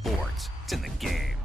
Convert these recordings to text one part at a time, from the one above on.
sports. It's in the game.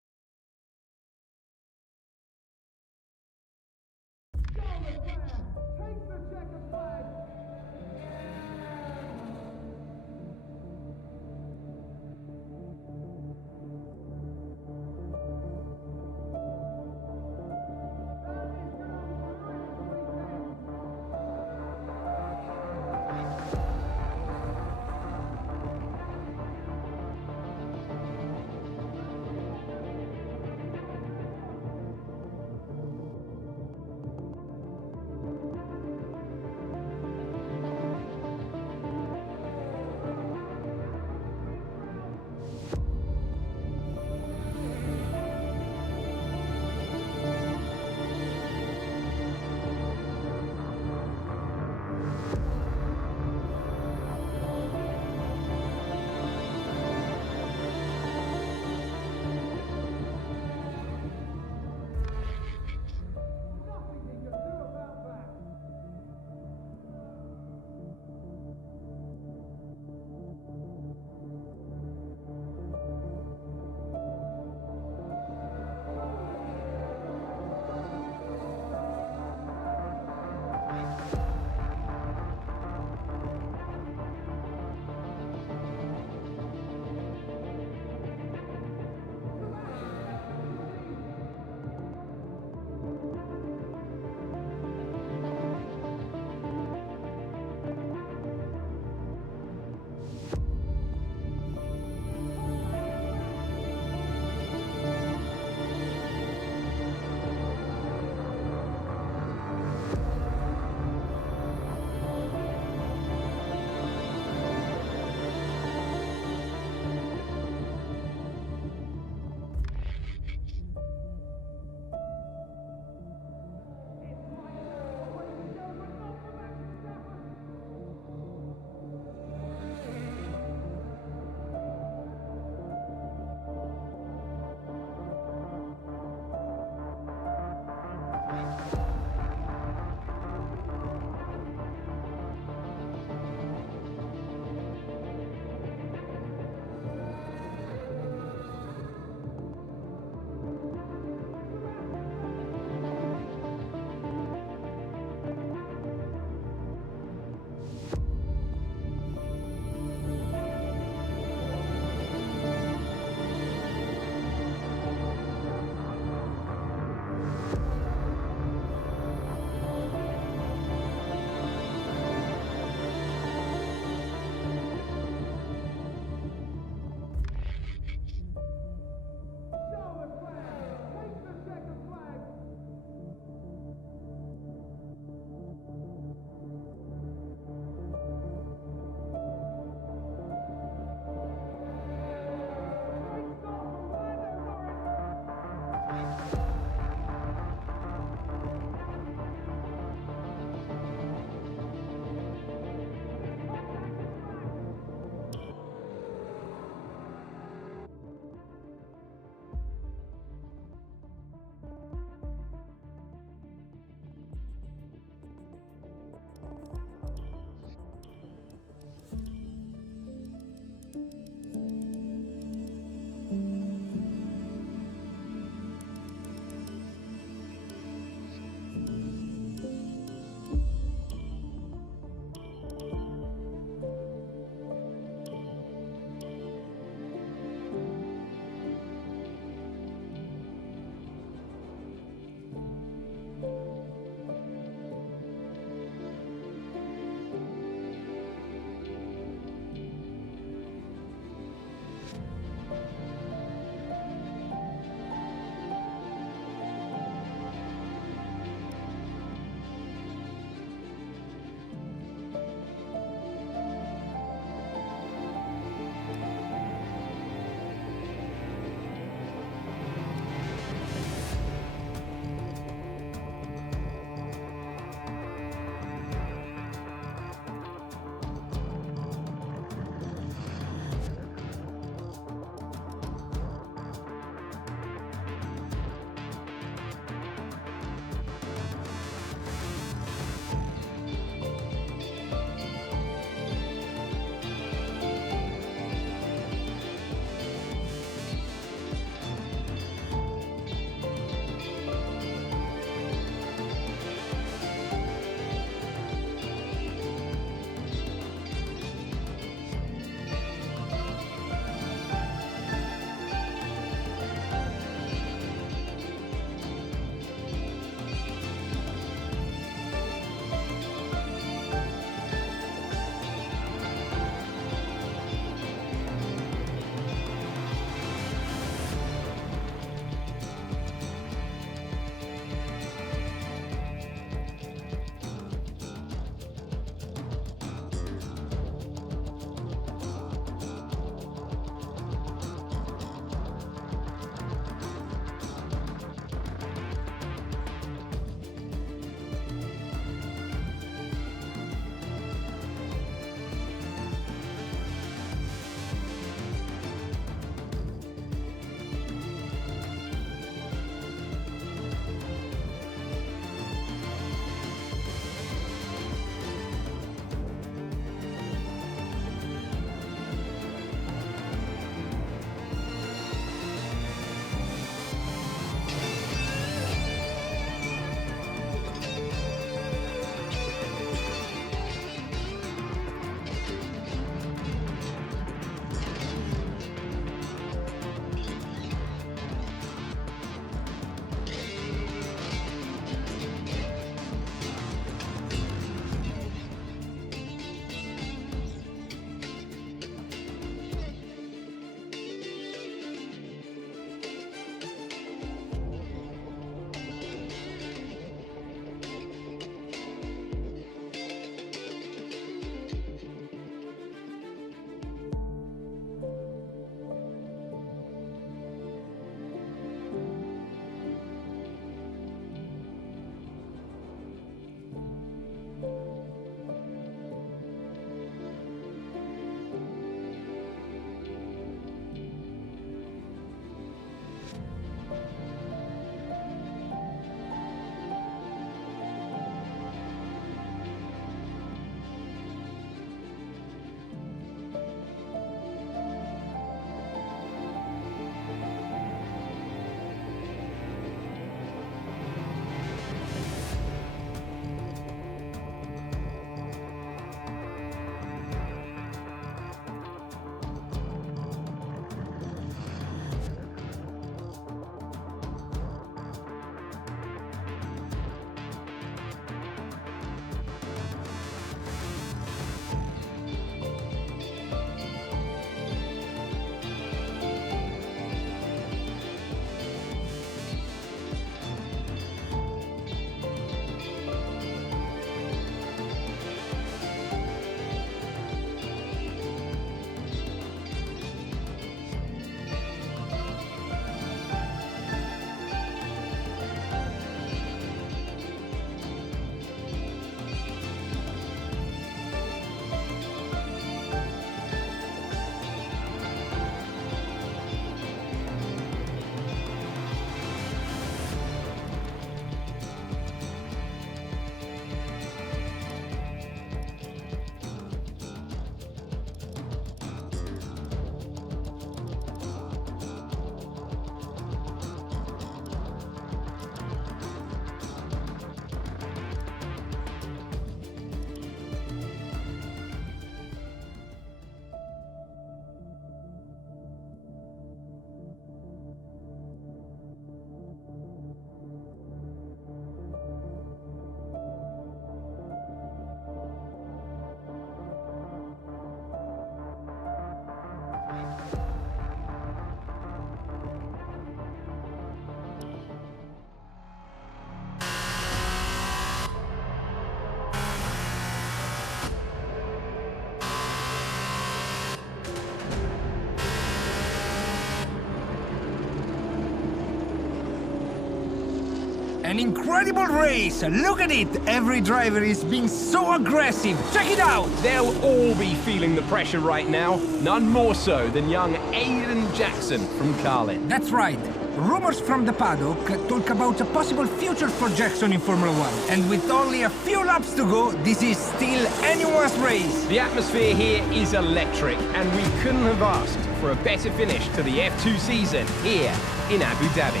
An incredible race! Look at it! Every driver is being so aggressive! Check it out! They'll all be feeling the pressure right now. None more so than young Aiden Jackson from Carlin. That's right. Rumors from the paddock talk about a possible future for Jackson in Formula 1. And with only a few laps to go, this is still anyone's race. The atmosphere here is electric, and we couldn't have asked for a better finish to the F2 season here in Abu Dhabi.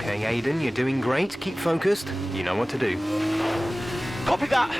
Okay, Aiden, you're doing great. Keep focused. You know what to do. Copy that.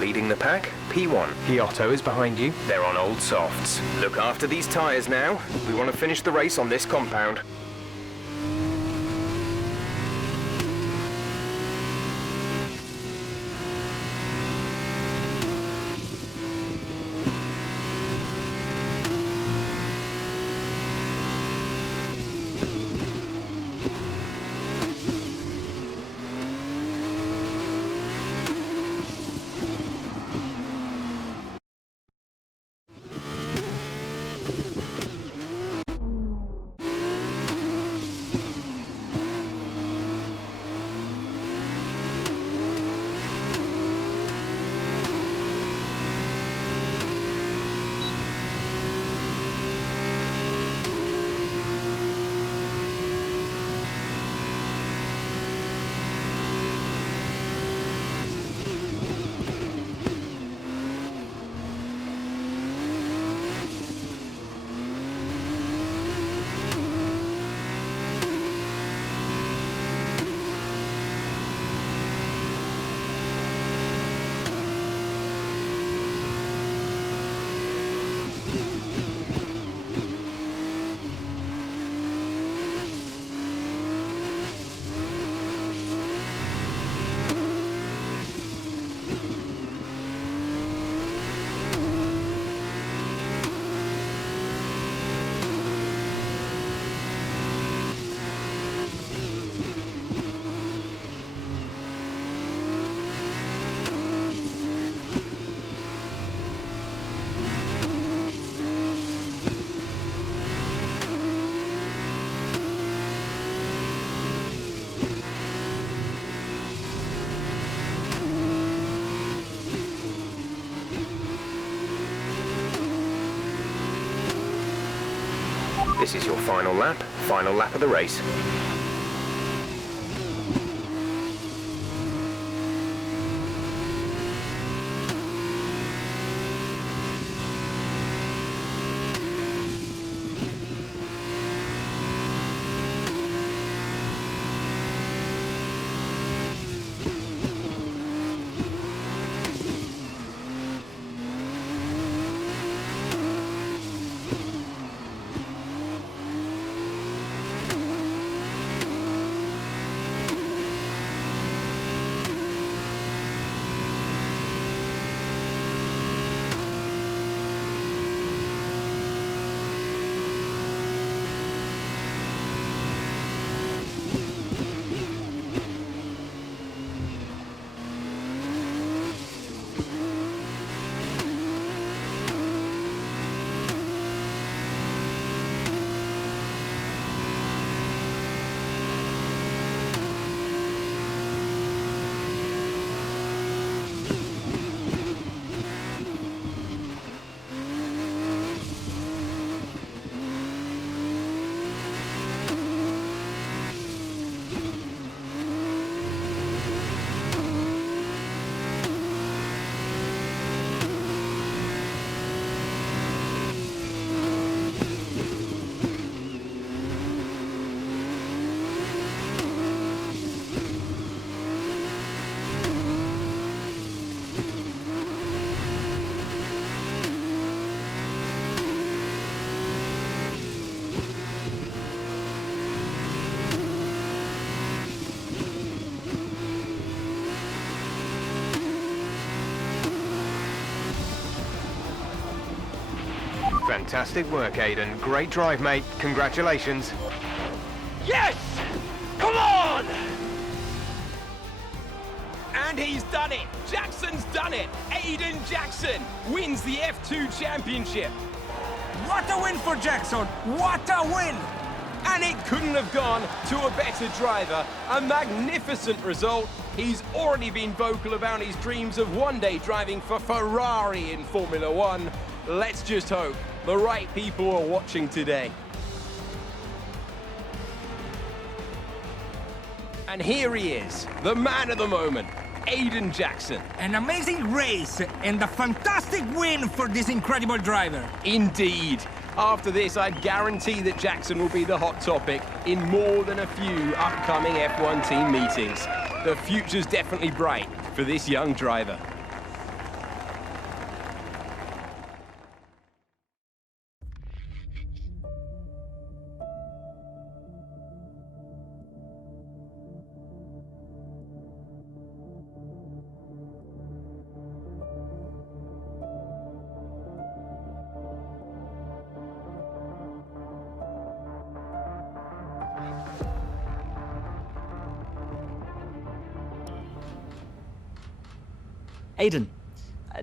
Leading the pack, P1. Piotto is behind you. They're on old softs. Look after these tyres now. We want to finish the race on this compound. This is your final lap of the race. Fantastic work, Aiden. Great drive, mate. Congratulations. Yes! Come on! And he's done it! Jackson's done it! Aiden Jackson wins the F2 Championship! What a win for Jackson! What a win! And it couldn't have gone to a better driver. A magnificent result. He's already been vocal about his dreams of one day driving for Ferrari in Formula One. Let's just hope the right people are watching today. And here he is, the man of the moment, Aiden Jackson. An amazing race and a fantastic win for this incredible driver. Indeed. After this, I guarantee that Jackson will be the hot topic in more than a few upcoming F1 team meetings. The future's definitely bright for this young driver. Aiden,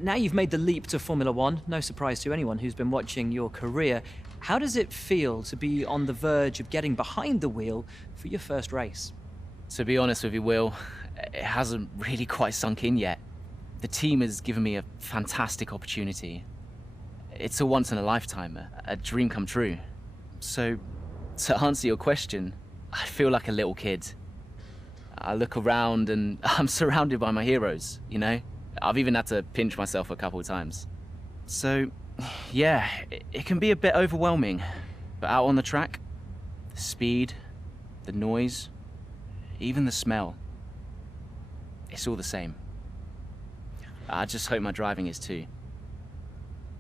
now you've made the leap to Formula One, no surprise to anyone who's been watching your career. How does it feel to be on the verge of getting behind the wheel for your first race? To be honest with you, Will, it hasn't really quite sunk in yet. The team has given me a fantastic opportunity. It's a once in a lifetime, a dream come true. So, to answer your question, I feel like a little kid. I look around and I'm surrounded by my heroes, you know? I've even had to pinch myself a couple of times. So, yeah, it can be a bit overwhelming. But out on the track, the speed, the noise, even the smell, it's all the same. I just hope my driving is too.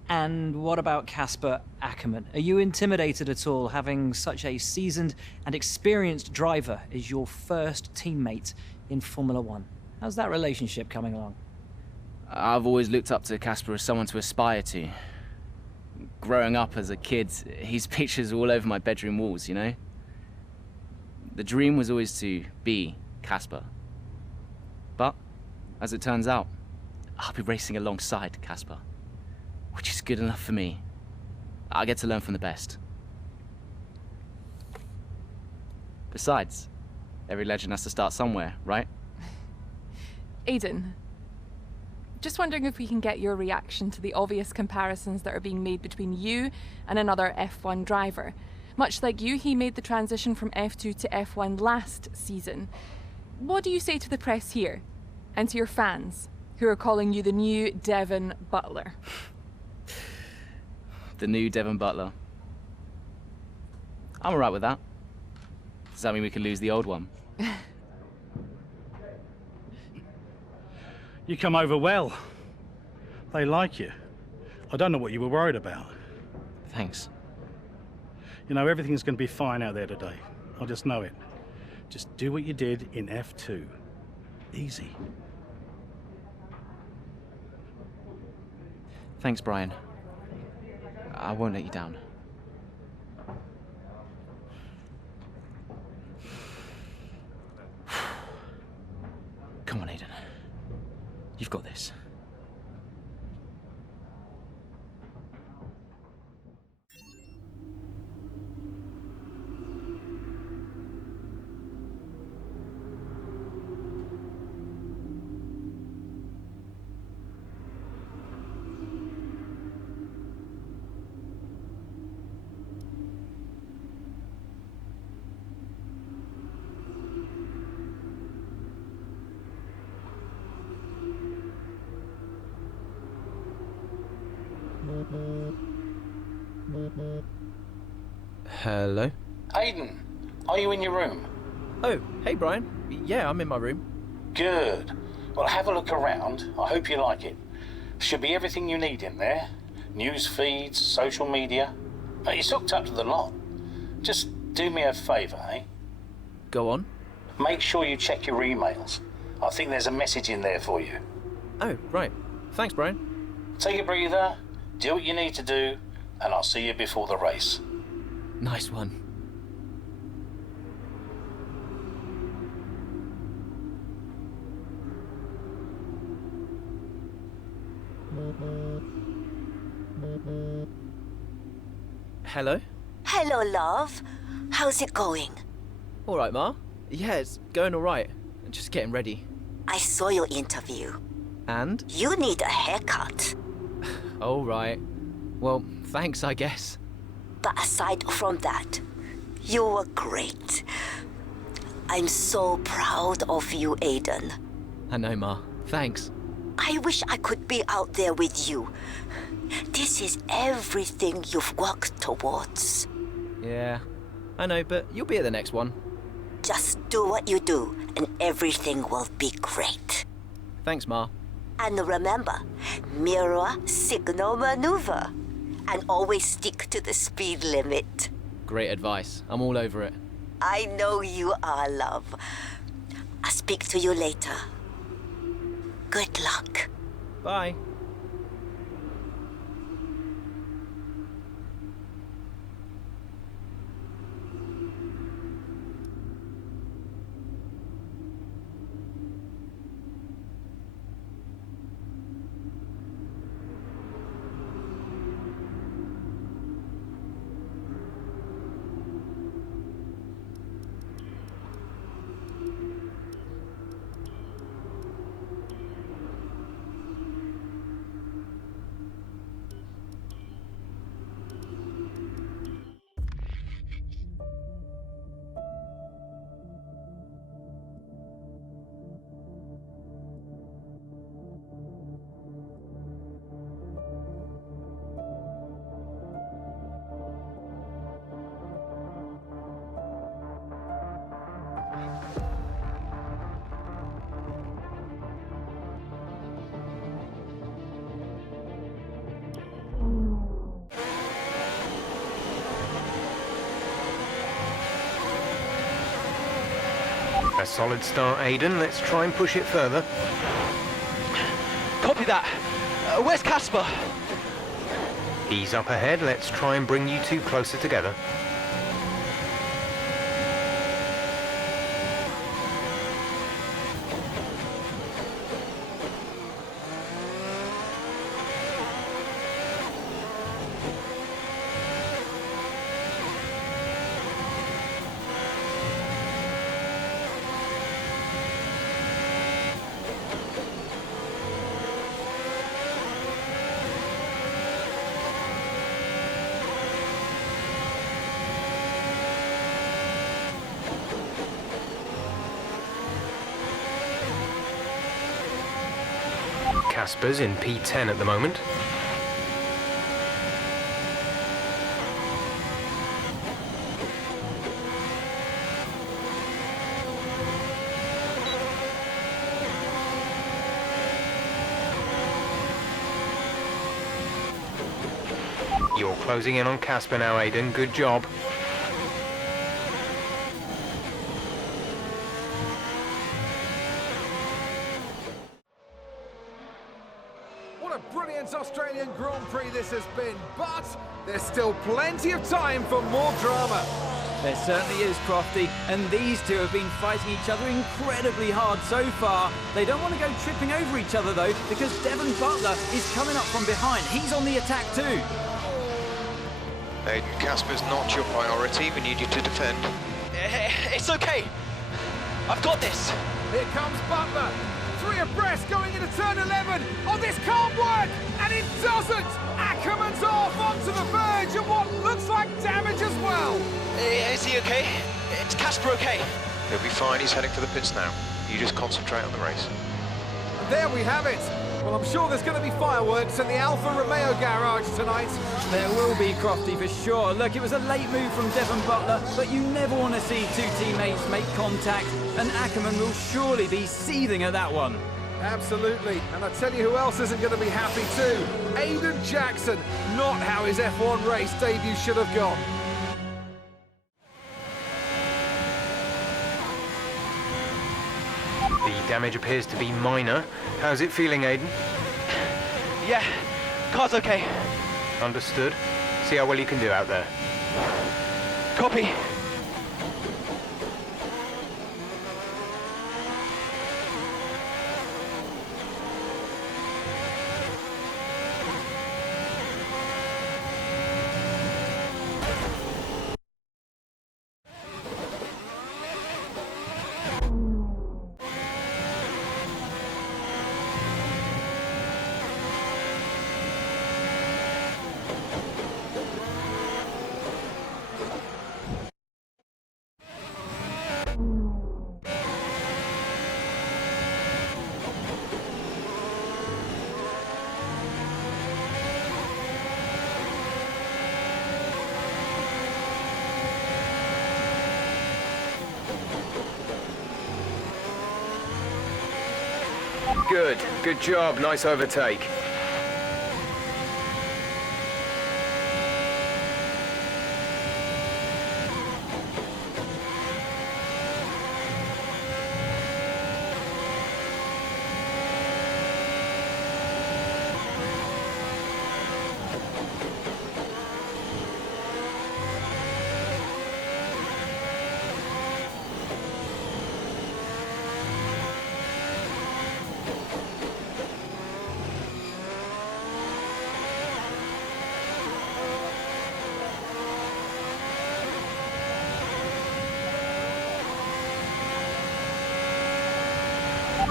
And what about Casper Ackerman? Are you intimidated at all having such a seasoned and experienced driver as your first teammate in Formula One? How's that relationship coming along? I've always looked up to Casper as someone to aspire to. Growing up as a kid, his pictures were all over my bedroom walls, you know? The dream was always to be Casper. But, as it turns out, I'll be racing alongside Casper, which is good enough for me. I get to learn from the best. Besides, every legend has to start somewhere, right? Aiden, just wondering if we can get your reaction to the obvious comparisons that are being made between you and another F1 driver. Much like you, he made the transition from F2 to F1 last season. What do you say to the press here, and to your fans, who are calling you the new Devon Butler? The new Devon Butler. I'm alright with that. Does that mean we can lose the old one? You come over well. They like you. I don't know what you were worried about. Thanks. You know, everything's going to be fine out there today. I just know it. Just do what you did in F2. Easy. Thanks, Brian. I won't let you down. Come on, Aiden. You've got this. Hello? Aiden, are you in your room? Oh, hey Brian. Yeah, I'm in my room. Good. Well, have a look around. I hope you like it. Should be everything you need in there. News feeds, social media. It's hooked up to the lot. Just do me a favour, eh? Go on. Make sure you check your emails. I think there's a message in there for you. Oh, right. Thanks, Brian. Take a breather, do what you need to do, and I'll see you before the race. Nice one. Hello? Hello, love. How's it going? All right, Ma. Yeah, it's going all right. Just getting ready. I saw your interview. And? You need a haircut. All right. Well, thanks, I guess. But aside from that, you were great. I'm so proud of you, Aiden. I know, Ma. Thanks. I wish I could be out there with you. This is everything you've worked towards. Yeah, I know, but you'll be at the next one. Just do what you do, and everything will be great. Thanks, Ma. And remember, mirror signal maneuver. And always stick to the speed limit. Great advice. I'm all over it. I know you are, love. I'll speak to you later. Good luck. Bye. A solid start, Aiden. Let's try and push it further. Copy that. Where's Casper? He's up ahead. Let's try and bring you two closer together. Casper's in P10 at the moment. You're closing in on Casper now, Aiden. Good job. What a brilliant Australian Grand Prix this has been, but there's still plenty of time for more drama. There certainly is, Crofty, and these two have been fighting each other incredibly hard so far. They don't want to go tripping over each other, though, because Devon Butler is coming up from behind. He's on the attack, too. Aiden, Casper's not your priority. We need you to defend. It's okay. I've got this. Here comes Butler. 3 abreast going into turn 11. Oh, this can't work! And it doesn't! Ackerman's off onto the verge of what looks like damage as well. Is he okay? Is Casper okay? He'll be fine. He's heading for the pits now. You just concentrate on the race. And there we have it. Well, I'm sure there's going to be fireworks in the Alfa Romeo garage tonight. There will be, Crofty, for sure. Look, it was a late move from Devon Butler, but you never want to see two teammates make contact, and Ackerman will surely be seething at that one. Absolutely, and I tell you who else isn't going to be happy too. Aiden Jackson, not how his F1 race debut should have gone. The damage appears to be minor. How's it feeling, Aiden? Yeah, car's okay. Understood. See how well you can do out there. Copy. Good. Good job. Nice overtake.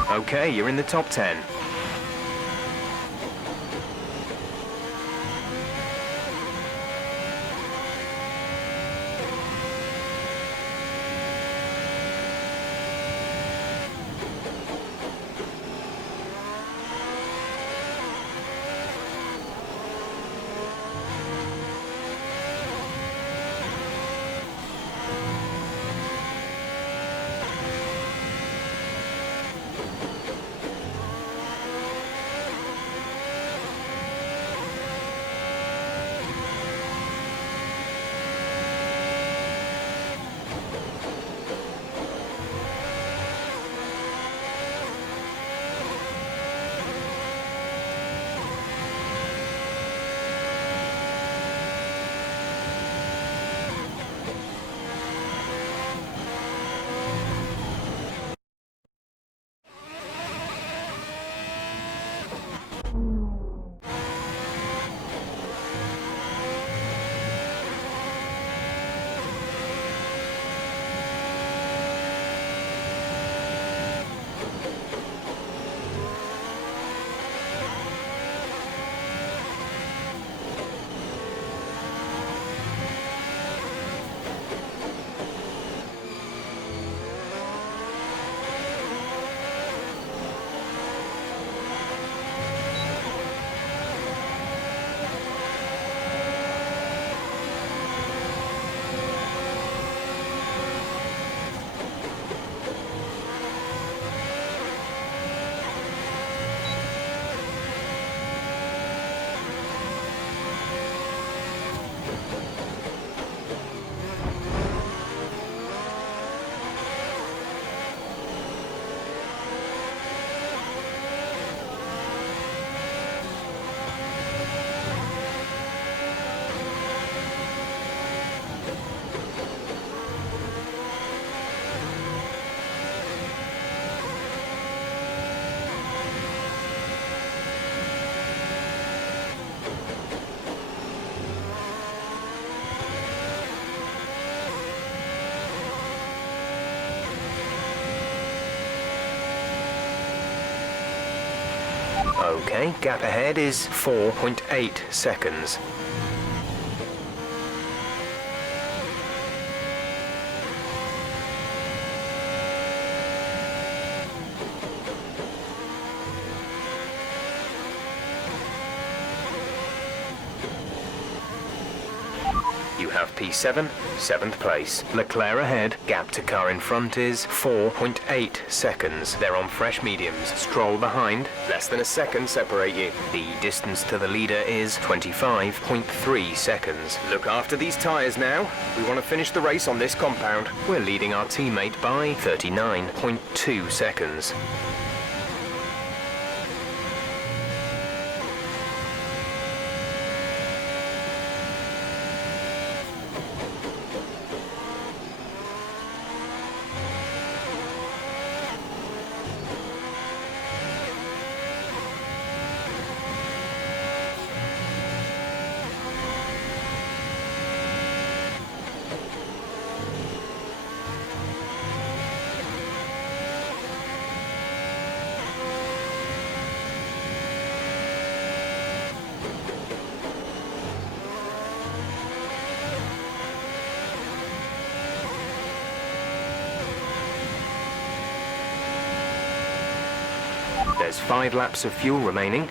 Okay, you're in the top 10. Okay, gap ahead is 4.8 seconds. You have P7, 7th place. Leclerc ahead, gap to car in front is 4.8 seconds. They're on fresh mediums. Stroll behind, less than a second separate you. The distance to the leader is 25.3 seconds. Look after these tyres now. We want to finish the race on this compound. We're leading our teammate by 39.2 seconds. There's 5 laps of fuel remaining.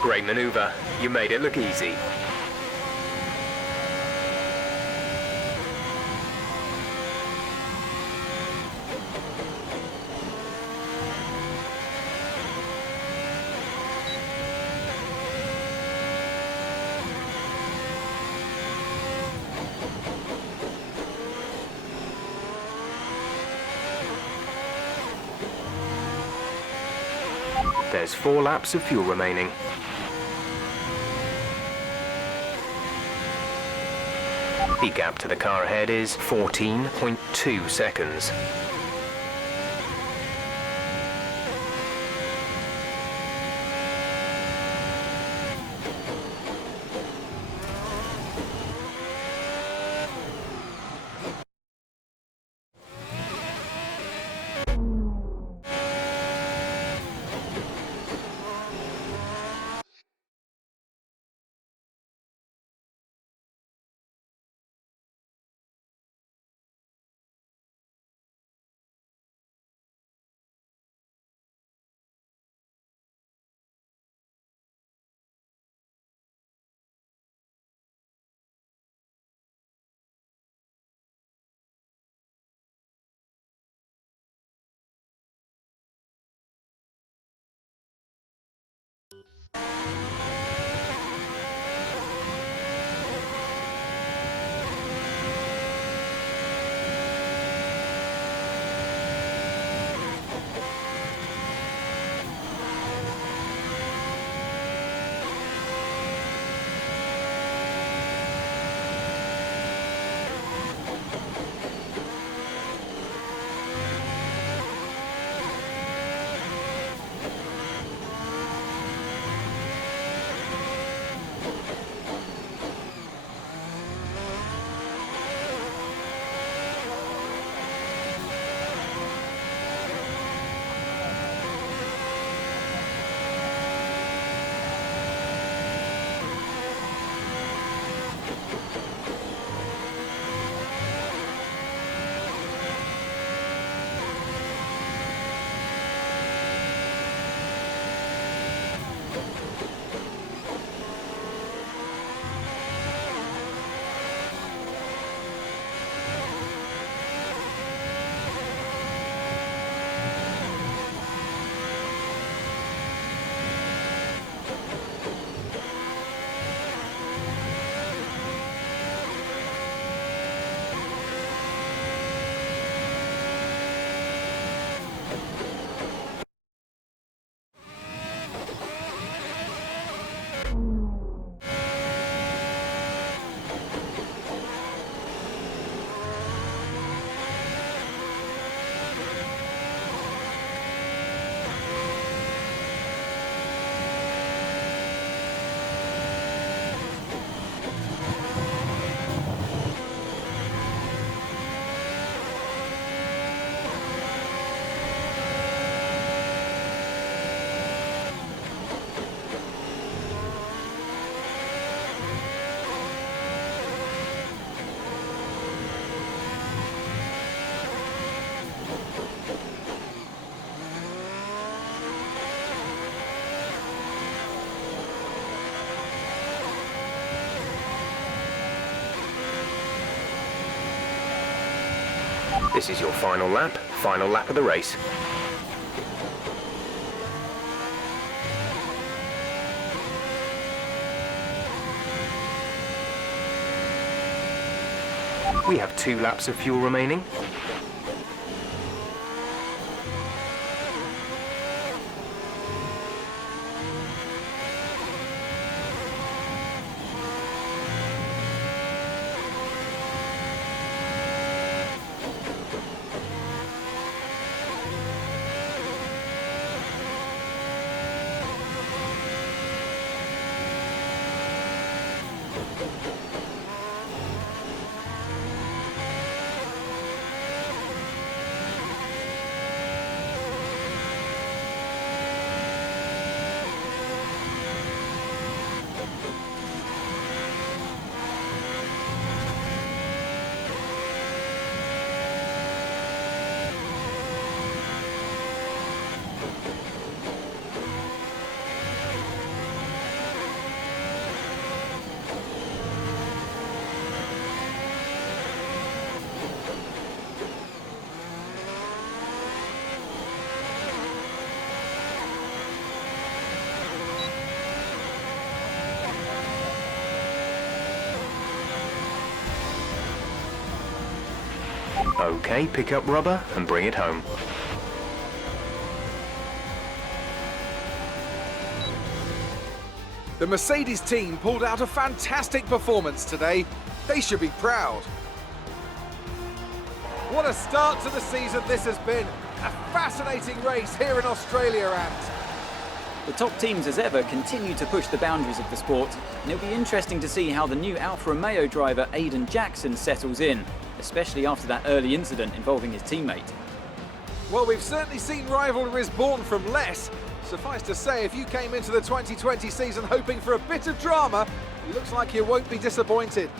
Great maneuver. You made it look easy. There's 4 laps of fuel remaining. The gap to the car ahead is 14.2 seconds. This is your final lap of the race. We have 2 laps of fuel remaining. Okay, pick up rubber and bring it home. The Mercedes team pulled out a fantastic performance today. They should be proud. What a start to the season this has been. A fascinating race here in Australia, and The top teams as ever continue to push the boundaries of the sport, and it'll be interesting to see how the new Alfa Romeo driver Aiden Jackson settles in, especially after that early incident involving his teammate. well, we've certainly seen rivalries born from less. Suffice to say, if you came into the 2020 season hoping for a bit of drama, it looks like you won't be disappointed.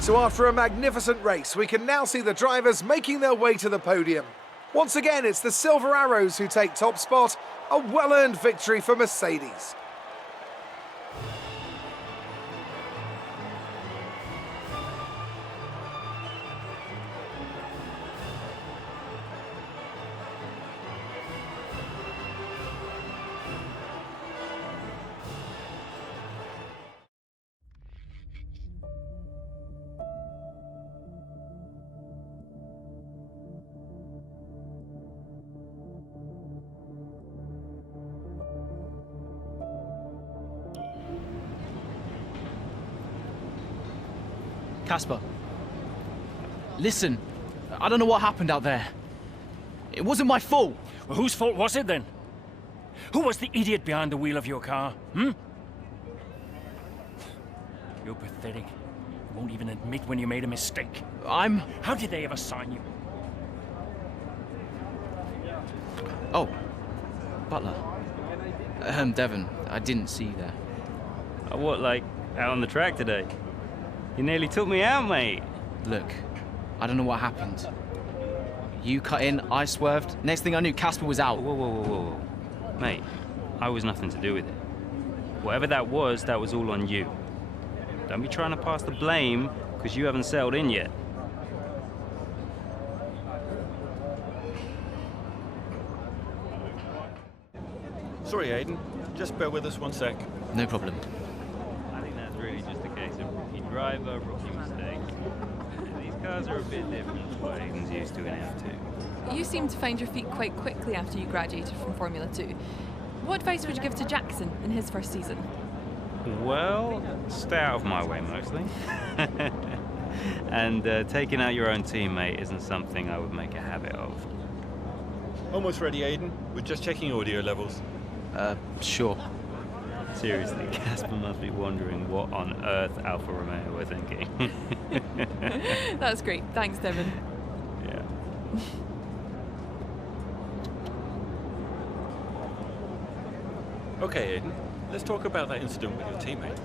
So after a magnificent race, we can now see the drivers making their way to the podium. Once again, it's the Silver Arrows who take top spot, a well-earned victory for Mercedes. Casper, listen, I don't know what happened out there. It wasn't my fault. Well, whose fault was it then? Who was the idiot behind the wheel of your car, You're pathetic. You won't even admit when you made a mistake. How did they ever sign you? Oh, Butler. Devon, I didn't see you there. What, like, out on the track today? You nearly took me out, mate. Look, I don't know what happened. You cut in, I swerved. Next thing I knew, Casper was out. Whoa. Mate, I was nothing to do with it. Whatever that was all on you. Don't be trying to pass the blame, because you haven't settled in yet. Sorry, Aiden. Just bear with us one sec. No problem. I think that's really just a case of rookie driver, rookie mistakes. These cars are a bit different to what Aiden's used to in F2. You seem to find your feet quite quickly after you graduated from Formula 2. What advice would you give to Jackson in his first season? Well, stay out of my way mostly. And taking out your own teammate isn't something I would make a habit of. Almost ready, Aiden. We're just checking audio levels. Sure. Seriously, Casper must be wondering what on earth Alfa Romeo were thinking. That's great. Thanks, Devon. Yeah. Okay, Aiden. Let's talk about that incident with your teammate.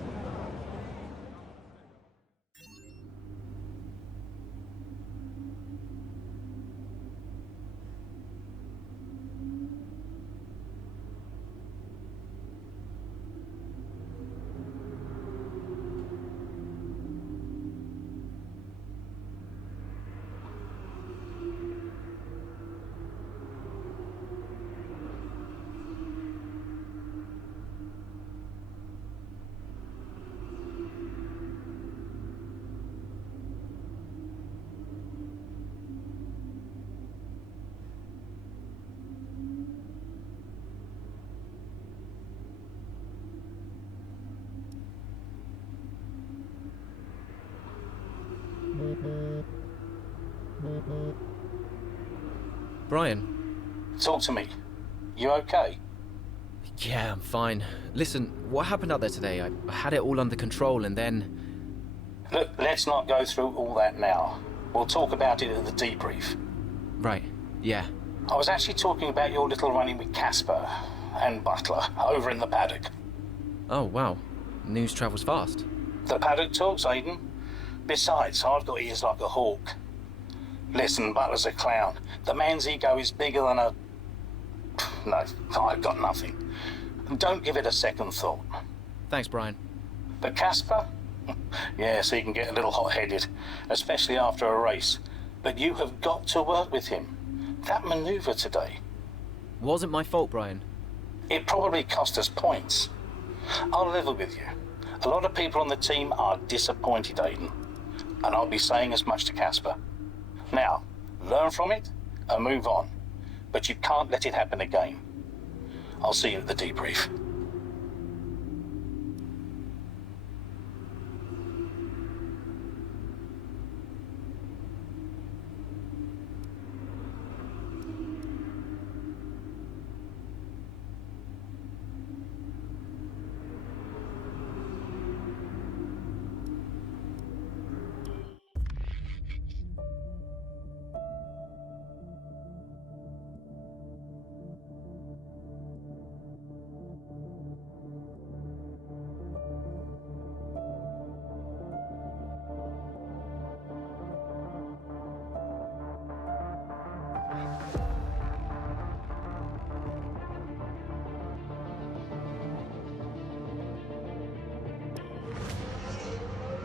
Brian? Talk to me. You okay? Yeah, I'm fine. Listen, what happened out there today? I had it all under control and then... Look, let's not go through all that now. We'll talk about it at the debrief. Right, yeah. I was actually talking about your little run-in with Casper and Butler over in the paddock. Oh, wow. News travels fast. The paddock talks, Aiden. Besides, I've got ears like a hawk. Listen, Butler's a clown. The man's ego is bigger than a... No, I've got nothing. Don't give it a second thought. Thanks, Brian. But Casper? Yes, he can get a little hot-headed, especially after a race. But you have got to work with him. That maneuver today... Wasn't my fault, Brian. It probably cost us points. I'll level with you. A lot of people on the team are disappointed, Aiden. And I'll be saying as much to Casper. Now, learn from it and move on. But you can't let it happen again. I'll see you at the debrief.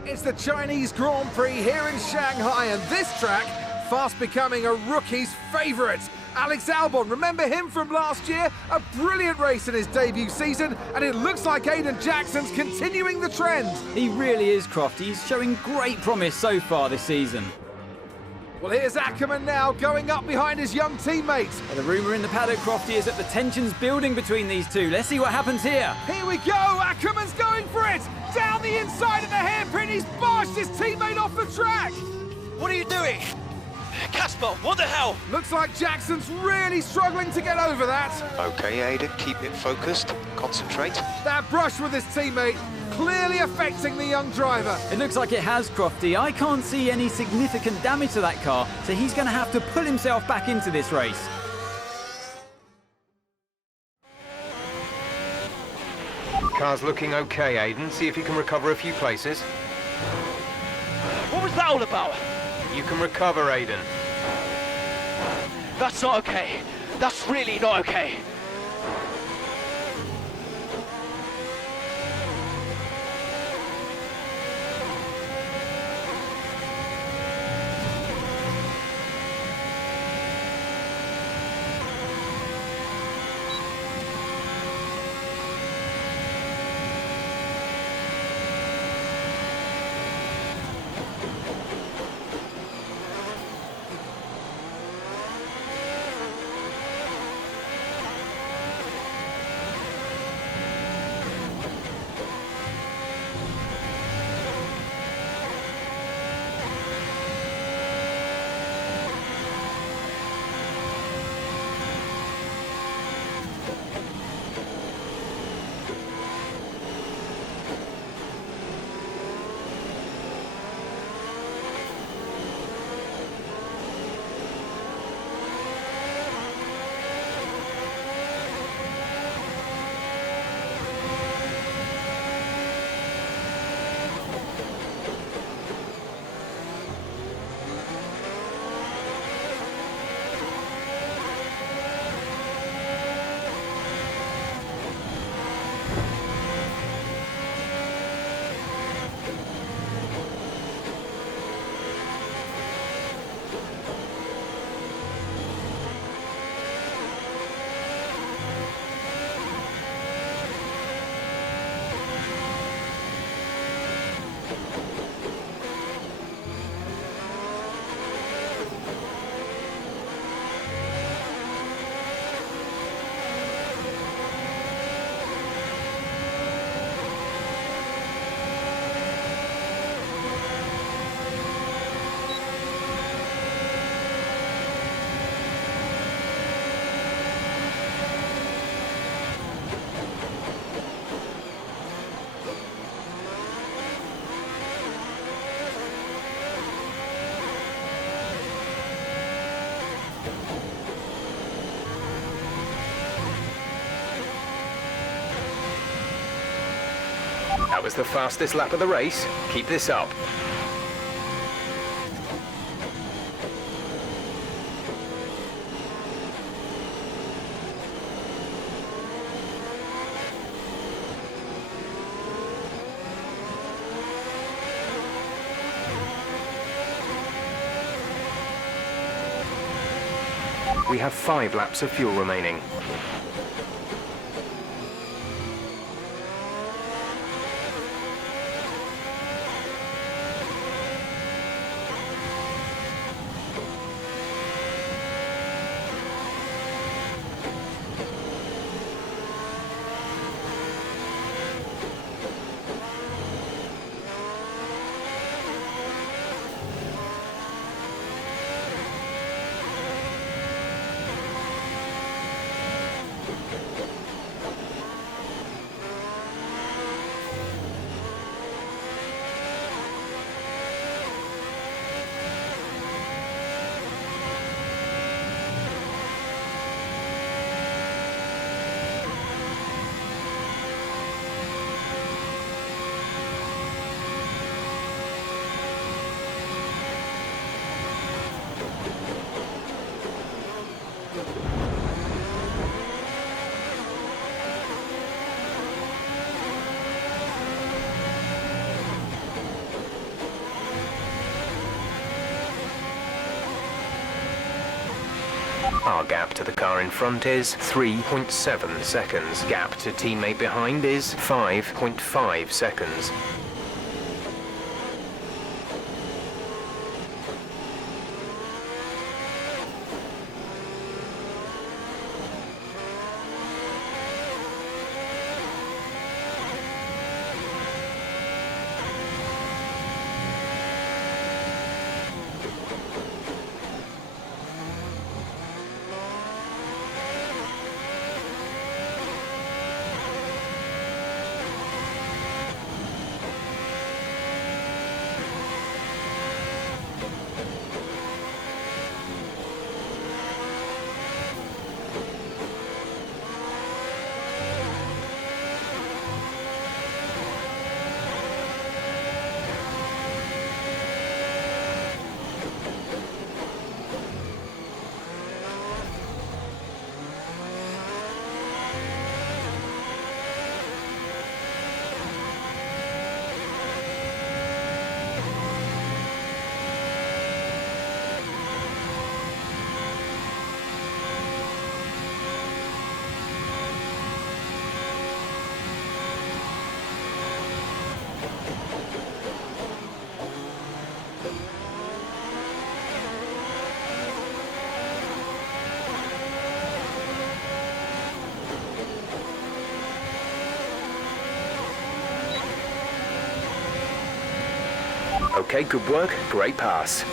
It's the Chinese Grand Prix here in Shanghai, and this track fast becoming a rookie's favourite. Alex Albon, remember him from last year? A brilliant race in his debut season, and it looks like Aiden Jackson's continuing the trend. He really is, Croft. He's showing great promise so far this season. Well, here's Ackerman now, going up behind his young teammate. The rumour in the paddock, Crofty, is that the tension's building between these two. Let's see what happens here. Here we go, Ackerman's going for it! Down the inside of the hairpin, he's barged his teammate off the track! What are you doing? Casper, what the hell? Looks like Jackson's really struggling to get over that. Okay, Aiden, keep it focused. Concentrate. That brush with his teammate clearly affecting the young driver. It looks like it has, Crofty. I can't see any significant damage to that car, so he's going to have to pull himself back into this race. Car's looking okay, Aiden. See if you can recover a few places. What was that all about? You can recover, Aiden. That's not okay. That's really not okay. That was the fastest lap of the race. Keep this up. We have 5 laps of fuel remaining. Our gap to the car in front is 3.7 seconds. Gap to teammate behind is 5.5 seconds. Okay, good work. Great pass.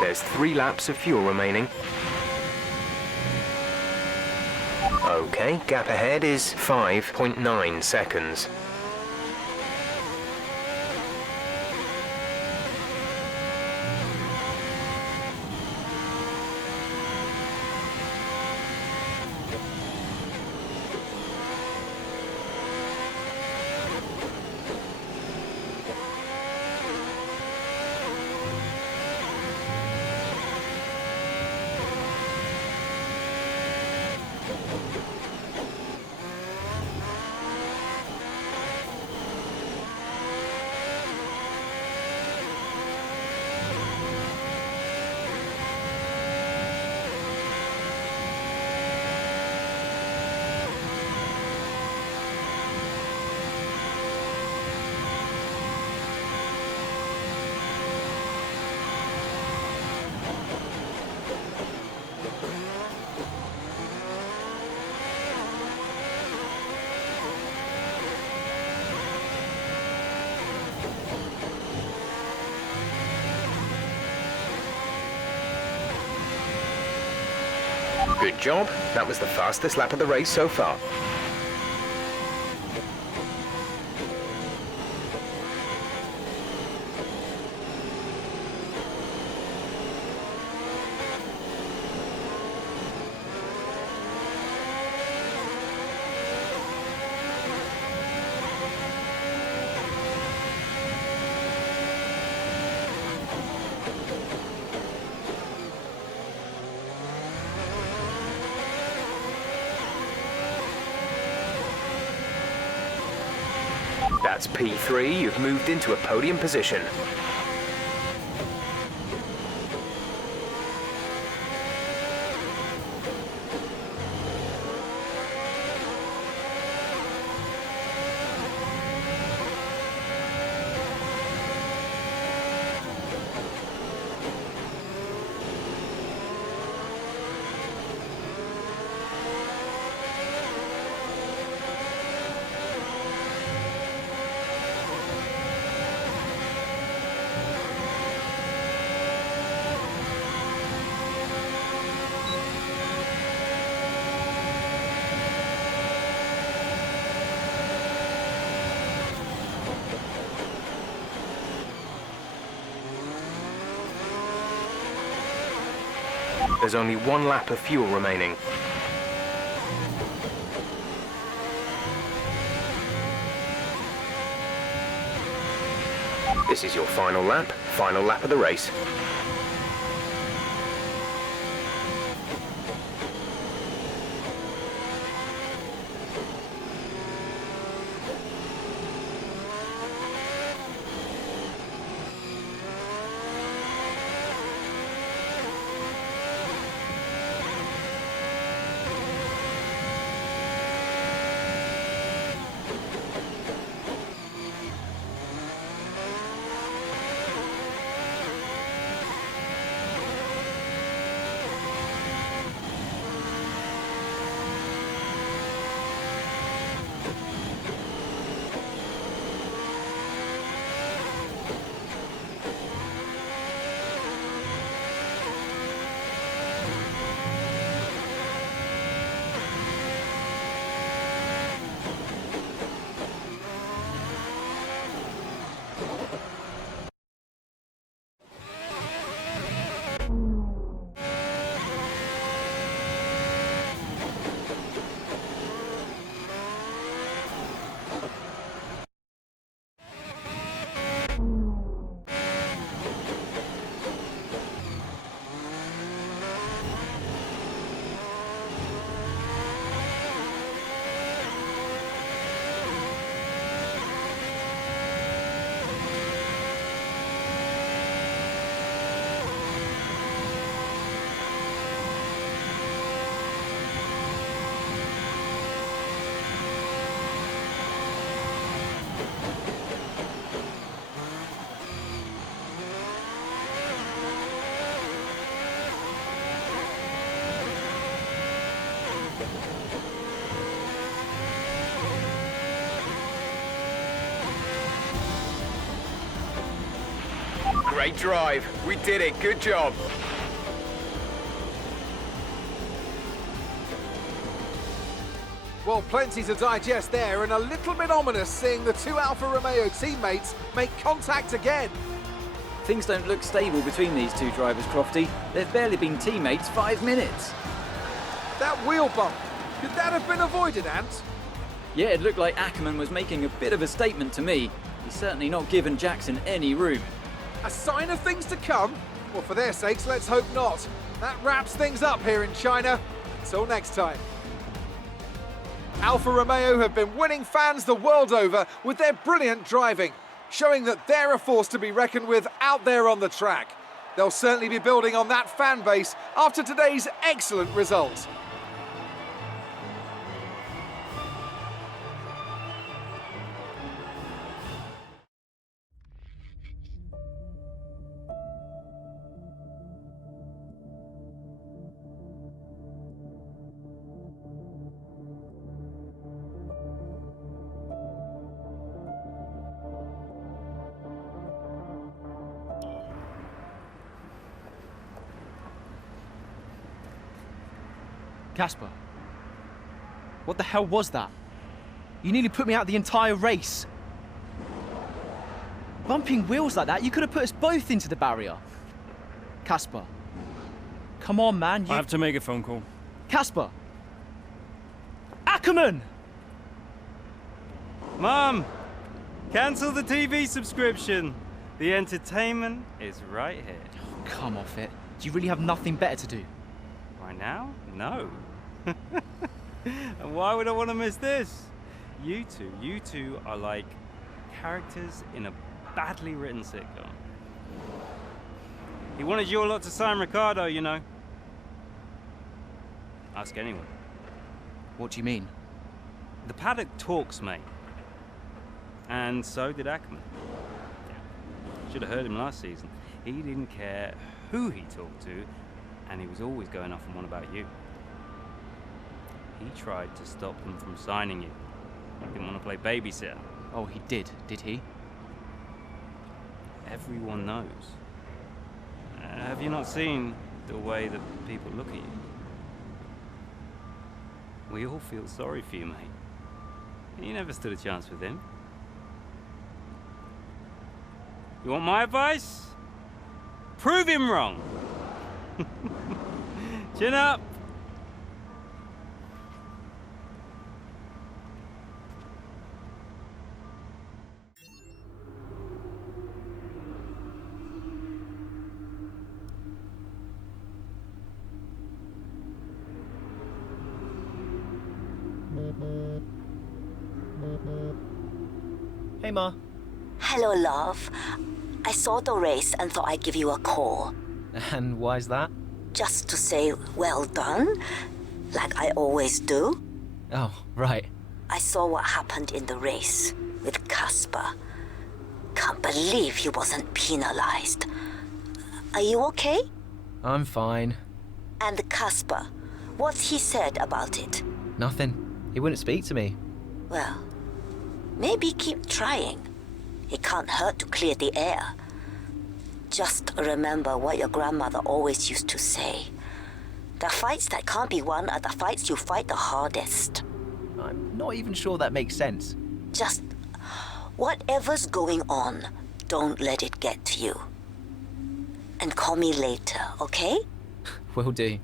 There's 3 laps of fuel remaining. Okay, gap ahead is 5.9 seconds. Good job. That was the fastest lap of the race so far. That's P3. You've moved into a podium position. There's only 1 lap of fuel remaining. This is your final lap of the race. Great drive. We did it. Good job. Well, plenty to digest there, and a little bit ominous seeing the 2 Alfa Romeo teammates make contact again. Things don't look stable between these 2 drivers, Crofty. They've barely been teammates 5 minutes. That wheel bump, could that have been avoided, Ant? Yeah, it looked like Ackerman was making a bit of a statement to me. He's certainly not given Jackson any room. A sign of things to come? Well, for their sakes, let's hope not. That wraps things up here in China. Until next time. Alfa Romeo have been winning fans the world over with their brilliant driving, showing that they're a force to be reckoned with out there on the track. They'll certainly be building on that fan base after today's excellent result. Casper, what the hell was that? You nearly put me out the entire race. Bumping wheels like that, you could have put us both into the barrier. Casper, come on, man. I have to make a phone call. Casper! Ackerman! Mom! Cancel the TV subscription. The entertainment is right here. Oh, come off it. Do you really have nothing better to do? Right now? No. And why would I want to miss this? You two are like characters in a badly written sitcom. He wanted you lot to sign Ricardo, you know. Ask anyone. What do you mean? The paddock talks, mate. And so did Ackerman. Should have heard him last season. He didn't care who he talked to, and he was always going off on one about you. He tried to stop them from signing you. He didn't want to play babysitter. Oh, he did he? Everyone knows. Have you not seen the way that people look at you? We all feel sorry for you, mate. You never stood a chance with him. You want my advice? Prove him wrong. Chin up. Hey, Ma. Hello, love. I saw the race and thought I'd give you a call. And why's that? Just to say well done, like I always do. Oh, right. I saw what happened in the race with Casper. Can't believe he wasn't penalized. Are you okay? I'm fine. And Casper, what's he said about it? Nothing. He wouldn't speak to me. Well, maybe keep trying. It can't hurt to clear the air. Just remember what your grandmother always used to say. The fights that can't be won are the fights you fight the hardest. I'm not even sure that makes sense. Just whatever's going on, don't let it get to you. And call me later, okay? Will do.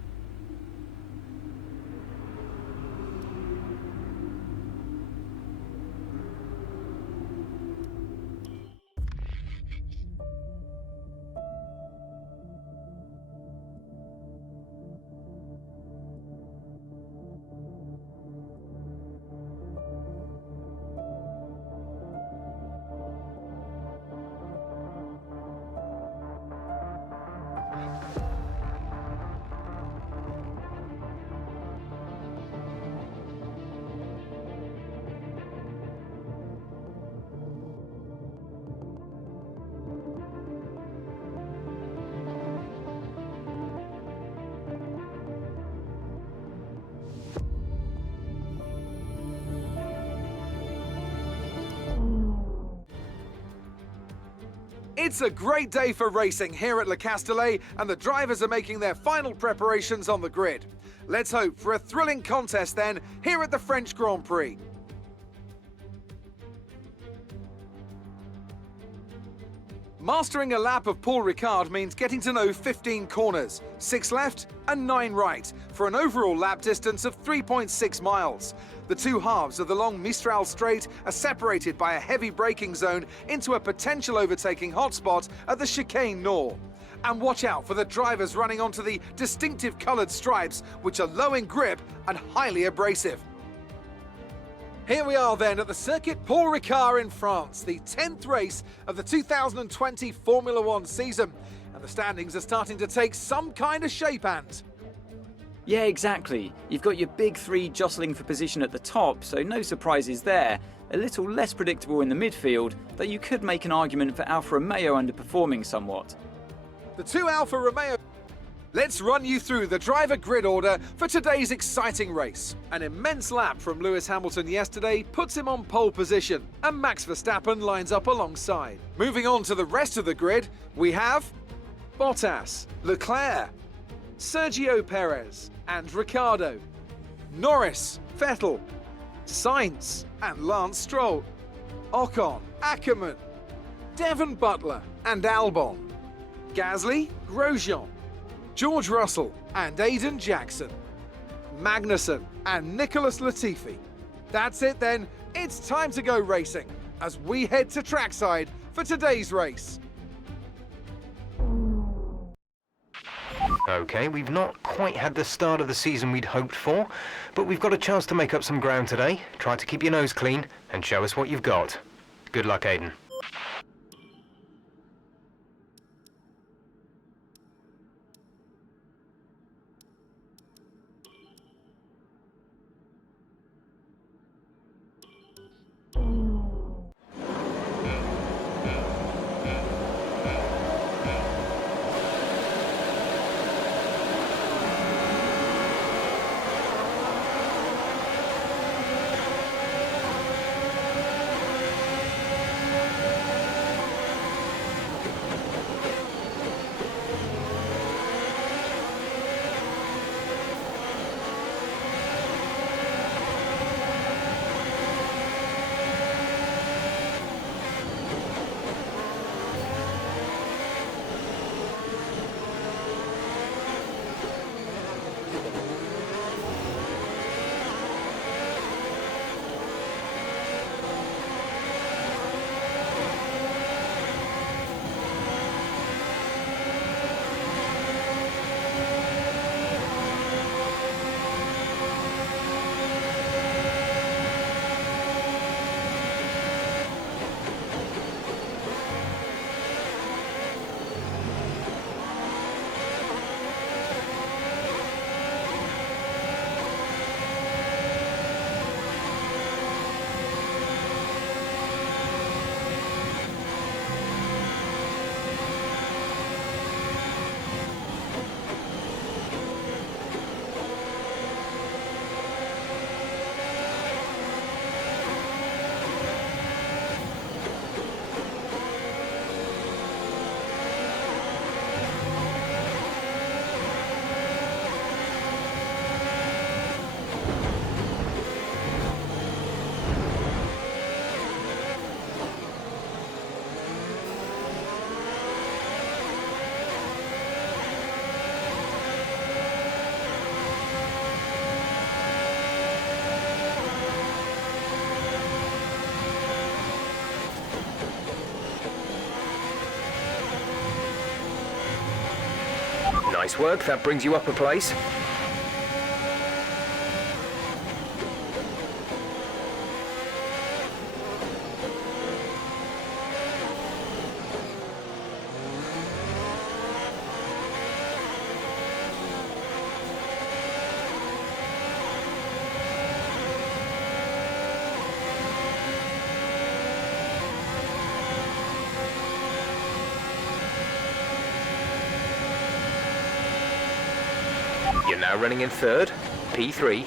It's a great day for racing here at Le Castellet, and the drivers are making their final preparations on the grid. Let's hope for a thrilling contest then here at the French Grand Prix. Mastering a lap of Paul Ricard means getting to know 15 corners, 6 left and 9 right, for an overall lap distance of 3.6 miles. The two halves of the long Mistral Straight are separated by a heavy braking zone into a potential overtaking hotspot at the Chicane Nord. And watch out for the drivers running onto the distinctive coloured stripes, which are low in grip and highly abrasive. Here we are then at the Circuit Paul Ricard in France, the 10th race of the 2020 Formula One season. And the standings are starting to take some kind of shape, Ant. Yeah, exactly. You've got your big three jostling for position at the top, so no surprises there. A little less predictable in the midfield, though you could make an argument for Alfa Romeo underperforming somewhat. The two Alfa Romeo. Let's run you through the driver grid order for today's exciting race. An immense lap from Lewis Hamilton yesterday puts him on pole position, and Max Verstappen lines up alongside. Moving on to the rest of the grid, we have Bottas, Leclerc, Sergio Perez and Ricciardo, Norris, Vettel, Sainz and Lance Stroll, Ocon, Ackerman, Devon Butler and Albon, Gasly, Grosjean, George Russell and Aiden Jackson, Magnussen and Nicholas Latifi. That's it then, it's time to go racing as we head to trackside for today's race. Okay, we've not quite had the start of the season we'd hoped for, but we've got a chance to make up some ground today. Try to keep your nose clean and show us what you've got. Good luck, Aiden. Nice work, that brings you up a place. You're now running in third, P3.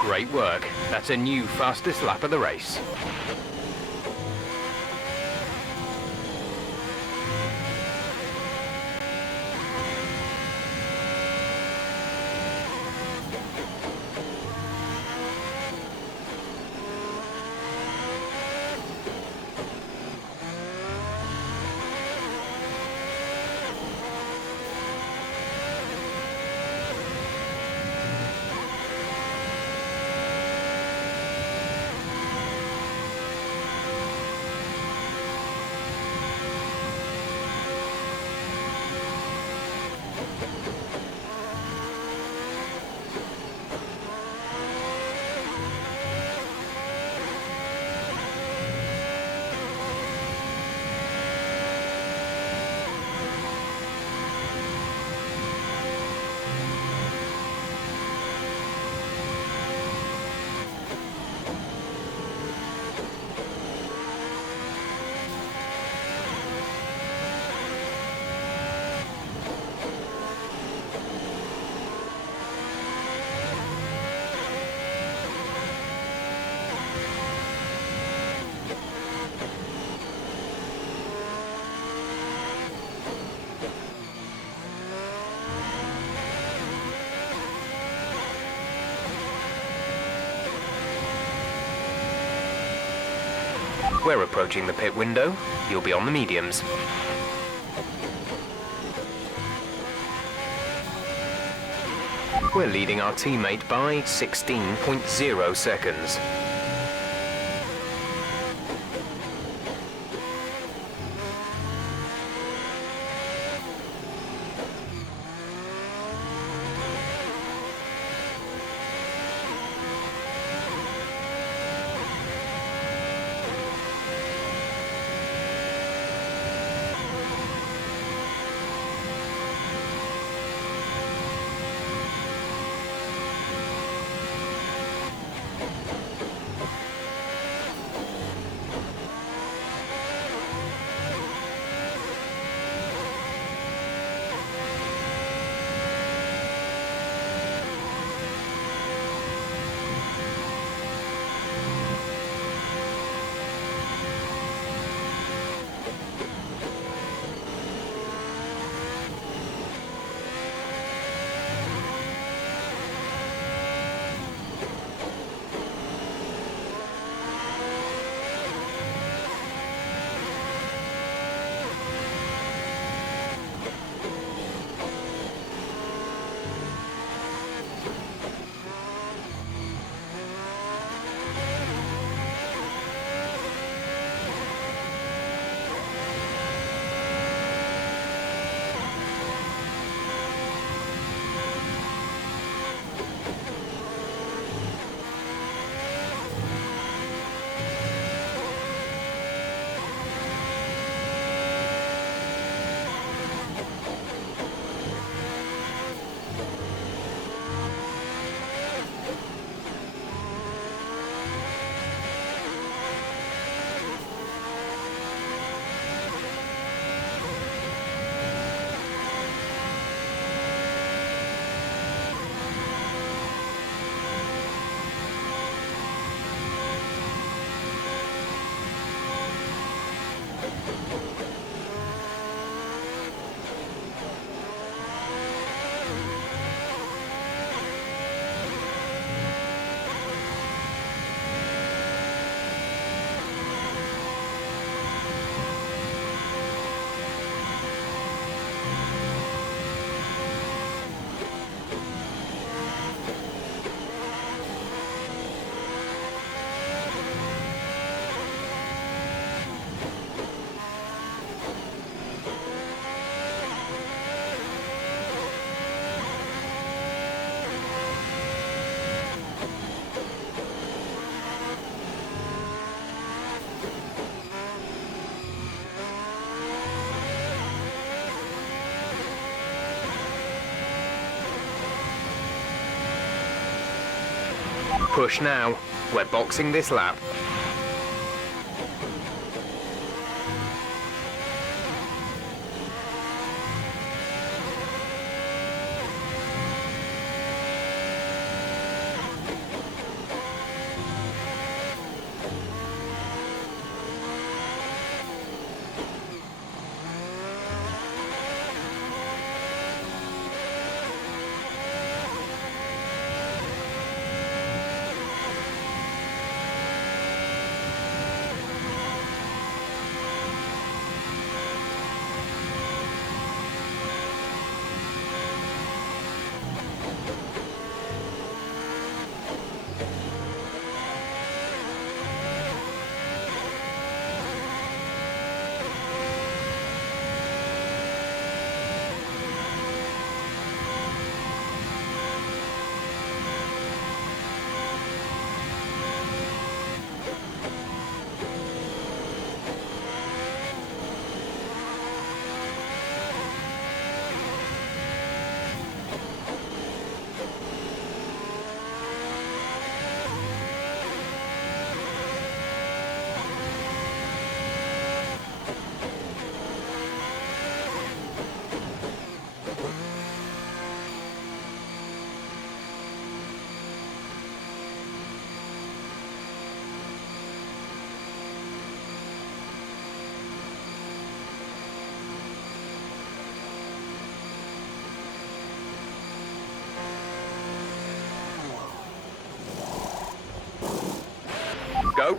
Great work. That's a new fastest lap of the race. We're approaching the pit window. You'll be on the mediums. We're leading our teammate by 16.0 seconds. Push now. We're boxing this lap.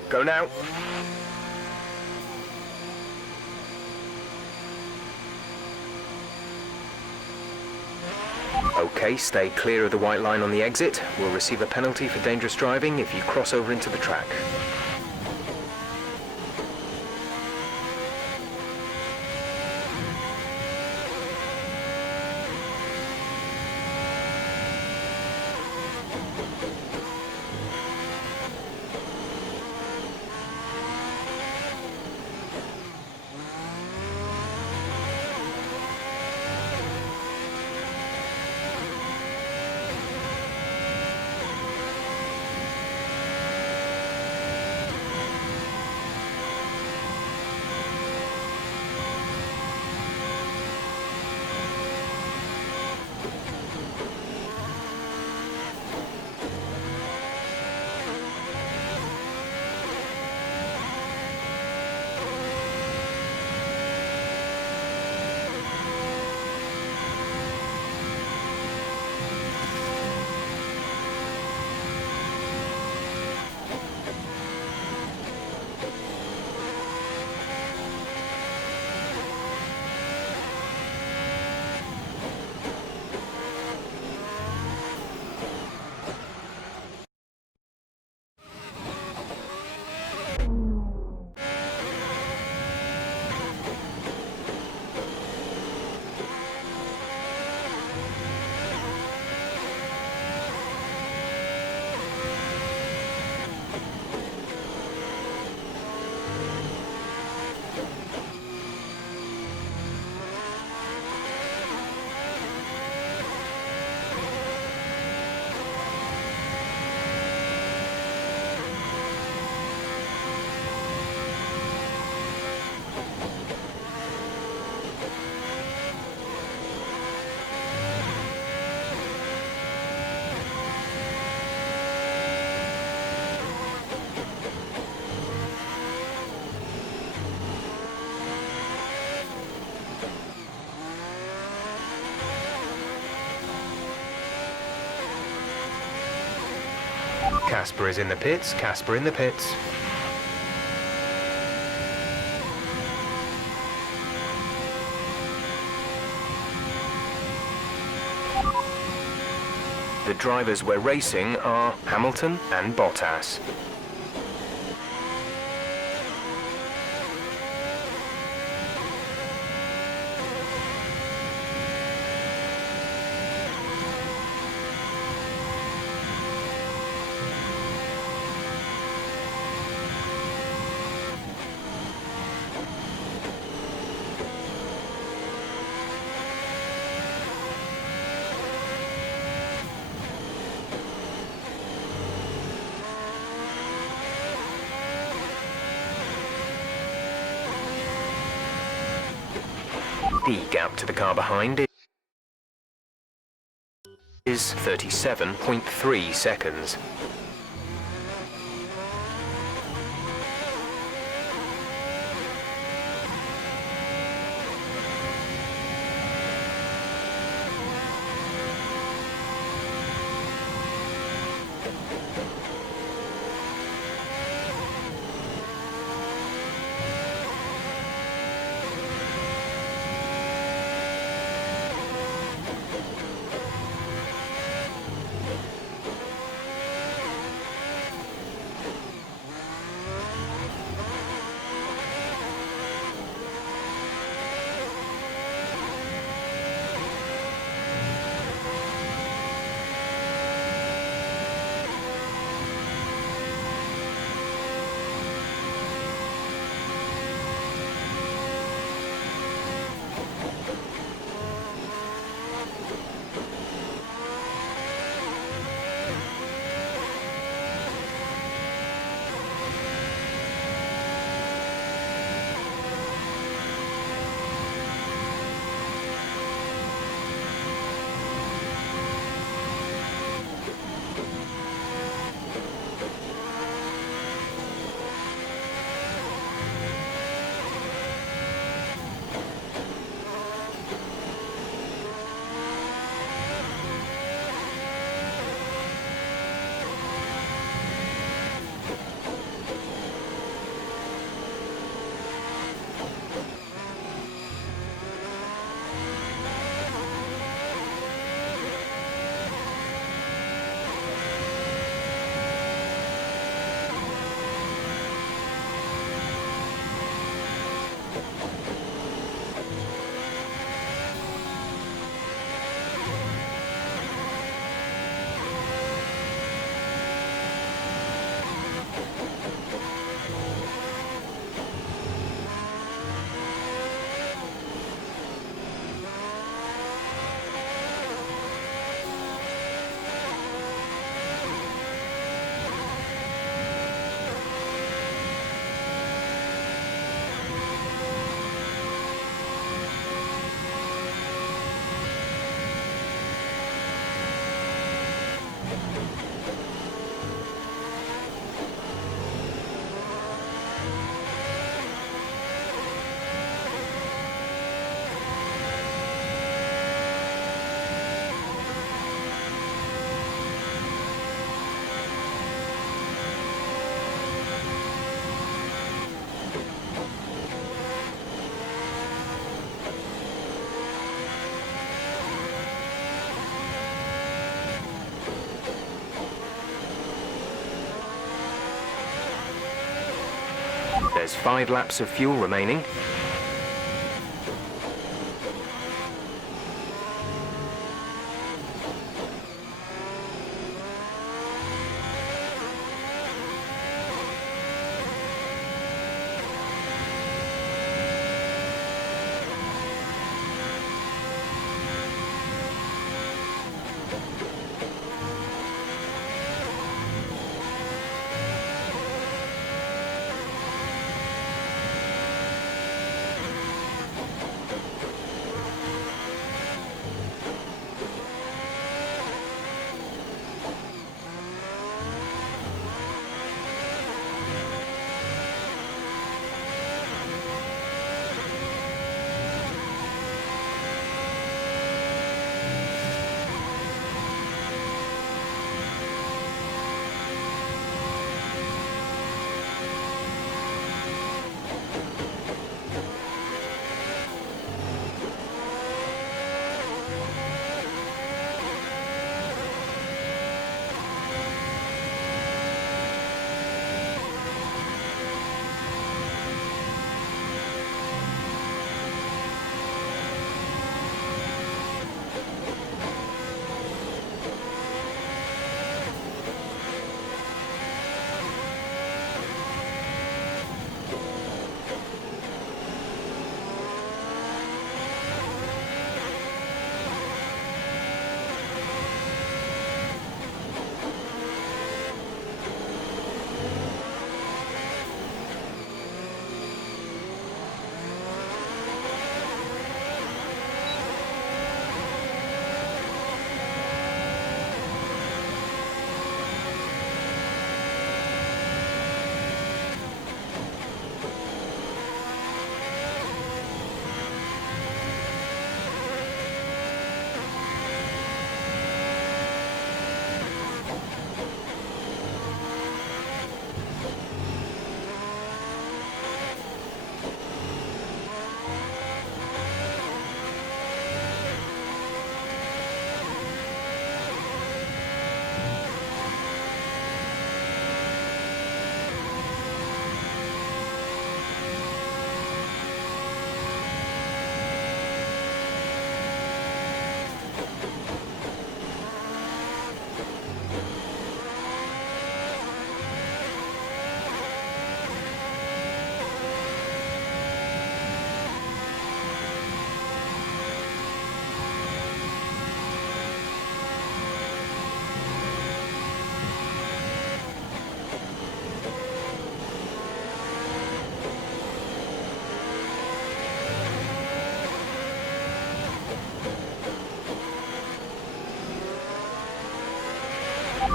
Go now. Okay, stay clear of the white line on the exit. We'll receive a penalty for dangerous driving if you cross over into the track. Casper is in the pits, Casper in the pits. The drivers we're racing are Hamilton and Bottas. The gap to the car behind is 37.3 seconds. There's 5 laps of fuel remaining.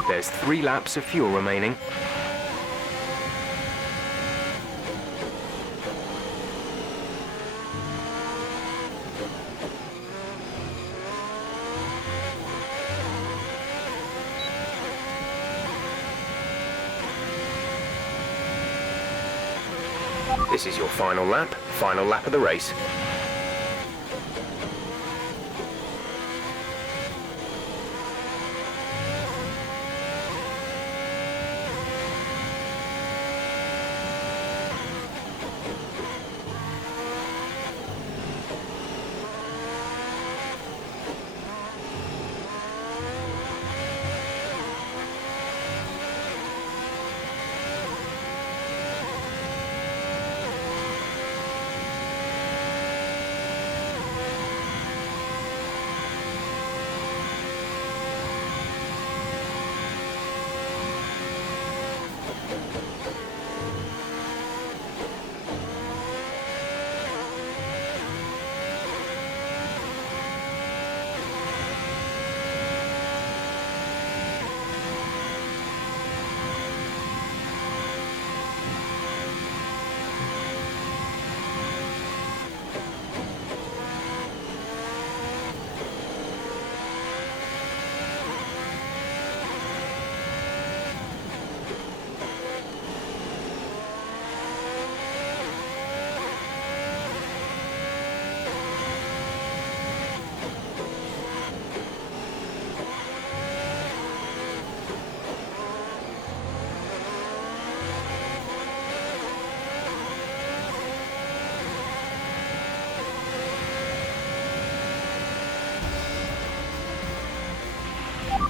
There's 3 laps of fuel remaining. This is your final lap of the race.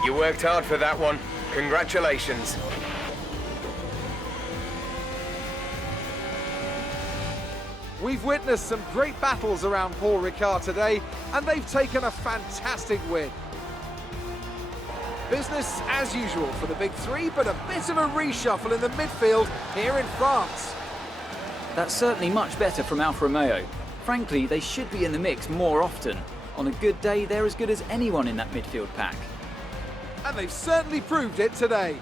You worked hard for that one. Congratulations. We've witnessed some great battles around Paul Ricard today, and they've taken a fantastic win. Business as usual for the big three, but a bit of a reshuffle in the midfield here in France. That's certainly much better from Alfa Romeo. Frankly, they should be in the mix more often. On a good day, they're as good as anyone in that midfield pack. And they've certainly proved it today.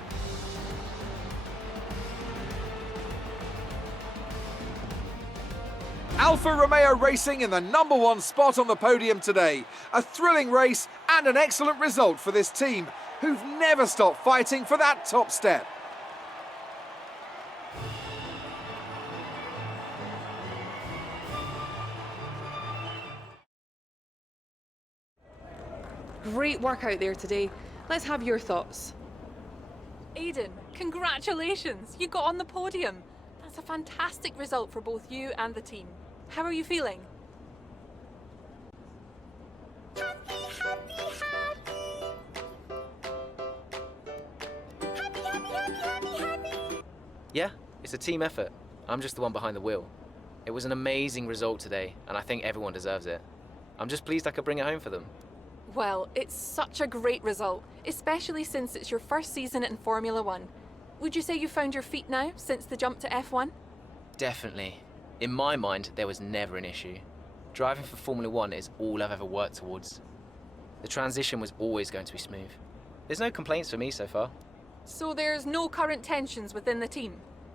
Alfa Romeo Racing in the #1 spot on the podium today. A thrilling race and an excellent result for this team, who've never stopped fighting for that top step. Great work out there today. Let's have your thoughts. Aiden, congratulations! You got on the podium. That's a fantastic result for both you and the team. How are you feeling? Yeah, it's a team effort. I'm just the one behind the wheel. It was an amazing result today, and I think everyone deserves it. I'm just pleased I could bring it home for them. Well, it's such a great result, especially since it's your first season in Formula One. Would you say you found your feet now since the jump to F1? Definitely. In my mind, there was never an issue. Driving for Formula One is all I've ever worked towards. The transition was always going to be smooth. There's no complaints for me so far. So there's no current tensions within the team?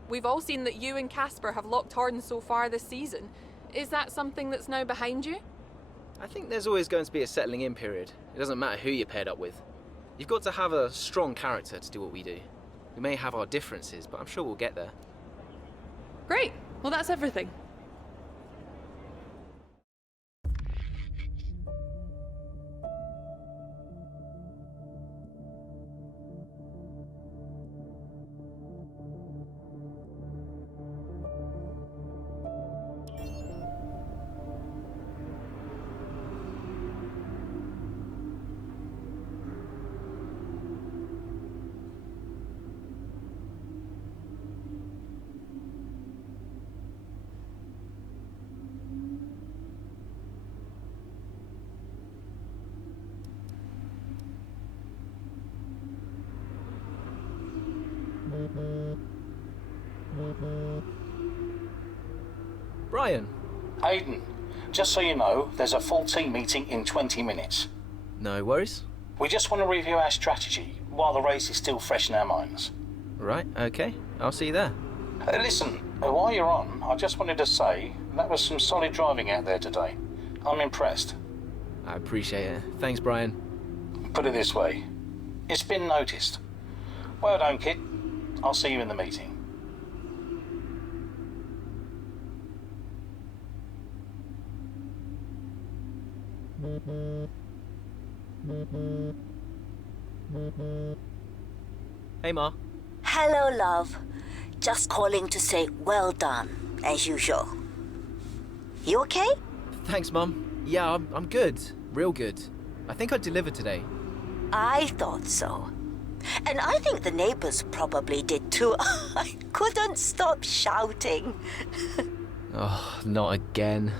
We've all seen that you and Casper have locked horns so far this season. Is that something that's now behind you? I think there's always going to be a settling in period. It doesn't matter who you're paired up with. You've got to have a strong character to do what we do. We may have our differences, but I'm sure we'll get there. Great. Well, that's everything. Brian. Aiden, just so you know, there's a full team meeting in 20 minutes. No worries. We just want to review our strategy while the race is still fresh in our minds. Right, okay. I'll see you there. Listen, while you're on, I just wanted to say that was some solid driving out there today. I'm impressed. I appreciate it. Thanks, Brian. Put it this way, it's been noticed. Well done, kid. I'll see you in the meeting. Hey, Ma. Hello, love. Just calling to say well done, as usual. You okay? Thanks, Mum. Yeah, I'm good. Real good. I think I delivered today. I thought so. And I think the neighbors probably did too. I couldn't stop shouting. Oh, not again.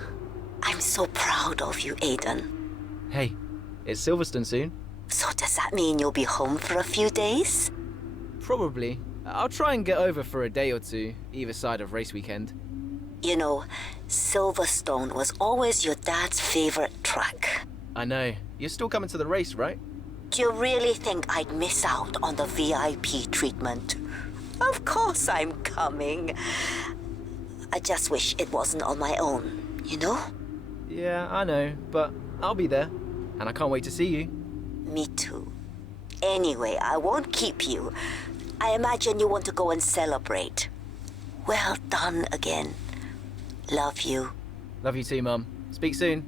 I'm so proud of you, Aiden. Hey, it's Silverstone soon. So does that mean you'll be home for a few days? Probably. I'll try and get over for a day or two, either side of race weekend. You know, Silverstone was always your dad's favorite track. I know. You're still coming to the race, right? Do you really think I'd miss out on the VIP treatment? Of course I'm coming. I just wish it wasn't on my own, you know? Yeah, I know, but I'll be there. And I can't wait to see you. Me too. Anyway, I won't keep you. I imagine you want to go and celebrate. Well done again. Love you. Love you too, Mum. Speak soon.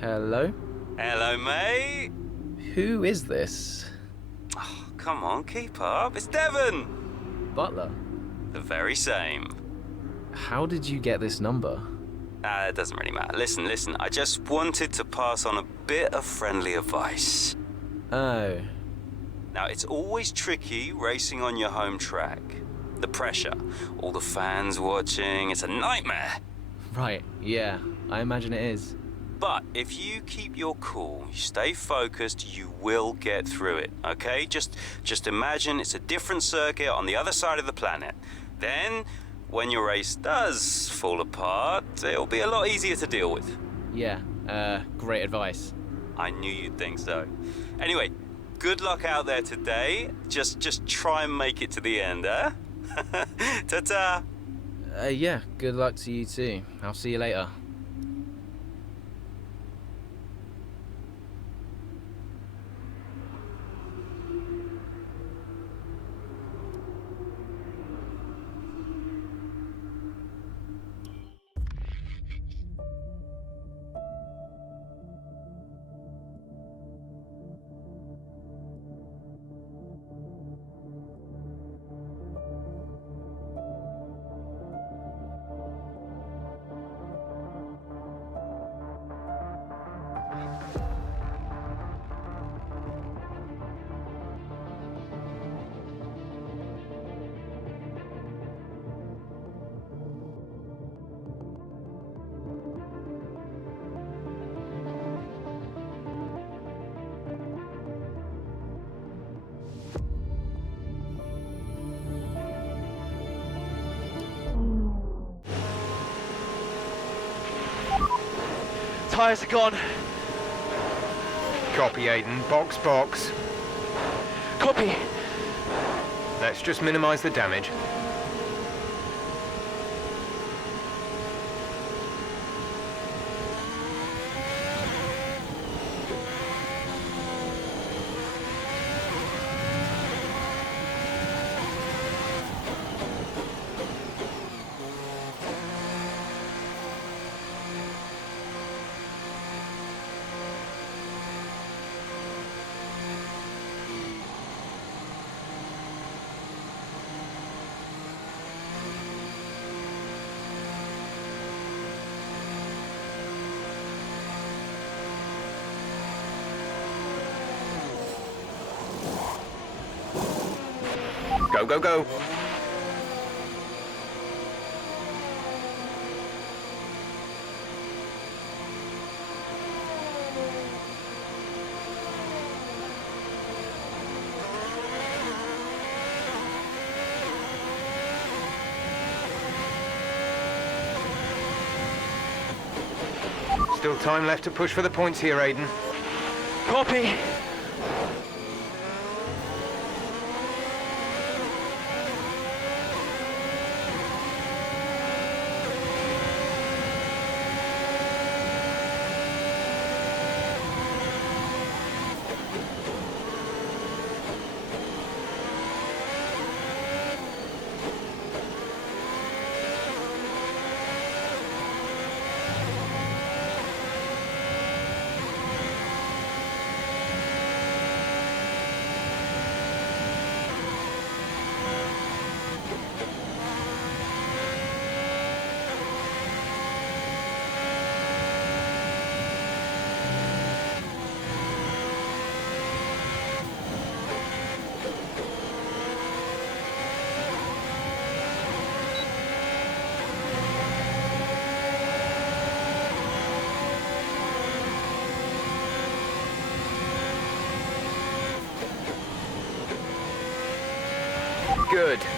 Hello? Hello, mate. Who is this? Oh, come on, keep up. It's Devon. Butler? The very same. How did you get this number? It doesn't really matter. Listen. I just wanted to pass on a bit of friendly advice. Oh. Now, it's always tricky racing on your home track. The pressure, all the fans watching, it's a nightmare. Right, yeah, I imagine it is. But if you keep your cool, you stay focused, you will get through it, okay? Just imagine it's a different circuit on the other side of the planet. Then, when your race does fall apart, it'll be a lot easier to deal with. Yeah, great advice. I knew you'd think so. Anyway, good luck out there today. Just try and make it to the end, huh? Ta-ta! Yeah, good luck to you too. I'll see you later. Tyres are gone. Copy, Aiden. Box. Copy. Let's just minimize the damage. Go. Still time left to push for the points here, Aiden. Copy.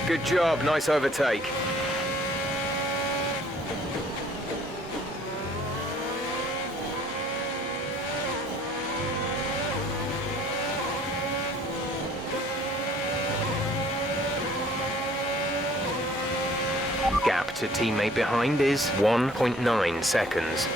Good job. Nice overtake. Gap to teammate behind is 1.9 seconds.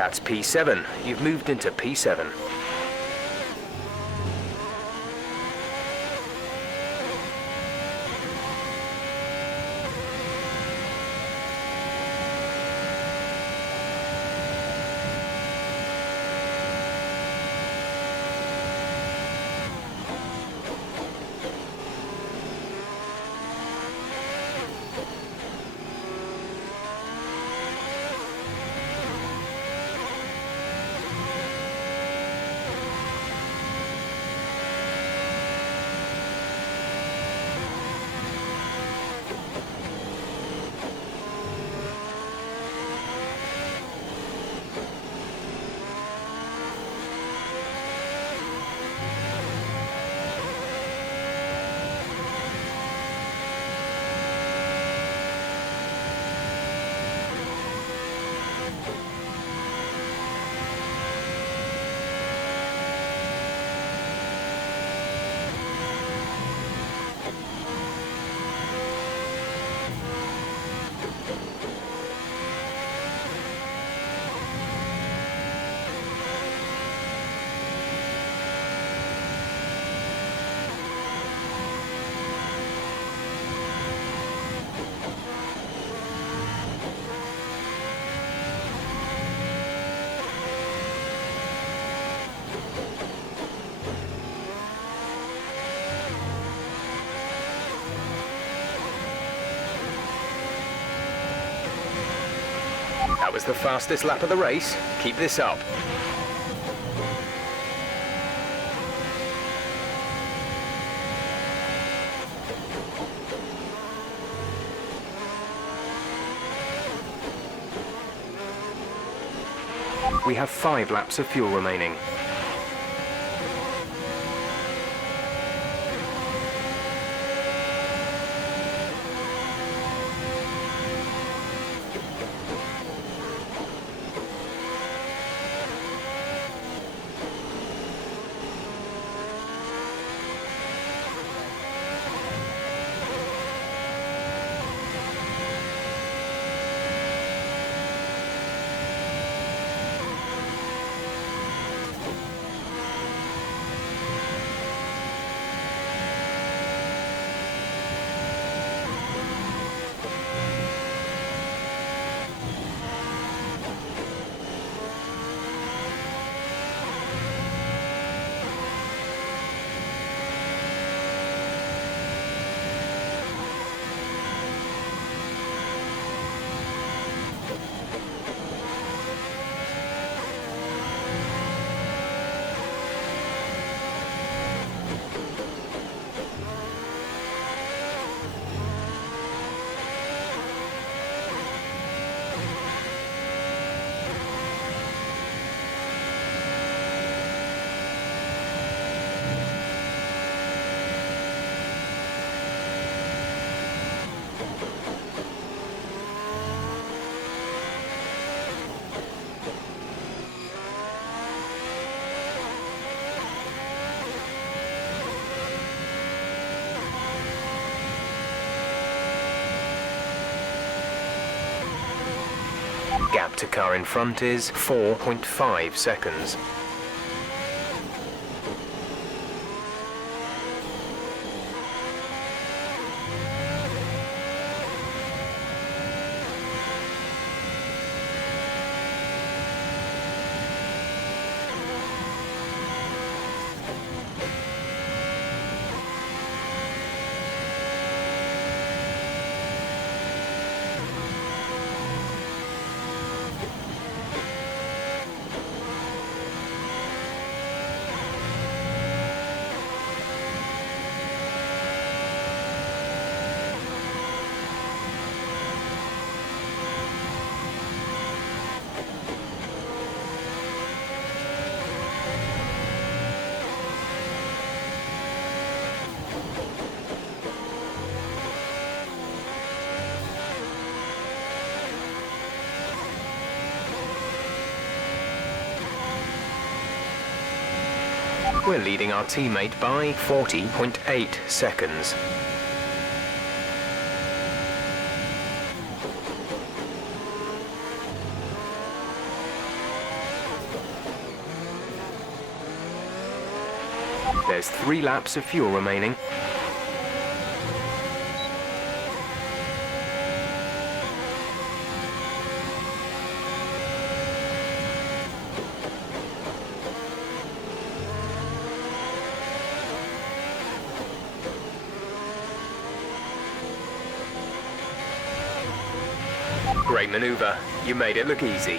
That's P7. You've moved into P7. That was the fastest lap of the race. Keep this up. We have 5 laps of fuel remaining. Gap to car in front is 4.5 seconds. We're leading our teammate by 40.8 seconds. There's 3 laps of fuel remaining. Great maneuver. You made it look easy.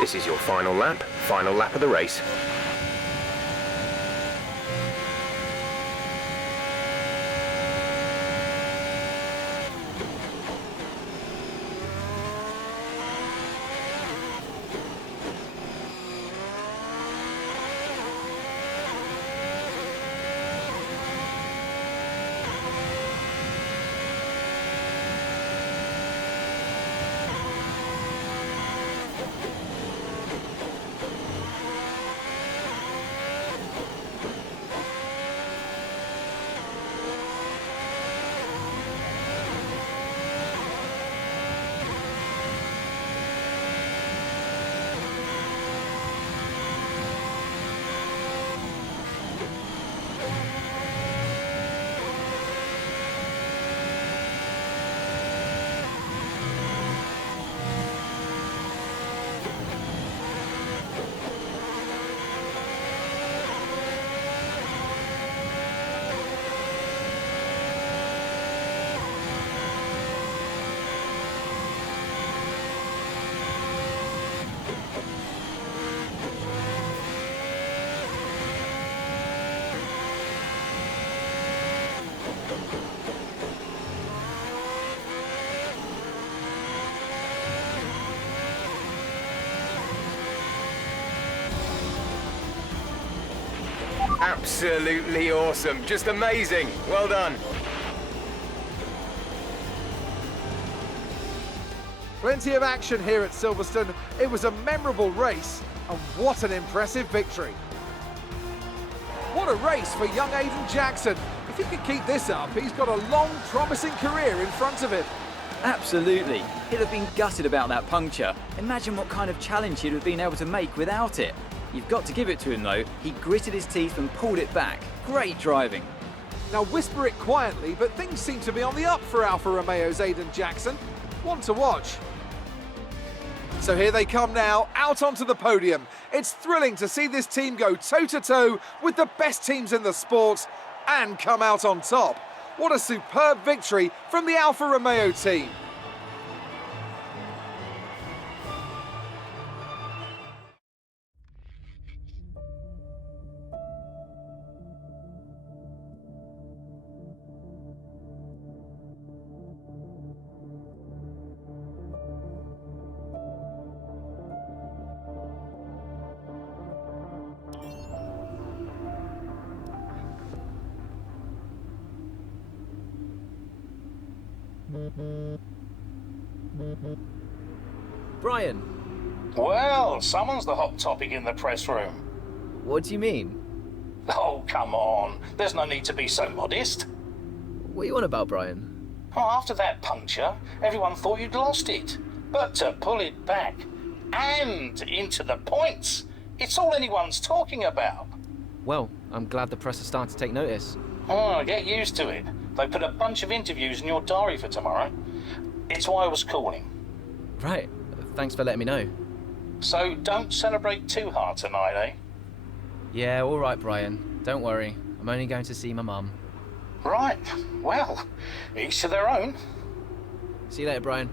This is your final lap of the race. Absolutely awesome. Just amazing. Well done. Plenty of action here at Silverstone. It was a memorable race, and what an impressive victory. What a race for young Aiden Jackson. If he can keep this up, he's got a long, promising career in front of him. Absolutely. He'd have been gutted about that puncture. Imagine what kind of challenge he'd have been able to make without it. You've got to give it to him though. He gritted his teeth and pulled it back. Great driving. Now whisper it quietly, but things seem to be on the up for Alfa Romeo's Aiden Jackson. One to watch. So here they come now, out onto the podium. It's thrilling to see this team go toe-to-toe with the best teams in the sport and come out on top. What a superb victory from the Alfa Romeo team. Brian. Well, someone's the hot topic in the press room. What do you mean? Oh, come on. There's no need to be so modest. What are you on about, Brian? Oh, after that puncture, everyone thought you'd lost it. But to pull it back and into the points, it's all anyone's talking about. Well, I'm glad the press are starting to take notice. Oh, get used to it. They put a bunch of interviews in your diary for tomorrow. It's why I was calling. Right. Thanks for letting me know. So don't celebrate too hard tonight, eh? Yeah, all right, Brian. Don't worry. I'm only going to see my mum. Right. Well, each to their own. See you later, Brian.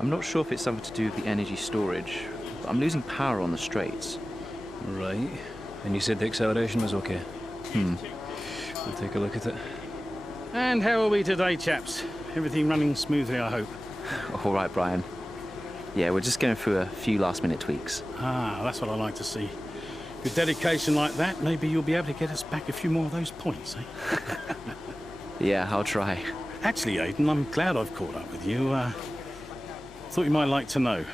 I'm not sure if it's something to do with the energy storage, but I'm losing power on the straights. Right. And you said the acceleration was okay? We'll take a look at it. And how are we today, chaps? Everything running smoothly, I hope. All right, Brian. Yeah, we're just going through a few last-minute tweaks. Ah, that's what I like to see. With dedication like that, maybe you'll be able to get us back a few more of those points, eh? Yeah, I'll try. Actually, Aiden, I'm glad I've caught up with you. Thought you might like to know.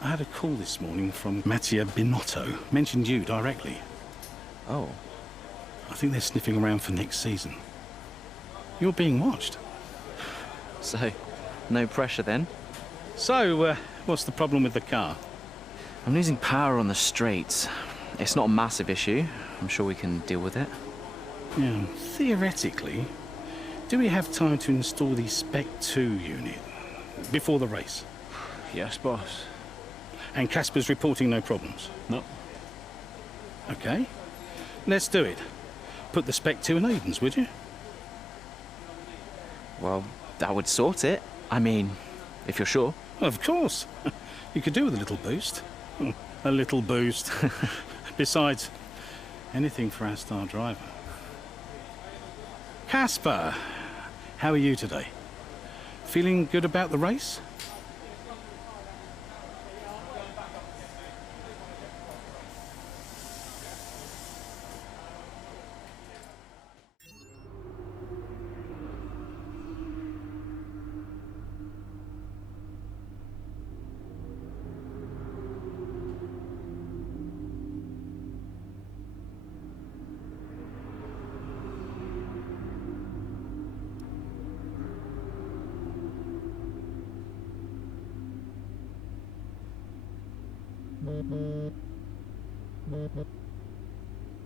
I had a call this morning from Mattia Binotto. Mentioned you directly. Oh. I think they're sniffing around for next season. You're being watched. So, no pressure then? So, what's the problem with the car? I'm losing power on the straights. It's not a massive issue. I'm sure we can deal with it. Yeah, theoretically, do we have time to install the Spec 2 unit before the race? Yes, boss. And Casper's reporting no problems? No. Okay. Let's do it. Put the Spec 2 in Aiden's, would you? Well, that would sort it. I mean, if you're sure. Of course. You could do with a little boost. A little boost. Besides, anything for our star driver. Casper, how are you today? Feeling good about the race?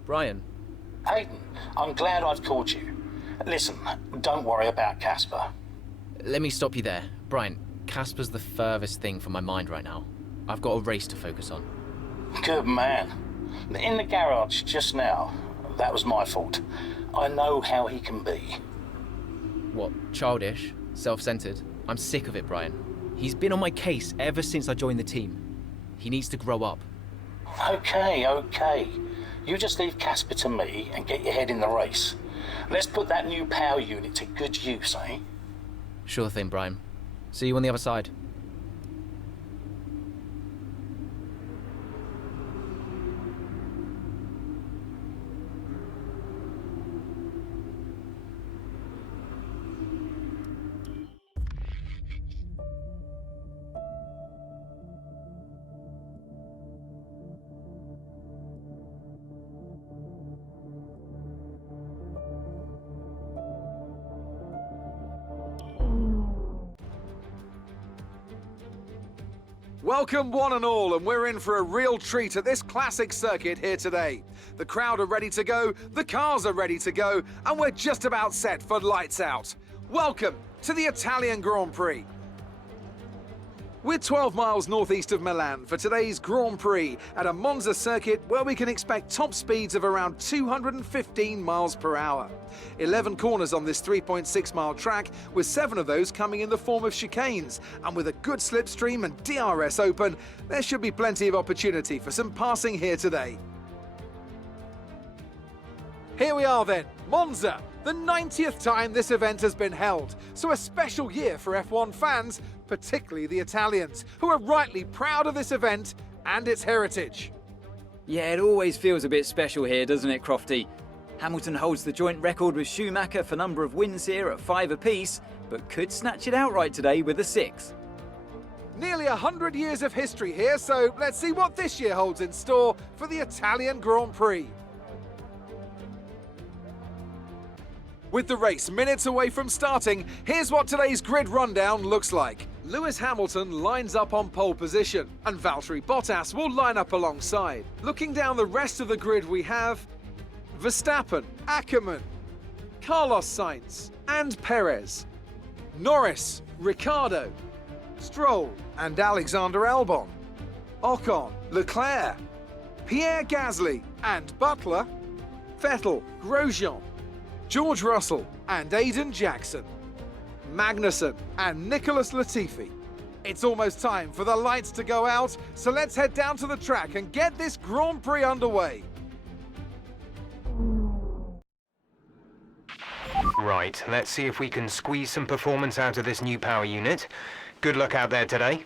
Brian. Aiden, I'm glad I've called you. Listen, don't worry about Casper. Let me stop you there. Brian, Casper's the furthest thing from my mind right now. I've got a race to focus on. Good man. In the garage just now, that was my fault. I know how he can be. What, childish? Self-centered? I'm sick of it, Brian. He's been on my case ever since I joined the team. He needs to grow up. Okay. You just leave Casper to me and get your head in the race. Let's put that new power unit to good use, eh? Sure thing, Brian. See you on the other side. Welcome one and all, and we're in for a real treat at this classic circuit here today. The crowd are ready to go, the cars are ready to go, and we're just about set for lights out. Welcome to the Italian Grand Prix. We're 12 miles northeast of Milan for today's Grand Prix at a Monza circuit where we can expect top speeds of around 215 miles per hour. 11 corners on this 3.6-mile track, with 7 of those coming in the form of chicanes. And with a good slipstream and DRS open, there should be plenty of opportunity for some passing here today. Here we are then, Monza, the 90th time this event has been held. So a special year for F1 fans, particularly the Italians, who are rightly proud of this event and its heritage. Yeah, it always feels a bit special here, doesn't it, Crofty? Hamilton holds the joint record with Schumacher for number of wins here at 5 apiece, but could snatch it outright today with a 6. Nearly 100 years of history here, so let's see what this year holds in store for the Italian Grand Prix. With the race minutes away from starting, here's what today's grid rundown looks like. Lewis Hamilton lines up on pole position, and Valtteri Bottas will line up alongside. Looking down the rest of the grid, we have Verstappen, Ackermann, Carlos Sainz, and Perez, Norris, Ricciardo, Stroll, and Alexander Albon, Ocon, Leclerc, Pierre Gasly, and Butler, Vettel, Grosjean, George Russell and Aiden Jackson, Magnussen and Nicholas Latifi, It's almost time for the lights to go out, so let's head down to the track and get this Grand Prix underway. Right, let's see if we can squeeze some performance out of this new power unit. Good luck out there today.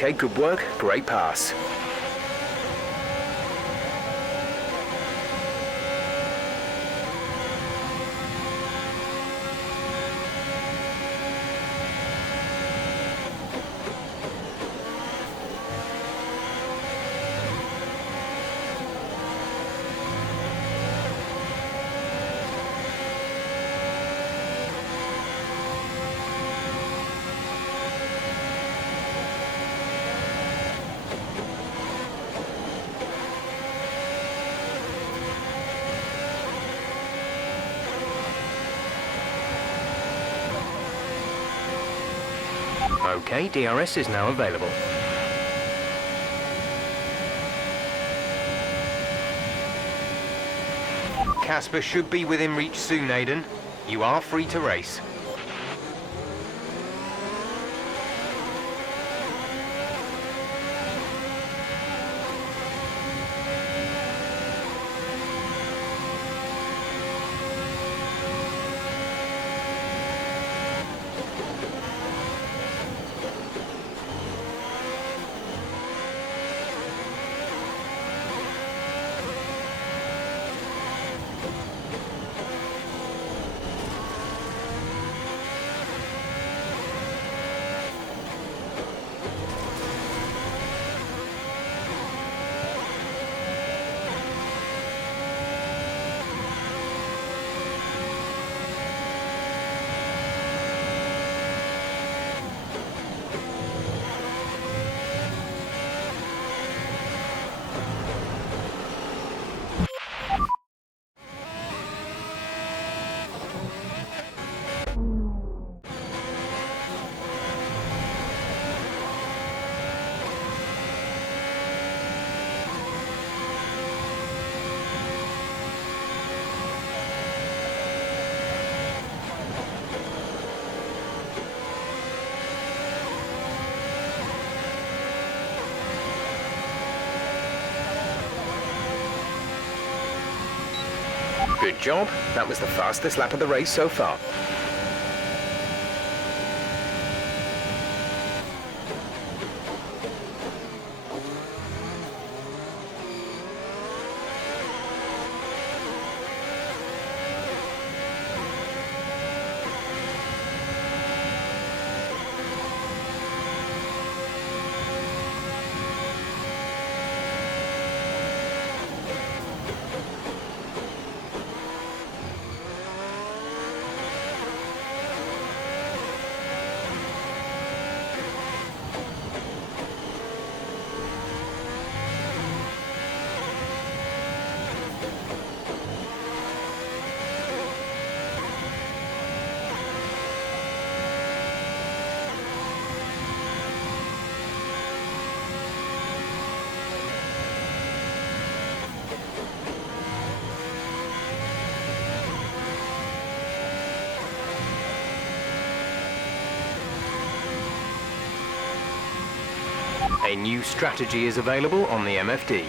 Okay, good work. Great pass. Okay, DRS is now available. Casper should be within reach soon, Aiden. You are free to race. Good job. That was the fastest lap of the race so far. A new strategy is available on the MFD.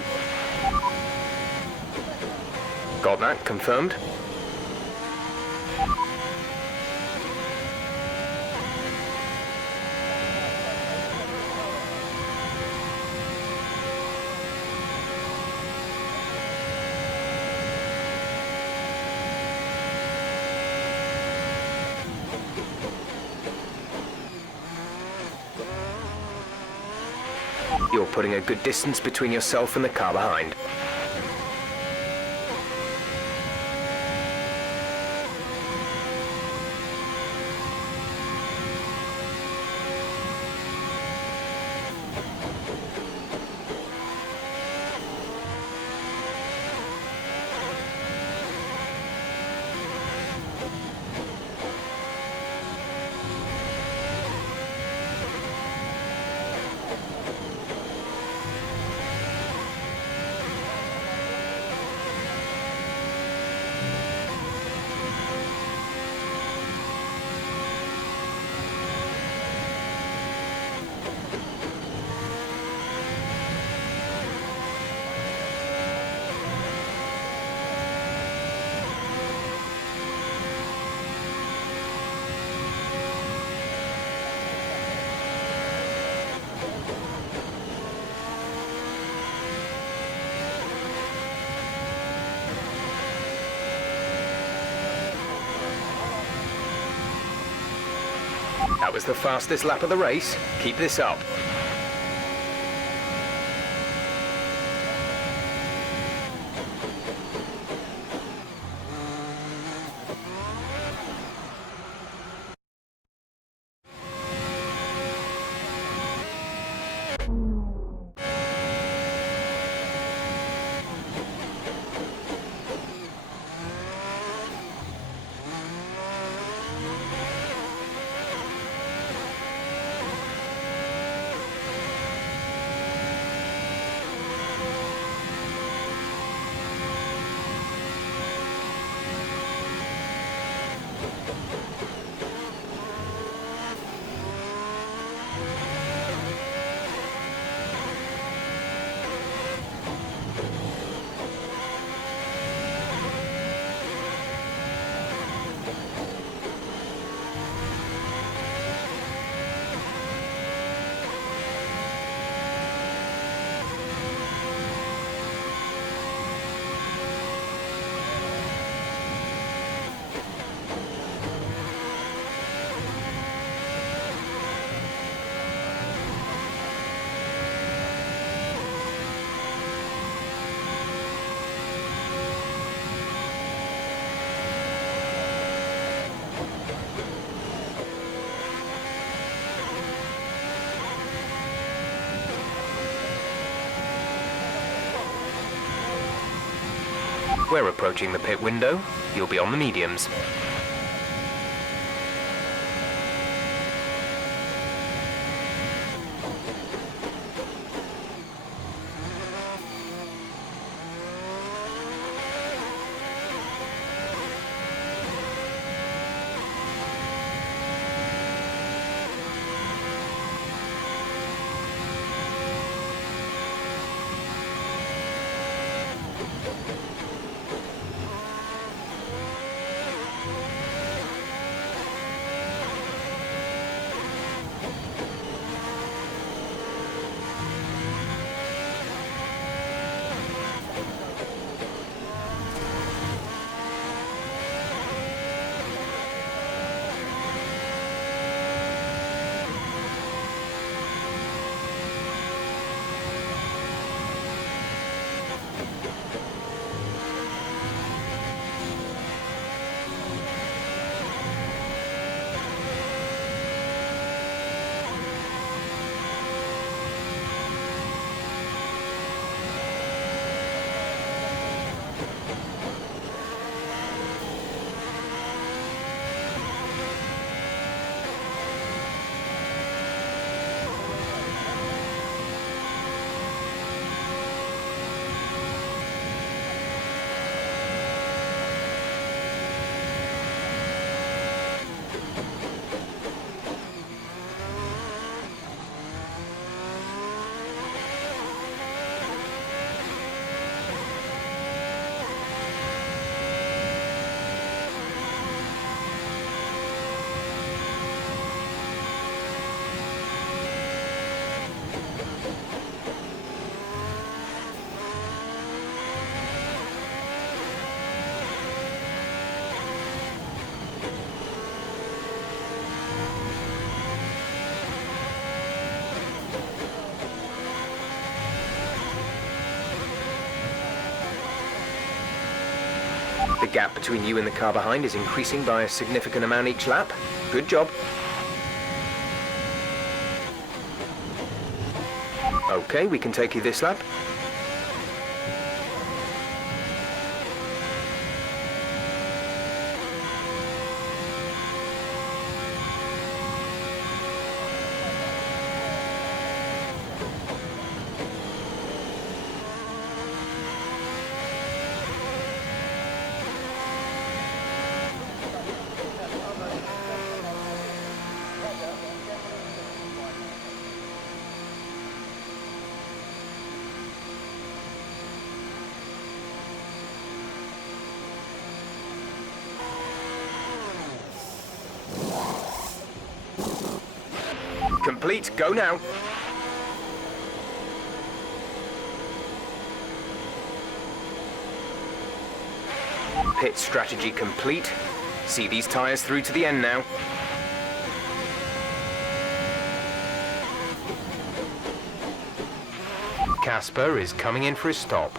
Got that confirmed? You're putting a good distance between yourself and the car behind. That was the fastest lap of the race. Keep this up. We're approaching the pit window. You'll be on the mediums. The gap between you and the car behind is increasing by a significant amount each lap. Good job. Okay, we can take you this lap. Complete, go now. Pit strategy complete. See these tyres through to the end now. Casper is coming in for his stop.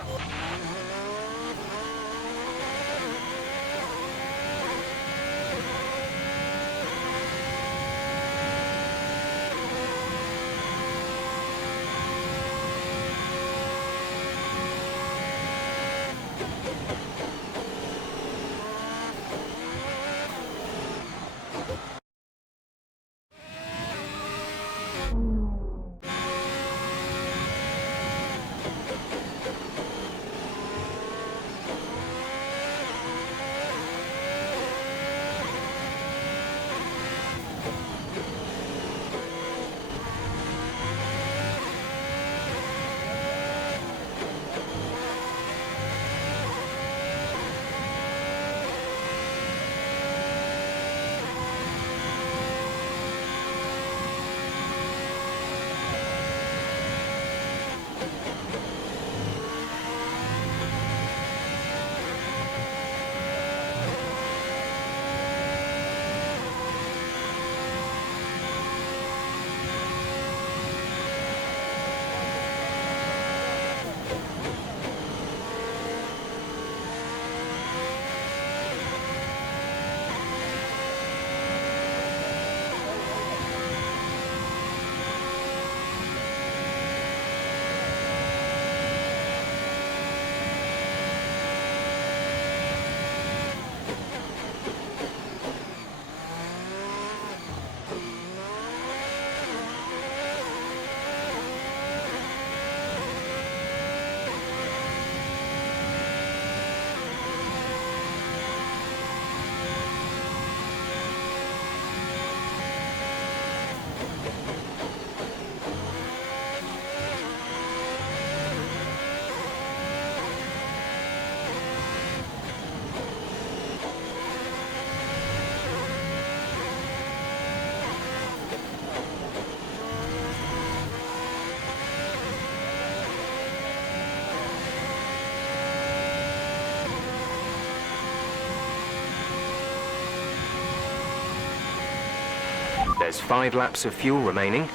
There's 5 laps of fuel remaining.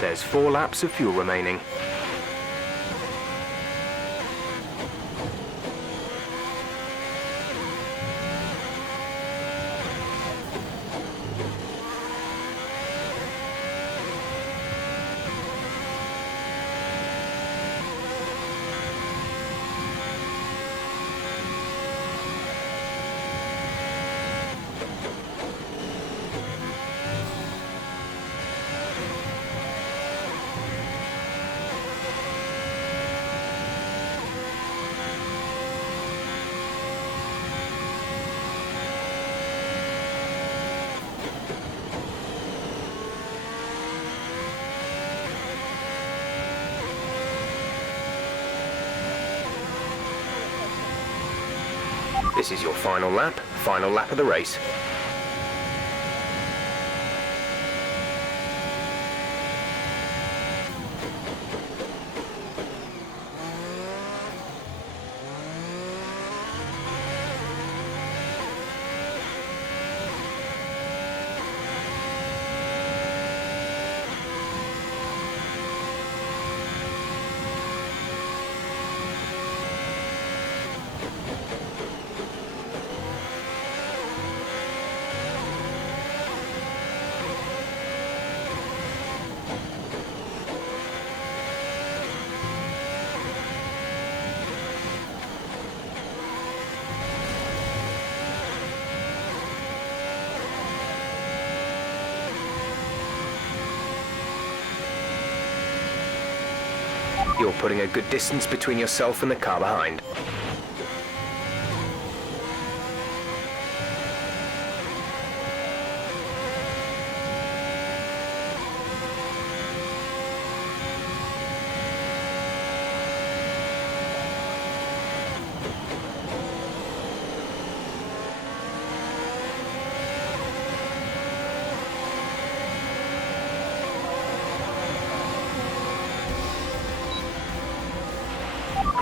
There's 4 laps of fuel remaining. This is your final lap of the race. You're putting a good distance between yourself and the car behind.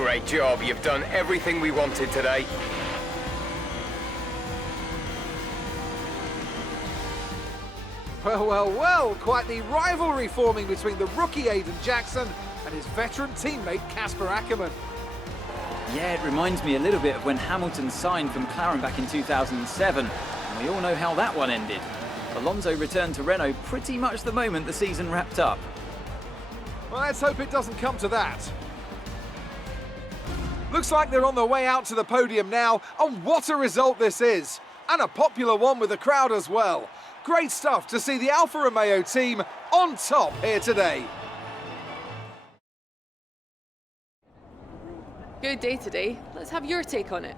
Great job. You've done everything we wanted today. Well, well, well, quite the rivalry forming between the rookie Aiden Jackson and his veteran teammate Casper Ackerman. Yeah, it reminds me a little bit of when Hamilton signed for McLaren back in 2007, and we all know how that one ended. Alonso returned to Renault pretty much the moment the season wrapped up. Well, let's hope it doesn't come to that. Looks like they're on their way out to the podium now, and what a result this is! And a popular one with the crowd as well. Great stuff to see the Alfa Romeo team on top here today. Good day today. Let's have your take on it.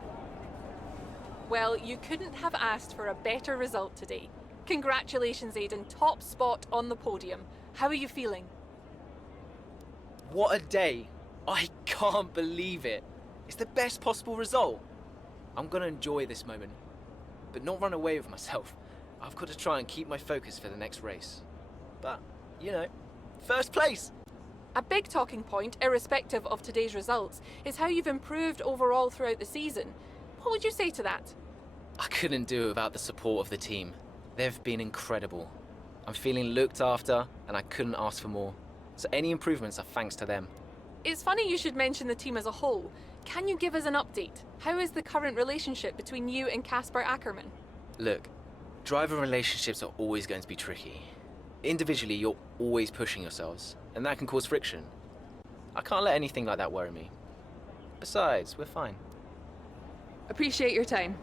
Well, you couldn't have asked for a better result today. Congratulations, Aiden. Top spot on the podium. How are you feeling? What a day. I can't believe it. It's the best possible result. I'm going to enjoy this moment, but not run away with myself. I've got to try and keep my focus for the next race. But, you know, first place. A big talking point, irrespective of today's results, is how you've improved overall throughout the season. What would you say to that? I couldn't do it without the support of the team. They've been incredible. I'm feeling looked after, and I couldn't ask for more. So any improvements are thanks to them. It's funny you should mention the team as a whole. Can you give us an update? How is the current relationship between you and Casper Ackerman? Look, driver relationships are always going to be tricky. Individually, you're always pushing yourselves, and that can cause friction. I can't let anything like that worry me. Besides, we're fine. Appreciate your time.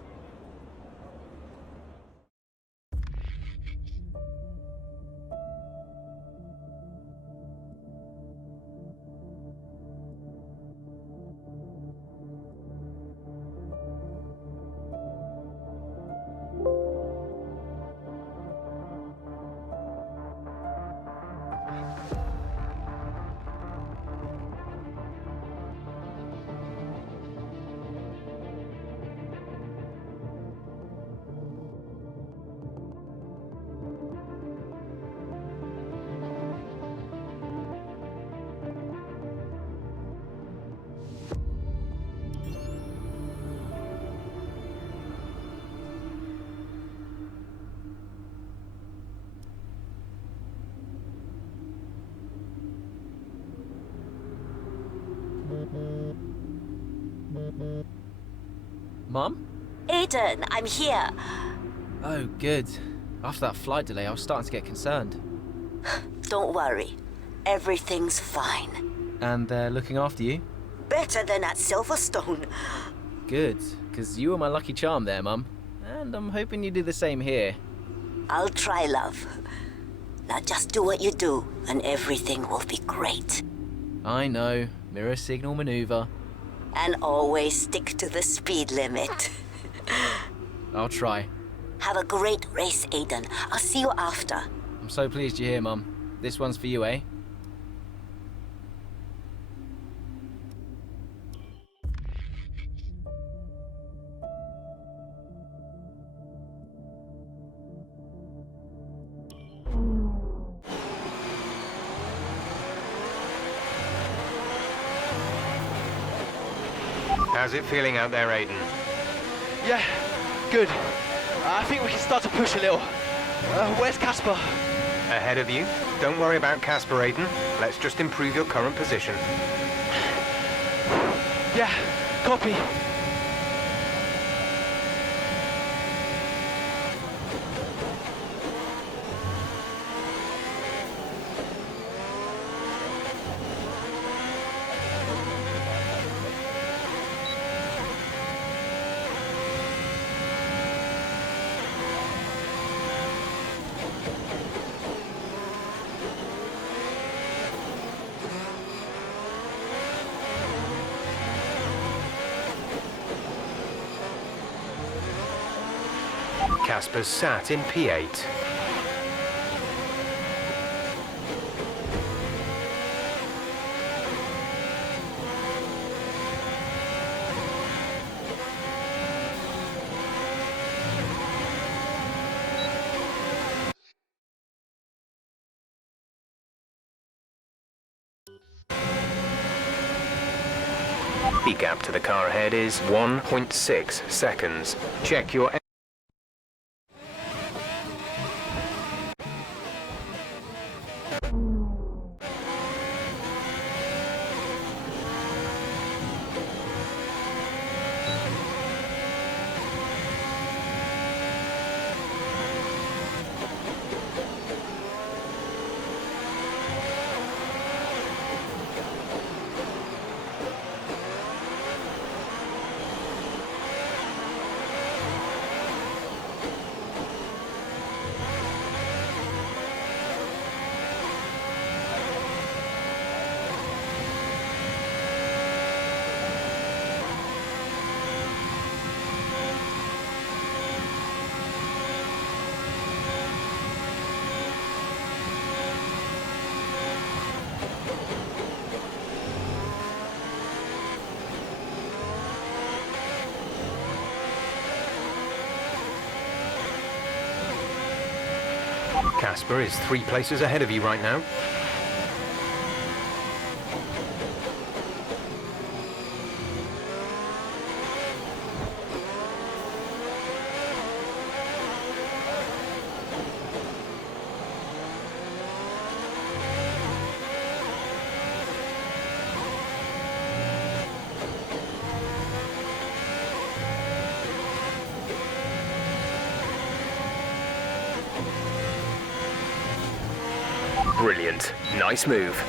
Mum? Aiden, I'm here. Oh, good. After that flight delay, I was starting to get concerned. Don't worry. Everything's fine. And they're looking after you? Better than at Silverstone. Good, because you were my lucky charm there, Mum. And I'm hoping you do the same here. I'll try, love. Now just do what you do, and everything will be great. I know. Mirror signal maneuver. And always stick to the speed limit. I'll try. Have a great race, Aiden. I'll see you after. I'm so pleased you're here, Mum. This one's for you, eh? How's it feeling out there, Aiden? Yeah, good. I think we can start to push a little. Where's Casper? Ahead of you. Don't worry about Casper, Aiden. Let's just improve your current position. Yeah, copy. Casper's sat in P8. The gap to the car ahead is 1.6 seconds. Check your... Casper is 3 places ahead of you right now. Brilliant. Nice move.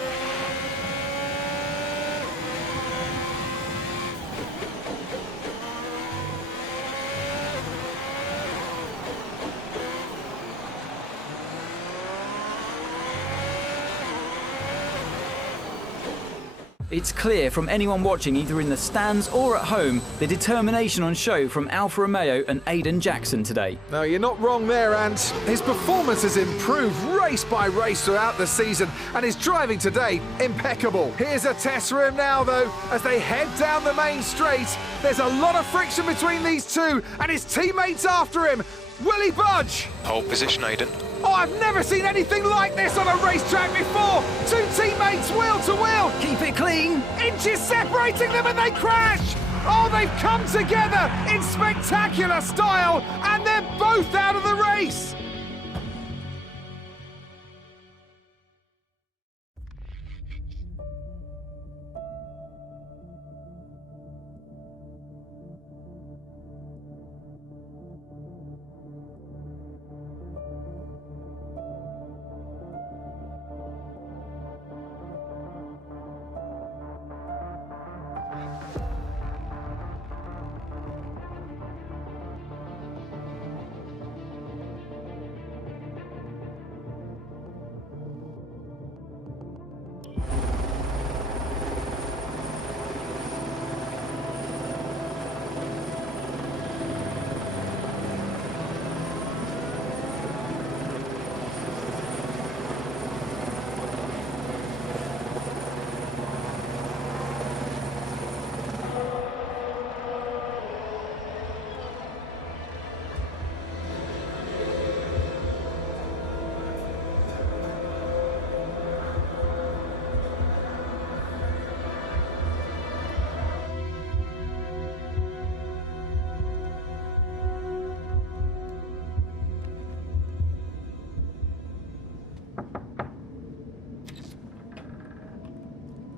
It's clear from anyone watching either in the stands or at home the determination on show from Alfa Romeo and Aiden Jackson today. No, you're not wrong there, and his performance has improved race by race throughout the season, and his driving today, impeccable. Here's a test for him now, though, as they head down the main straight. There's a lot of friction between these two, and his teammates after him. Will he budge? Hold position, Aiden. Oh, I've never seen anything like this on a racetrack before! 2 teammates wheel to wheel! Keep it clean! Inches separating them and they crash! Oh, they've come together in spectacular style, and they're both out of the race!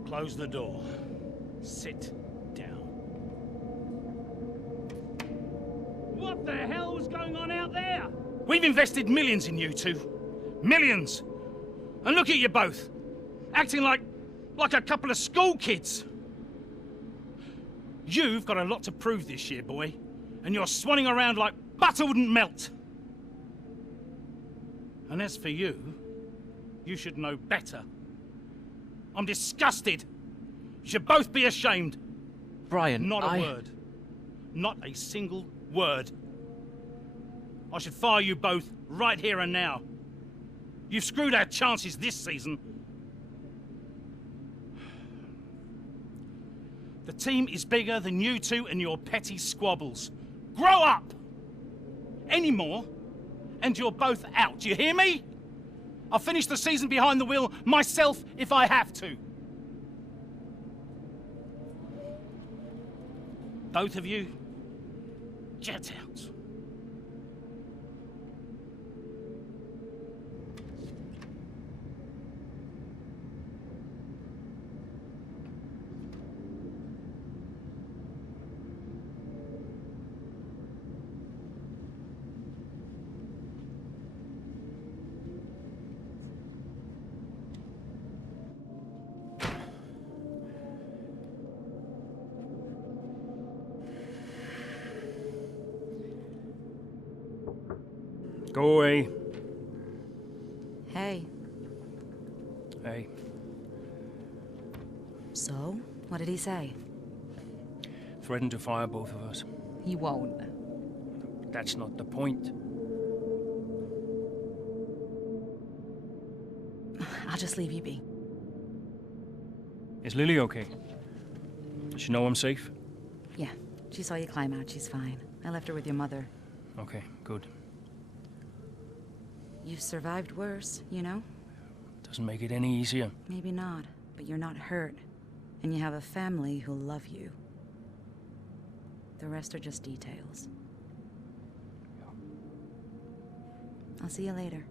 Close the door. Sit down. What the hell was going on out there? We've invested millions in you two. Millions. And look at you both. Acting like a couple of school kids. You've got a lot to prove this year, boy. And you're swanning around like butter wouldn't melt. And as for you, you should know better. I'm disgusted. You should both be ashamed. Brian, Not a word. Not a single word. I should fire you both right here and now. You've screwed our chances this season. The team is bigger than you two and your petty squabbles. Grow up! Any more, and you're both out. Do you hear me? I'll finish the season behind the wheel myself if I have to. both of you, jet out. Go away. Hey. Hey. So, what did he say? Threatened to fire both of us. He won't. That's not the point. I'll just leave you be. Is Lily okay? Does she know I'm safe? Yeah, she saw you climb out. She's fine. I left her with your mother. Okay, good. You've survived worse, you know? Doesn't make it any easier. Maybe not, but you're not hurt. And you have a family who'll love you. The rest are just details. I'll see you later.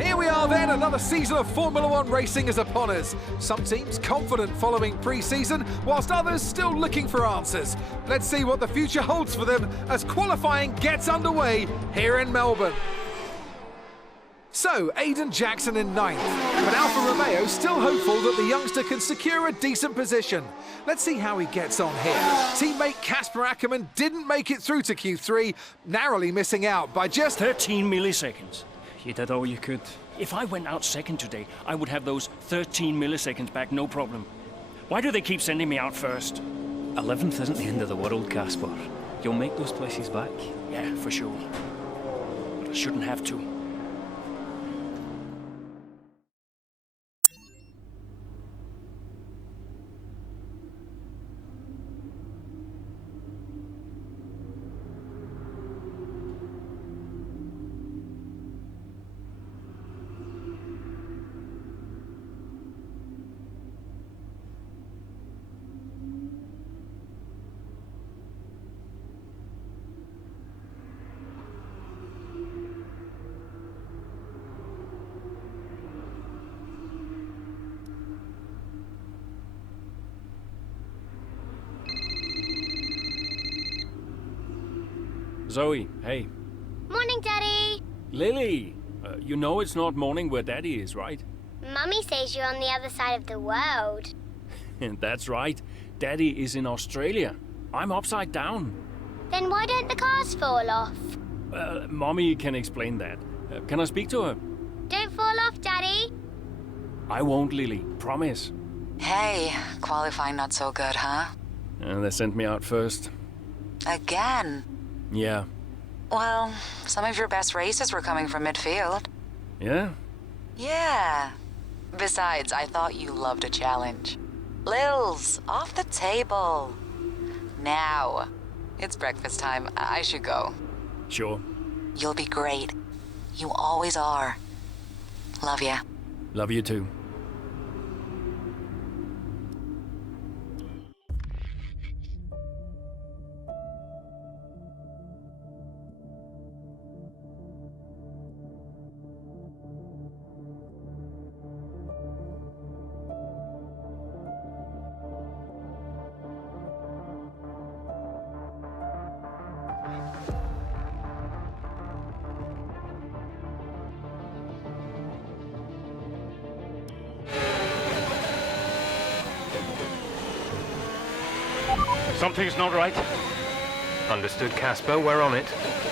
Here we are then, another season of Formula One racing is upon us. Some teams confident following pre-season, whilst others still looking for answers. Let's see what the future holds for them as qualifying gets underway here in Melbourne. So, Aiden Jackson in ninth, but Alfa Romeo still hopeful that the youngster can secure a decent position. Let's see how he gets on here. Teammate Casper Ackerman didn't make it through to Q3, narrowly missing out by just 13 milliseconds. You did all you could. If I went out second today, I would have those 13 milliseconds back, no problem. Why do they keep sending me out first? 11th isn't the end of the world, Casper. You'll make those places back. Yeah, for sure. But I shouldn't have to. Zoe, hey. Morning, Daddy. Lily! You know it's not morning where Daddy is, right? Mummy says you're on the other side of the world. That's right. Daddy is in Australia. I'm upside down. Then why don't the cars fall off? Mommy can explain that. Can I speak to her? Don't fall off, Daddy. I won't, Lily. Promise. Hey, qualifying not so good, huh? They sent me out first. Again? Yeah. Well, some of your best races were coming from midfield. Yeah? Yeah. Besides, I thought you loved a challenge. Lils, off the table. Now. It's breakfast time. I should go. Sure. You'll be great. You always are. Love ya. Love you too. Something's not right. Understood, Casper. We're on it.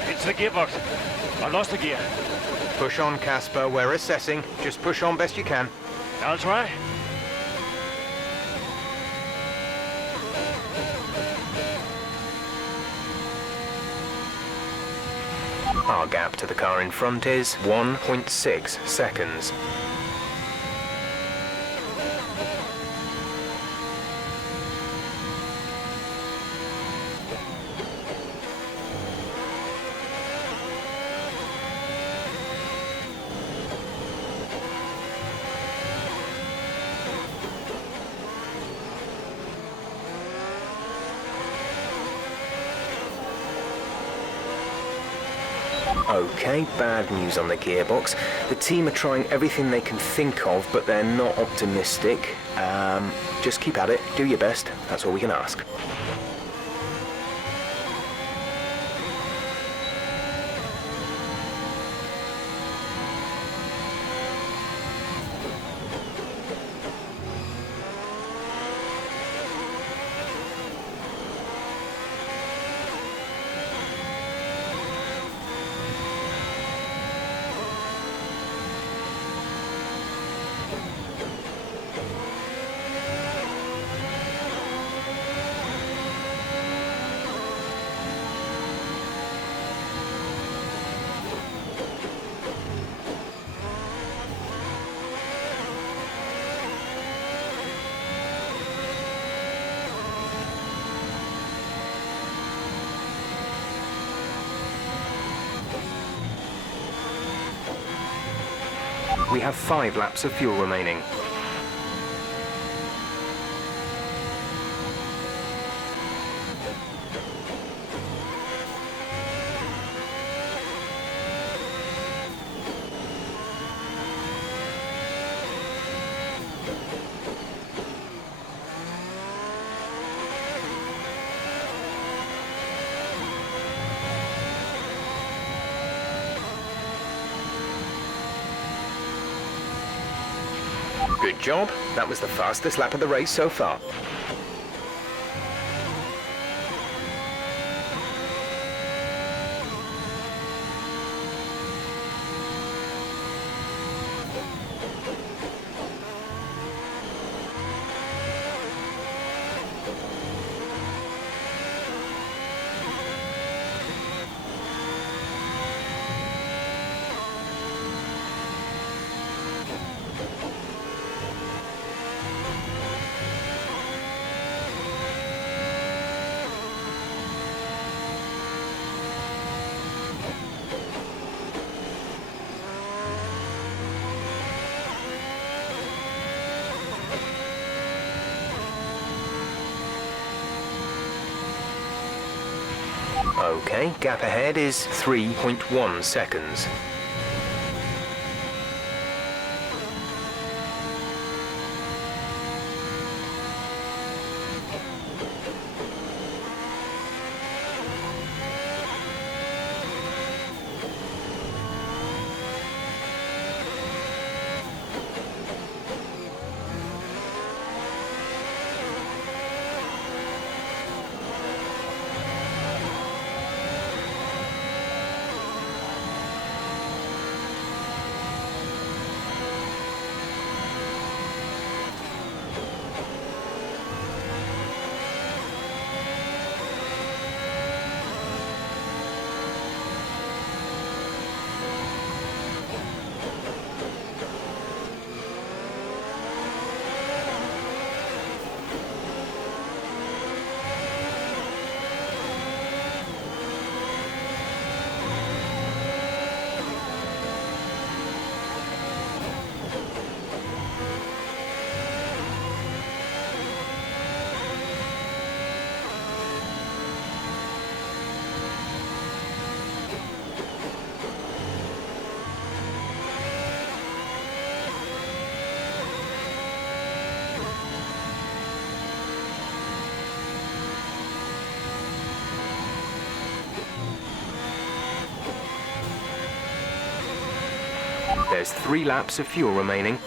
It's the gearbox. I lost the gear. Push on, Casper. We're assessing. Just push on best you can. I'll try. Our gap to the car in front is 1.6 seconds. Okay, bad news on the gearbox. The team are trying everything they can think of, but they're not optimistic. Just keep at it, do your best, that's all we can ask. We have 5 laps of fuel remaining. Good job. That was the fastest lap of the race so far. Okay, gap ahead is 3.1 seconds. There's 3 laps of fuel remaining.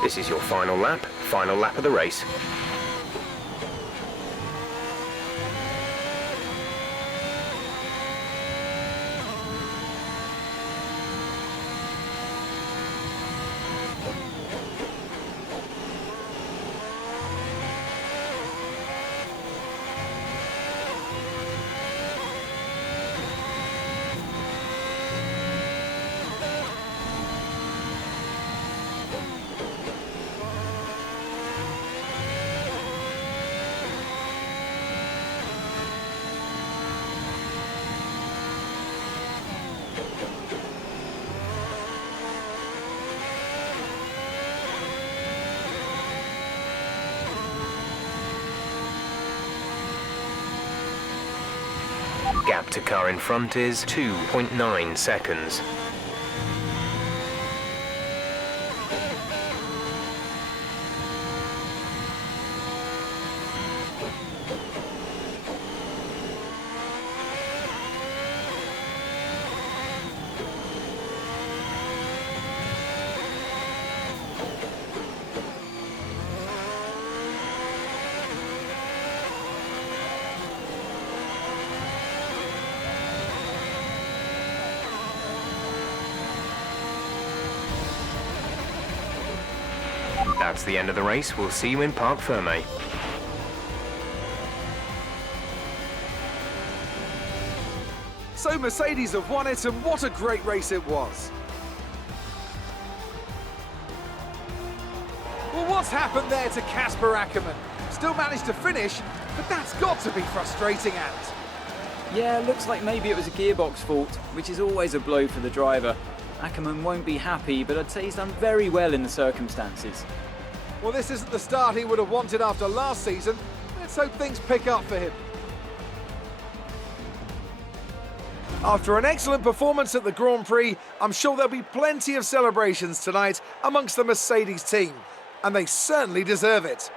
This is your final lap of the race. Gap to car in front is 2.9 seconds. That's the end of the race. We'll see you in Parc Fermé. So Mercedes have won it, and what a great race it was. Well, what's happened there to Casper Ackermann? Still managed to finish, but that's got to be frustrating, Ant. Yeah, looks like maybe it was a gearbox fault, which is always a blow for the driver. Ackermann won't be happy, but I'd say he's done very well in the circumstances. Well, this isn't the start he would have wanted after last season. Let's hope things pick up for him. After an excellent performance at the Grand Prix, I'm sure there'll be plenty of celebrations tonight amongst the Mercedes team, and they certainly deserve it.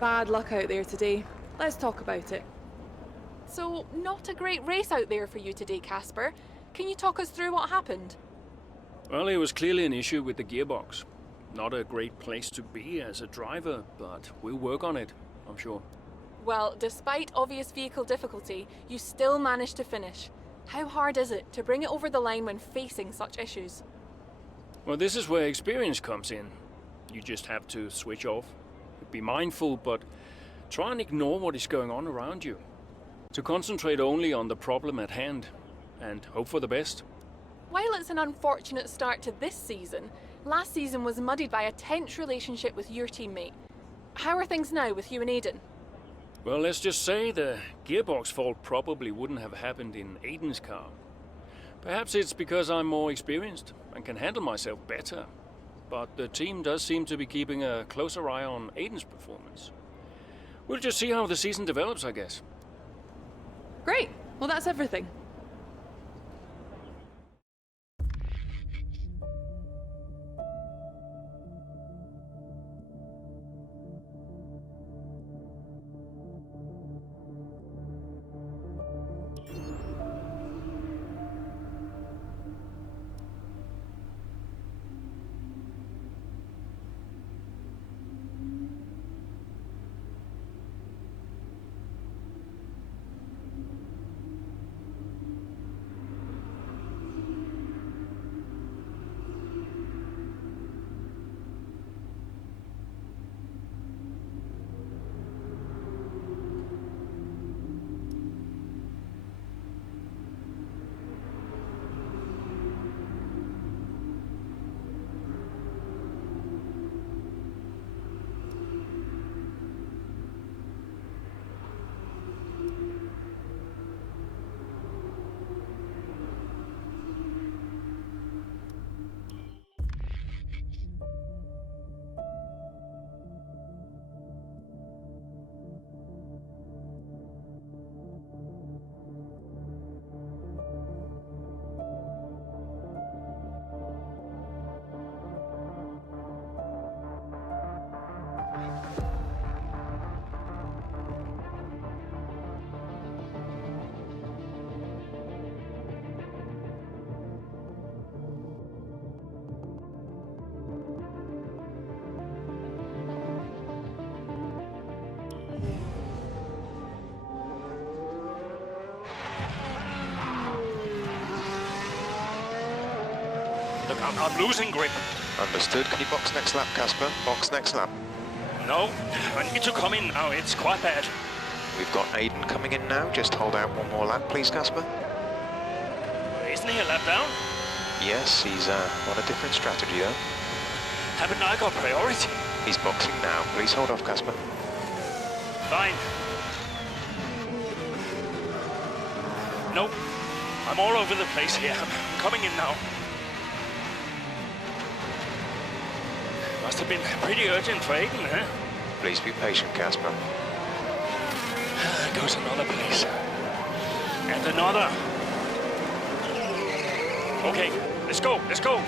Bad luck out there today. Let's talk about it. So, not a great race out there for you today, Casper. Can you talk us through what happened? Well, it was clearly an issue with the gearbox. Not a great place to be as a driver, but we'll work on it, I'm sure. Well, despite obvious vehicle difficulty, you still managed to finish. How hard is it to bring it over the line when facing such issues? Well, this is where experience comes in. You just have to switch off. Be mindful, but try and ignore what is going on around you. To concentrate only on the problem at hand, and hope for the best. while it's an unfortunate start to this season, last season was muddied by a tense relationship with your teammate. How are things now with you and Aiden? Well, let's just say the gearbox fault probably wouldn't have happened in Aiden's car. Perhaps it's because I'm more experienced and can handle myself better. But the team does seem to be keeping a closer eye on Aiden's performance. We'll just see how the season develops, I guess. Great. Well, that's everything. Look, I'm losing grip. Understood. Can you box next lap, Casper? Box next lap. No, I need to come in now. It's quite bad. We've got Aiden coming in now. Just hold out one more lap, please, Casper. Isn't he a lap down? Yes, he's on a different strategy, though. Haven't I got priority? He's boxing now. Please hold off, Casper. Fine. Nope. I'm all over the place here. I'm coming in now. Must have been pretty urgent for Aiden, huh? Please be patient, Casper. There goes another place. And another. Okay, let's go, let's go.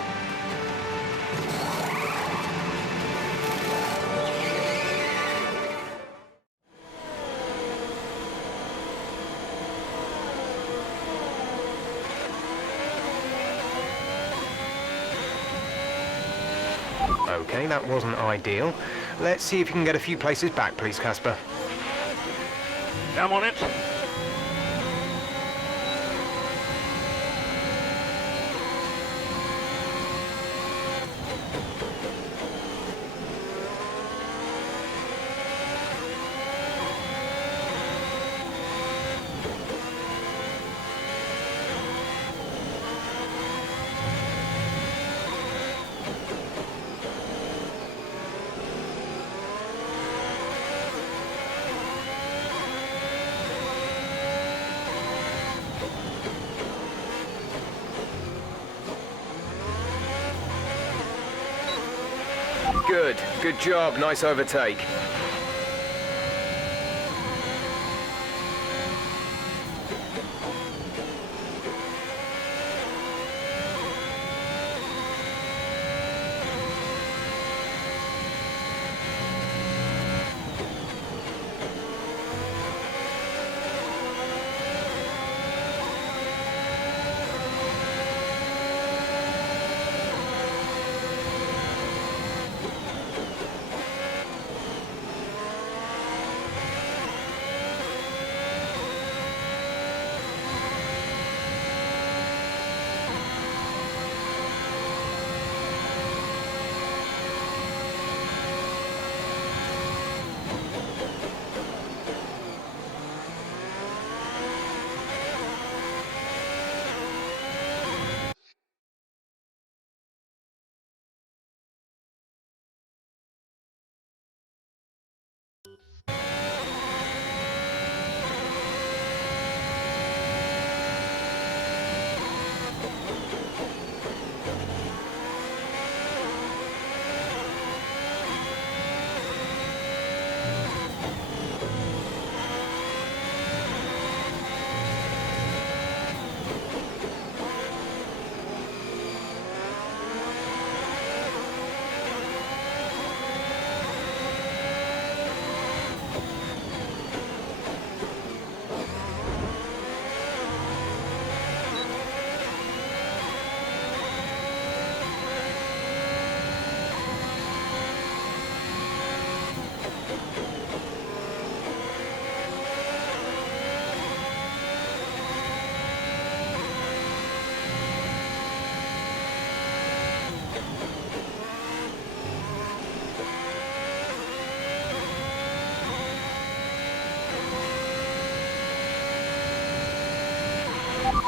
Okay, that wasn't ideal. Let's see if you can get a few places back, please, Casper. I'm on it. Good. Good job. Nice overtake.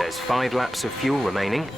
There's 5 laps of fuel remaining.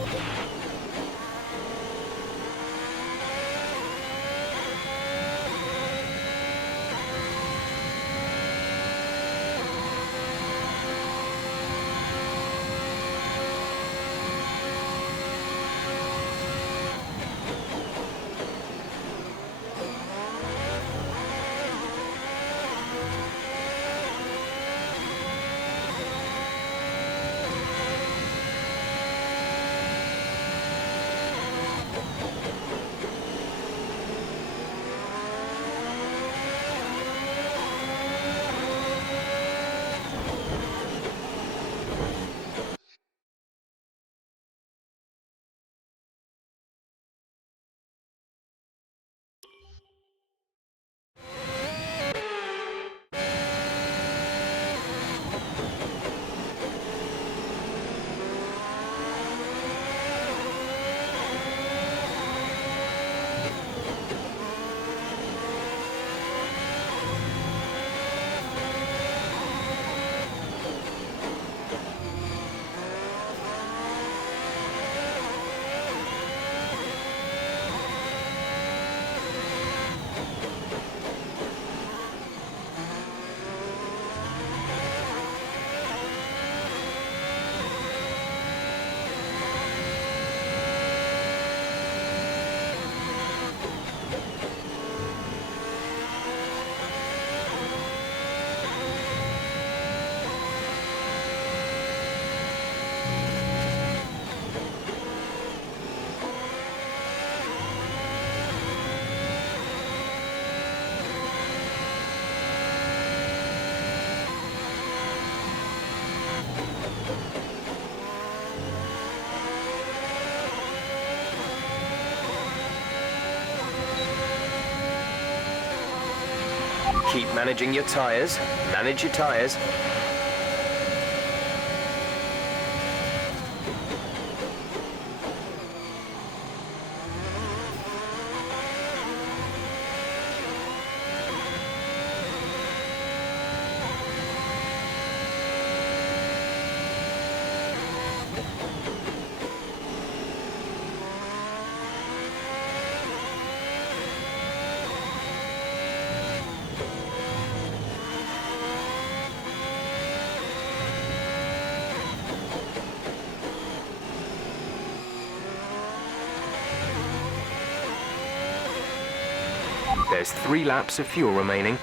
Keep managing your tyres. Manage your tyres. There's 3 laps of fuel remaining.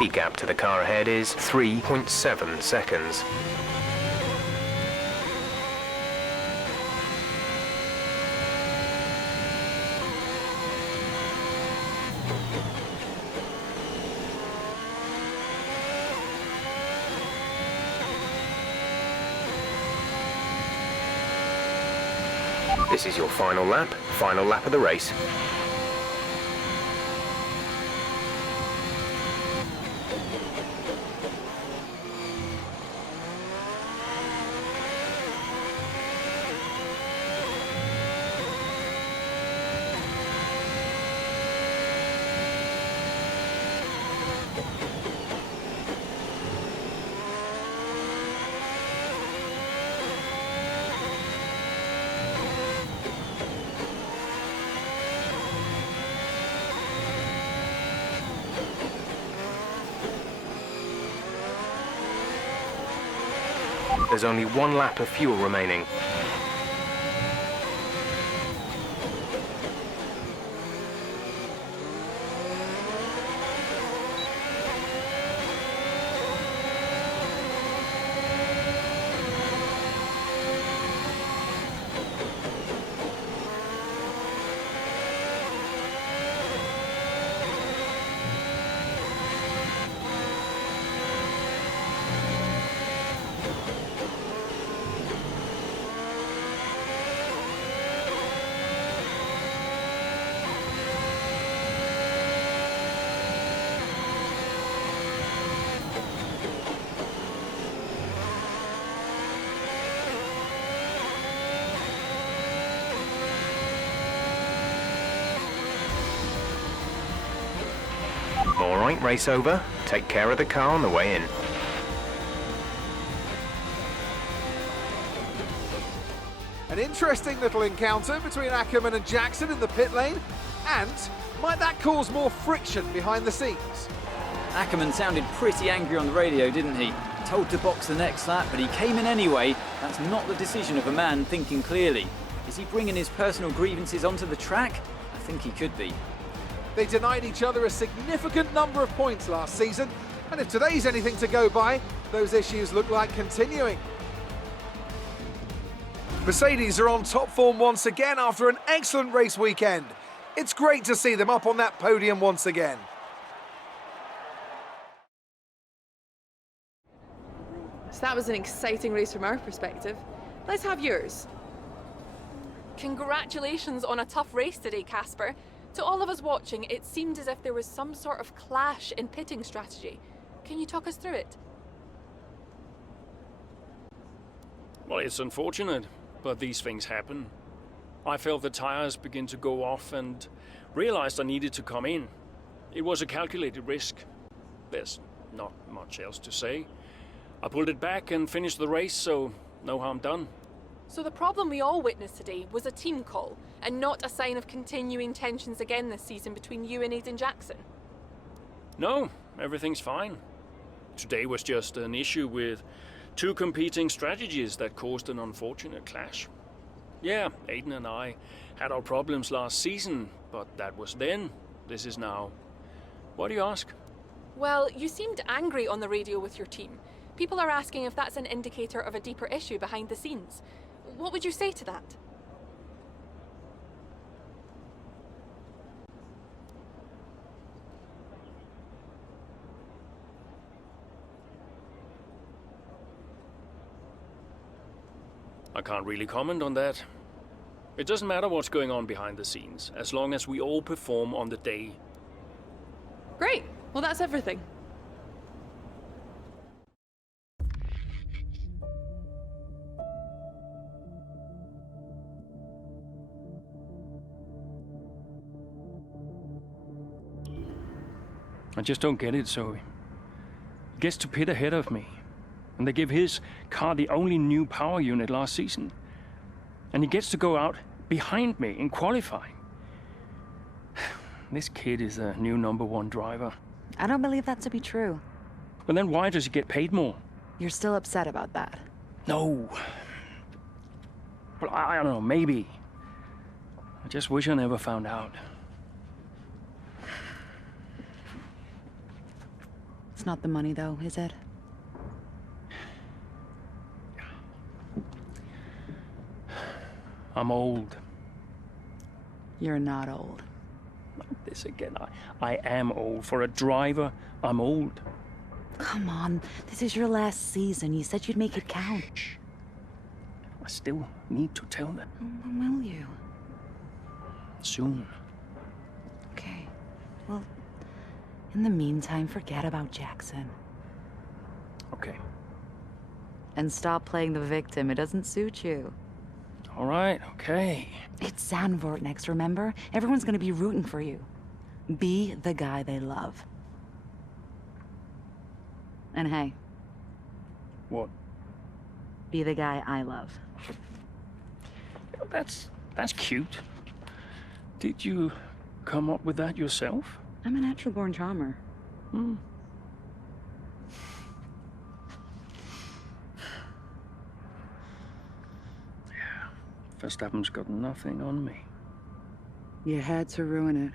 The gap to the car ahead is 3.7 seconds. This is your final lap of the race. There's only one lap of fuel remaining. All right, race over. Take care of the car on the way in. An interesting little encounter between Ackerman and Jackson in the pit lane. And might that cause more friction behind the scenes? Ackerman sounded pretty angry on the radio, didn't he? Told to box the next lap, but he came in anyway. That's not the decision of a man thinking clearly. Is he bringing his personal grievances onto the track? I think he could be. They denied each other a significant number of points last season, and if today's anything to go by, those issues look like continuing. Mercedes are on top form once again after an excellent race weekend. It's great to see them up on that podium once again. So that was an exciting race from our perspective. Let's have yours. Congratulations on a tough race today, Casper. To all of us watching, it seemed as if there was some sort of clash in pitting strategy. Can you talk us through it? Well, it's unfortunate, but these things happen. I felt the tires begin to go off and realized I needed to come in. It was a calculated risk. There's not much else to say. I pulled it back and finished the race, so no harm done. So the problem we all witnessed today was a team call, and not a sign of continuing tensions again this season between you and Aiden Jackson? No, everything's fine. Today was just an issue with two competing strategies that caused an unfortunate clash. Yeah, Aiden and I had our problems last season, but that was then. This is now. Why do you ask? Well, you seemed angry on the radio with your team. People are asking if that's an indicator of a deeper issue behind the scenes. What would you say to that? I can't really comment on that. It doesn't matter what's going on behind the scenes, as long as we all perform on the day. Great. Well, that's everything. I just don't get it, Zoe. He gets to pit ahead of me, and they give his car the only new power unit last season. And he gets to go out behind me in qualifying. This kid is the new #1 driver. I don't believe that to be true. Well, then why does he get paid more? You're still upset about that. No. Well, I don't know, maybe. I just wish I never found out. It's not the money, though, is it? I'm old. You're not old. Not this again. I am old. For a driver, I'm old. Come on, this is your last season. You said you'd make it count. I still need to tell them. When will you? Soon. Okay. Well, in the meantime, forget about Jackson. Okay. And stop playing the victim. It doesn't suit you. All right, okay. It's Zandvoort next, remember? Everyone's gonna be rooting for you. Be the guy they love. And hey. What? Be the guy I love. That's cute. Did you come up with that yourself? I'm a natural-born charmer. Hmm. Verstappen's got nothing on me. You had to ruin it.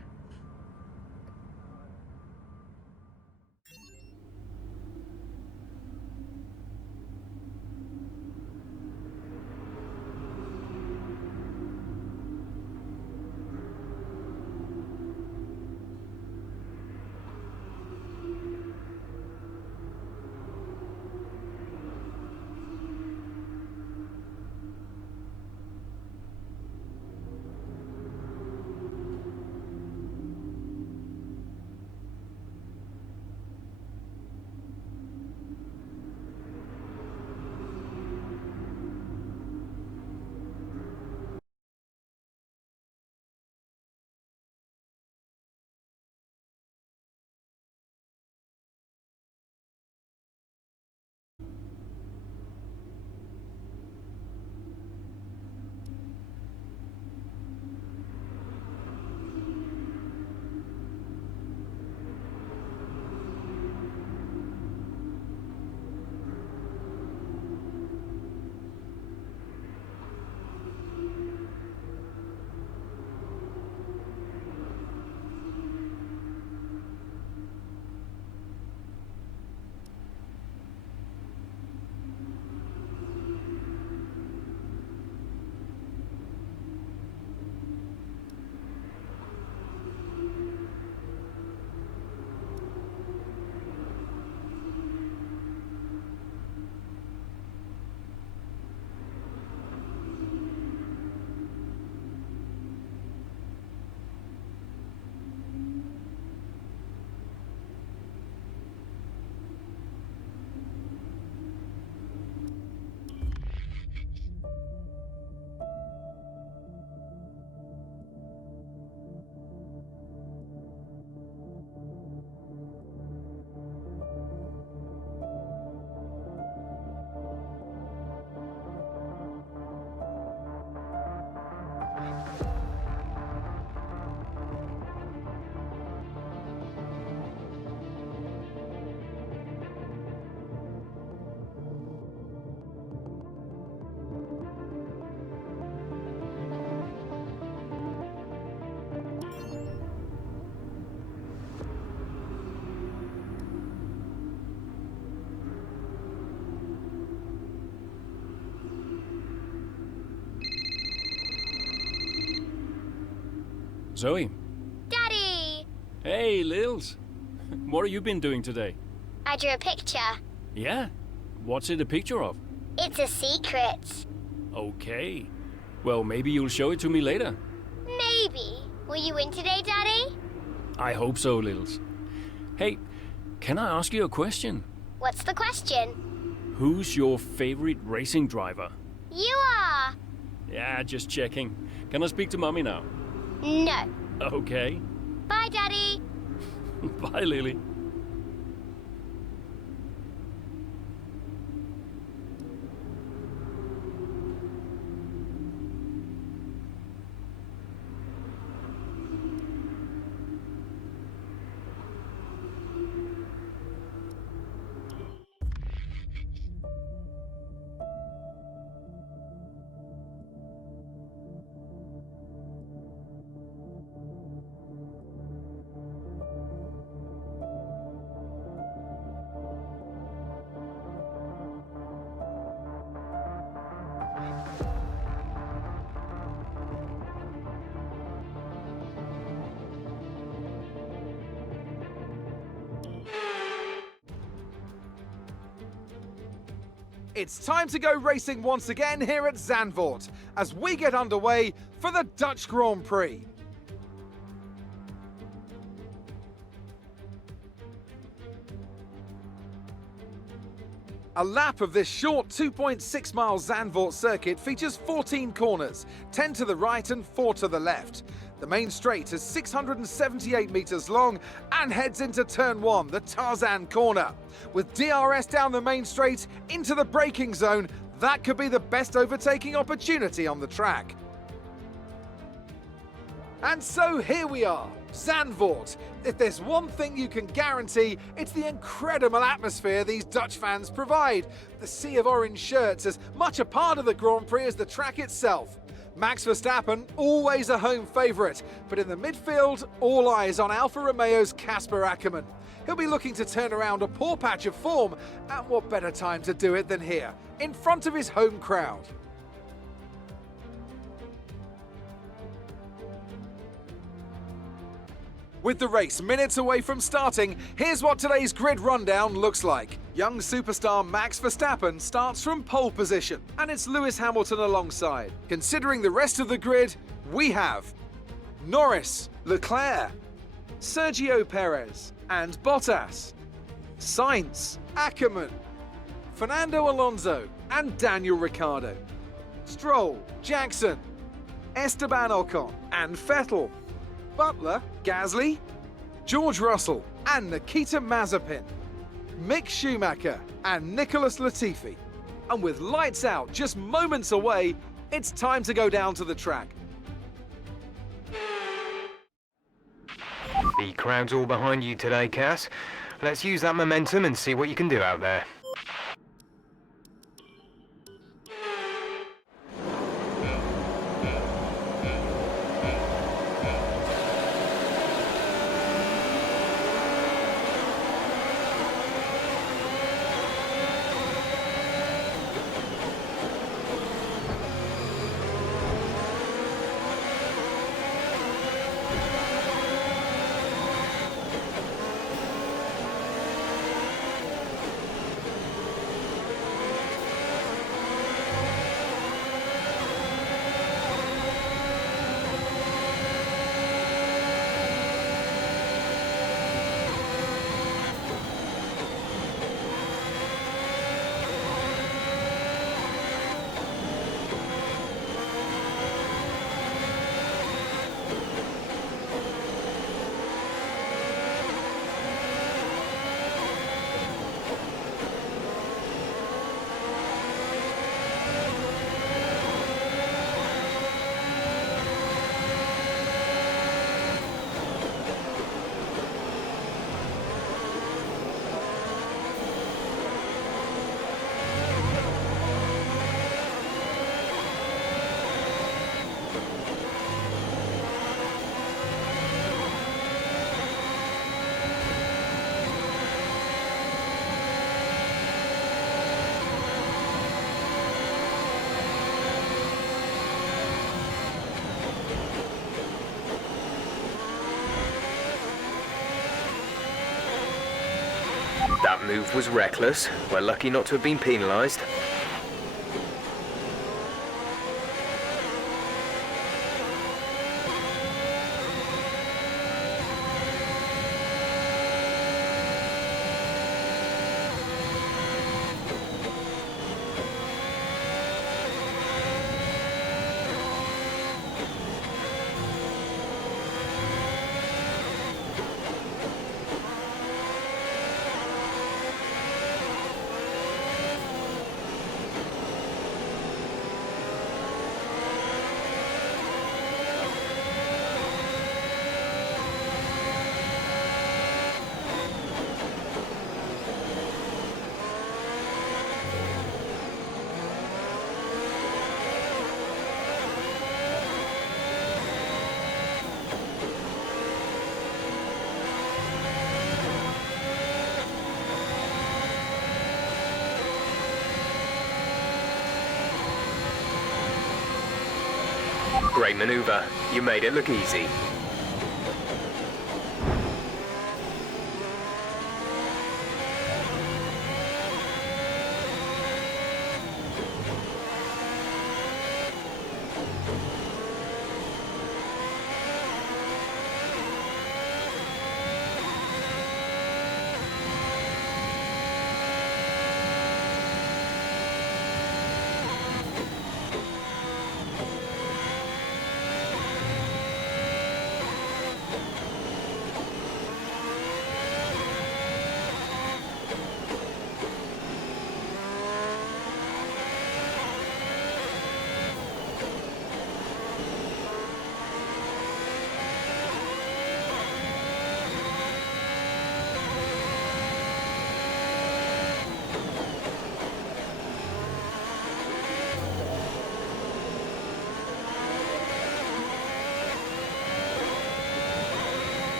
Zoe. Daddy! Hey, Lils. What have you been doing today? I drew a picture. Yeah? What's it a picture of? It's a secret. Okay. Well, maybe you'll show it to me later. Maybe. Will you win today, Daddy? I hope so, Lils. Hey, can I ask you a question? What's the question? Who's your favorite racing driver? You are. Yeah, just checking. Can I speak to Mommy now? No. Okay. Bye, Daddy. Bye, Lily. It's time to go racing once again here at Zandvoort as we get underway for the Dutch Grand Prix. A lap of this short 2.6 mile Zandvoort circuit features 14 corners, 10 to the right and 4 to the left. The main straight is 678 metres long and heads into turn 1, the Tarzan corner. With DRS down the main straight into the braking zone, that could be the best overtaking opportunity on the track. And so here we are, Zandvoort. If there's one thing you can guarantee, it's the incredible atmosphere these Dutch fans provide. The sea of orange shirts as much a part of the Grand Prix as the track itself. Max Verstappen, always a home favourite, but in the midfield, all eyes on Alfa Romeo's Casper Ackermann. He'll be looking to turn around a poor patch of form, and what better time to do it than here, in front of his home crowd. With the race minutes away from starting, here's what today's grid rundown looks like. Young superstar Max Verstappen starts from pole position, and it's Lewis Hamilton alongside. Considering the rest of the grid, we have Norris, Leclerc, Sergio Perez, and Bottas, Sainz, Ackermann, Fernando Alonso, and Daniel Ricciardo, Stroll, Jackson, Esteban Ocon, and Vettel, Butler, Gasly, George Russell, and Nikita Mazepin, Mick Schumacher, and Nicholas Latifi. And with lights out just moments away, it's time to go down to the track. The crowd's all behind you today, Cass. Let's use that momentum and see what you can do out there. That move was reckless. We're lucky not to have been penalised. Great manoeuvre. You made it look easy.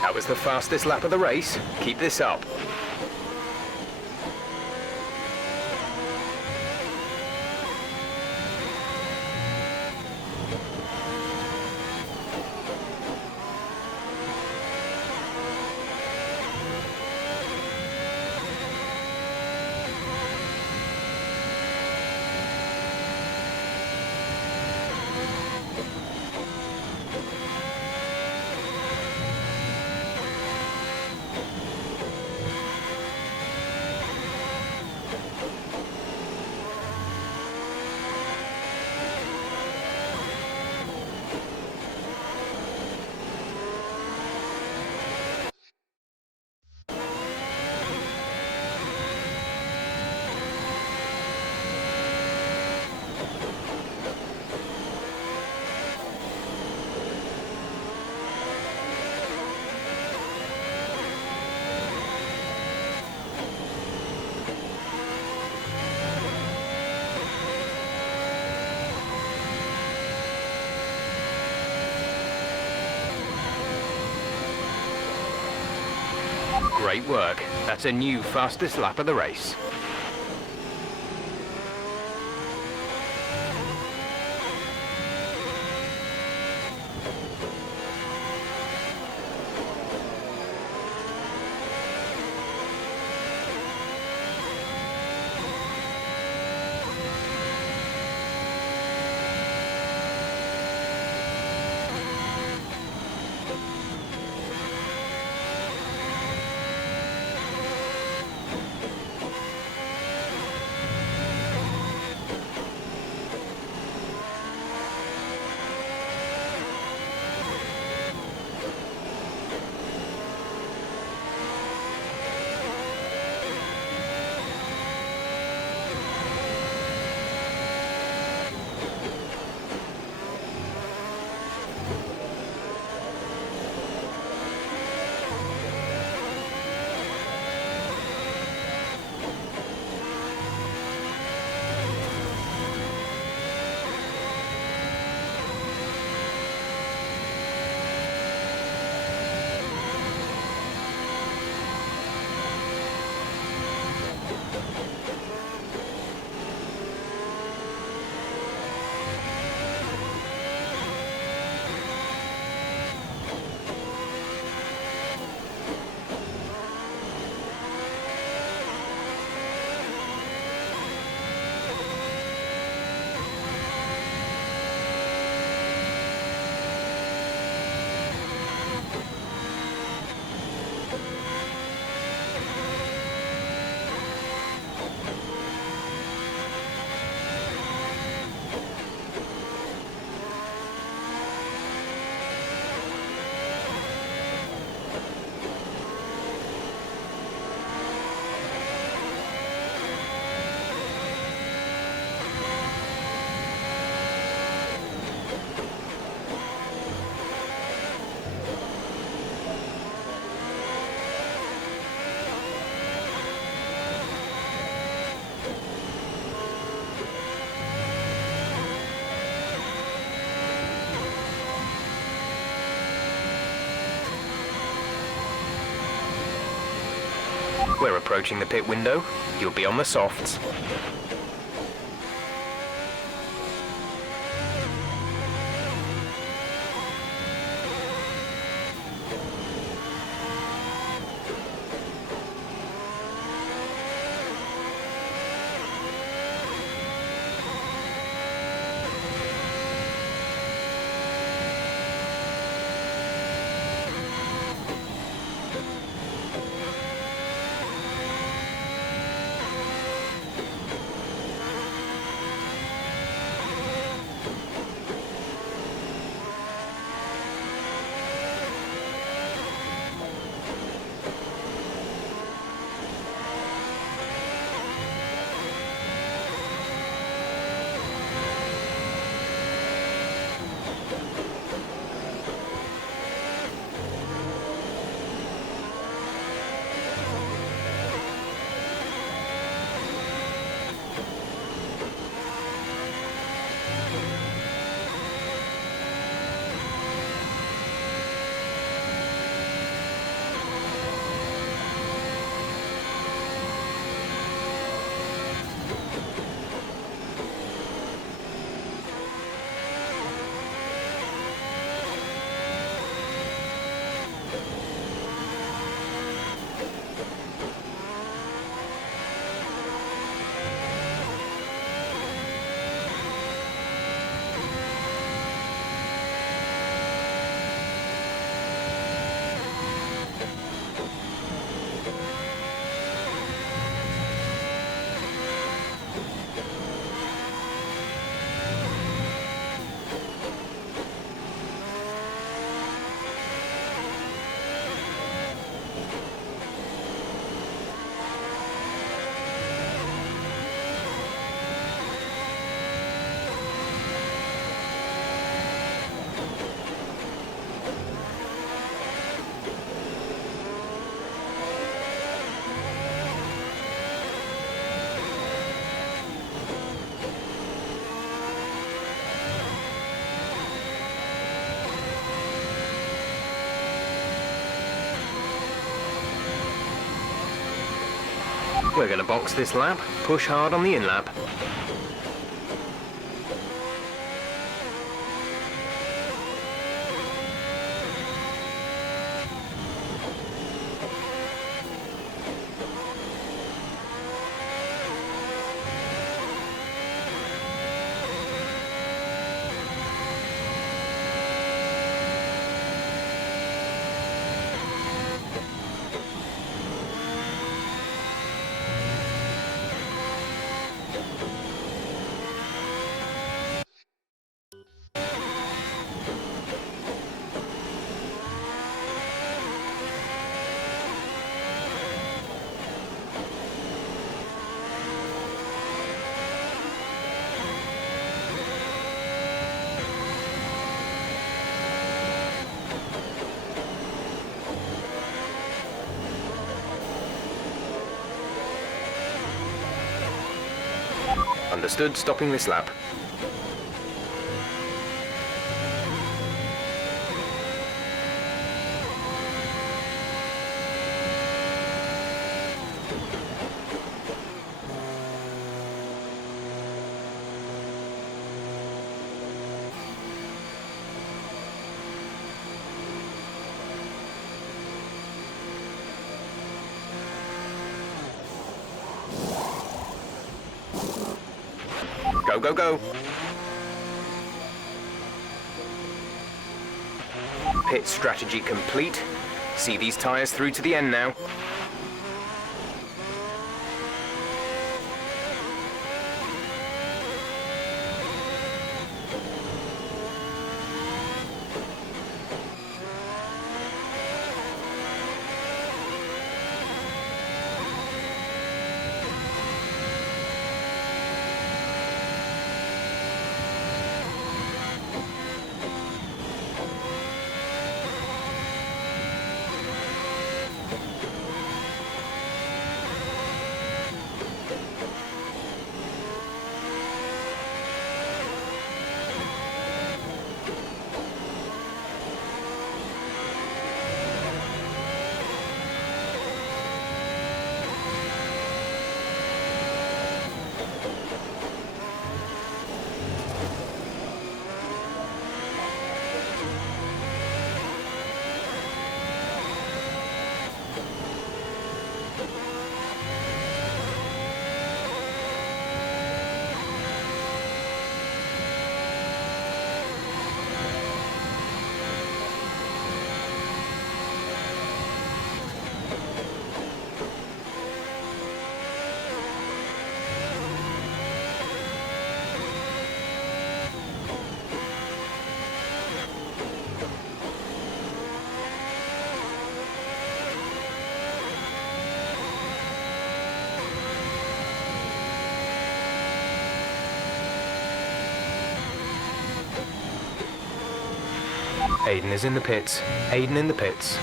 That was the fastest lap of the race. Keep this up. Great work. That's a new fastest lap of the race. We're approaching the pit window. You'll be on the softs. We're going to box this lap, push hard on the in-lap. Understood, stopping this lap. Go, go, go. Pit strategy complete. See these tyres through to the end now. Aiden is in the pits. Aiden in the pits.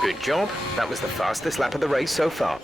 Good job. That was the fastest lap of the race so far.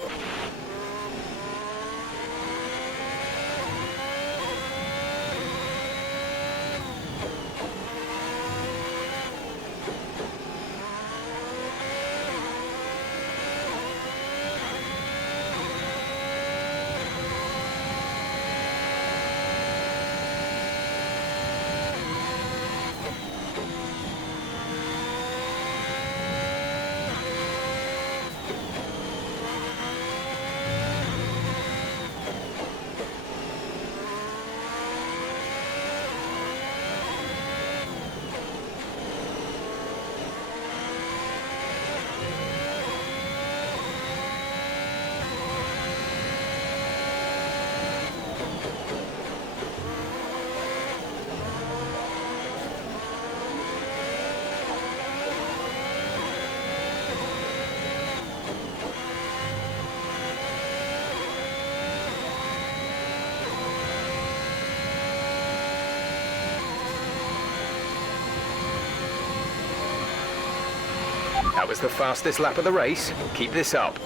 That was the fastest lap of the race. Keep this up.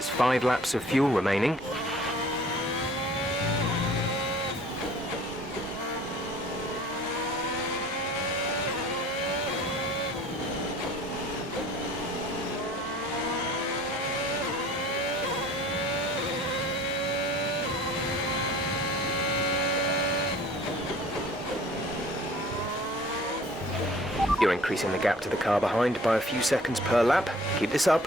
There's 5 laps of fuel remaining. You're increasing the gap to the car behind by a few seconds per lap. Keep this up.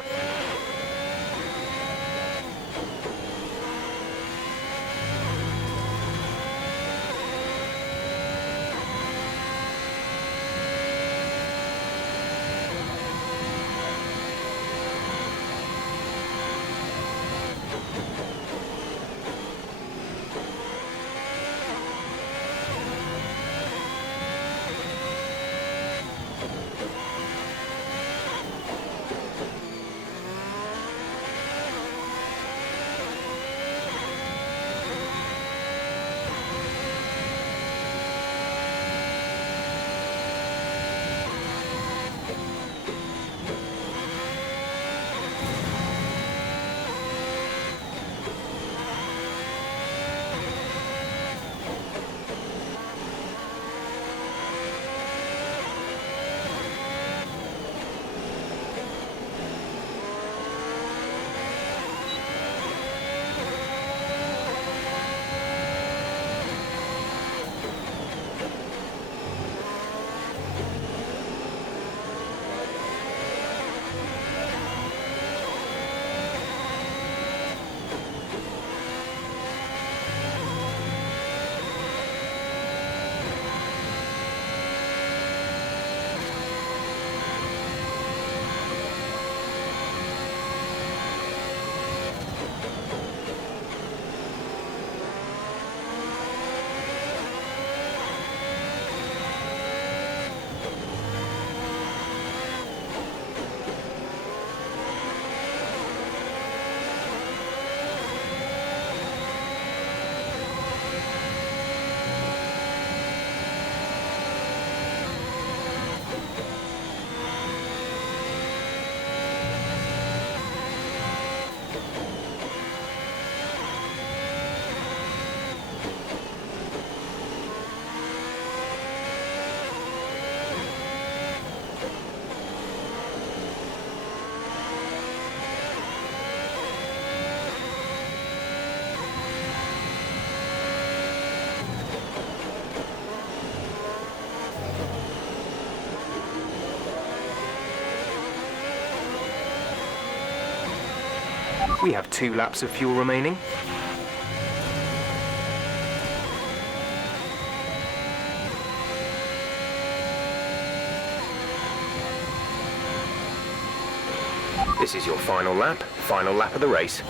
We have 2 laps of fuel remaining. This is your final lap of the race.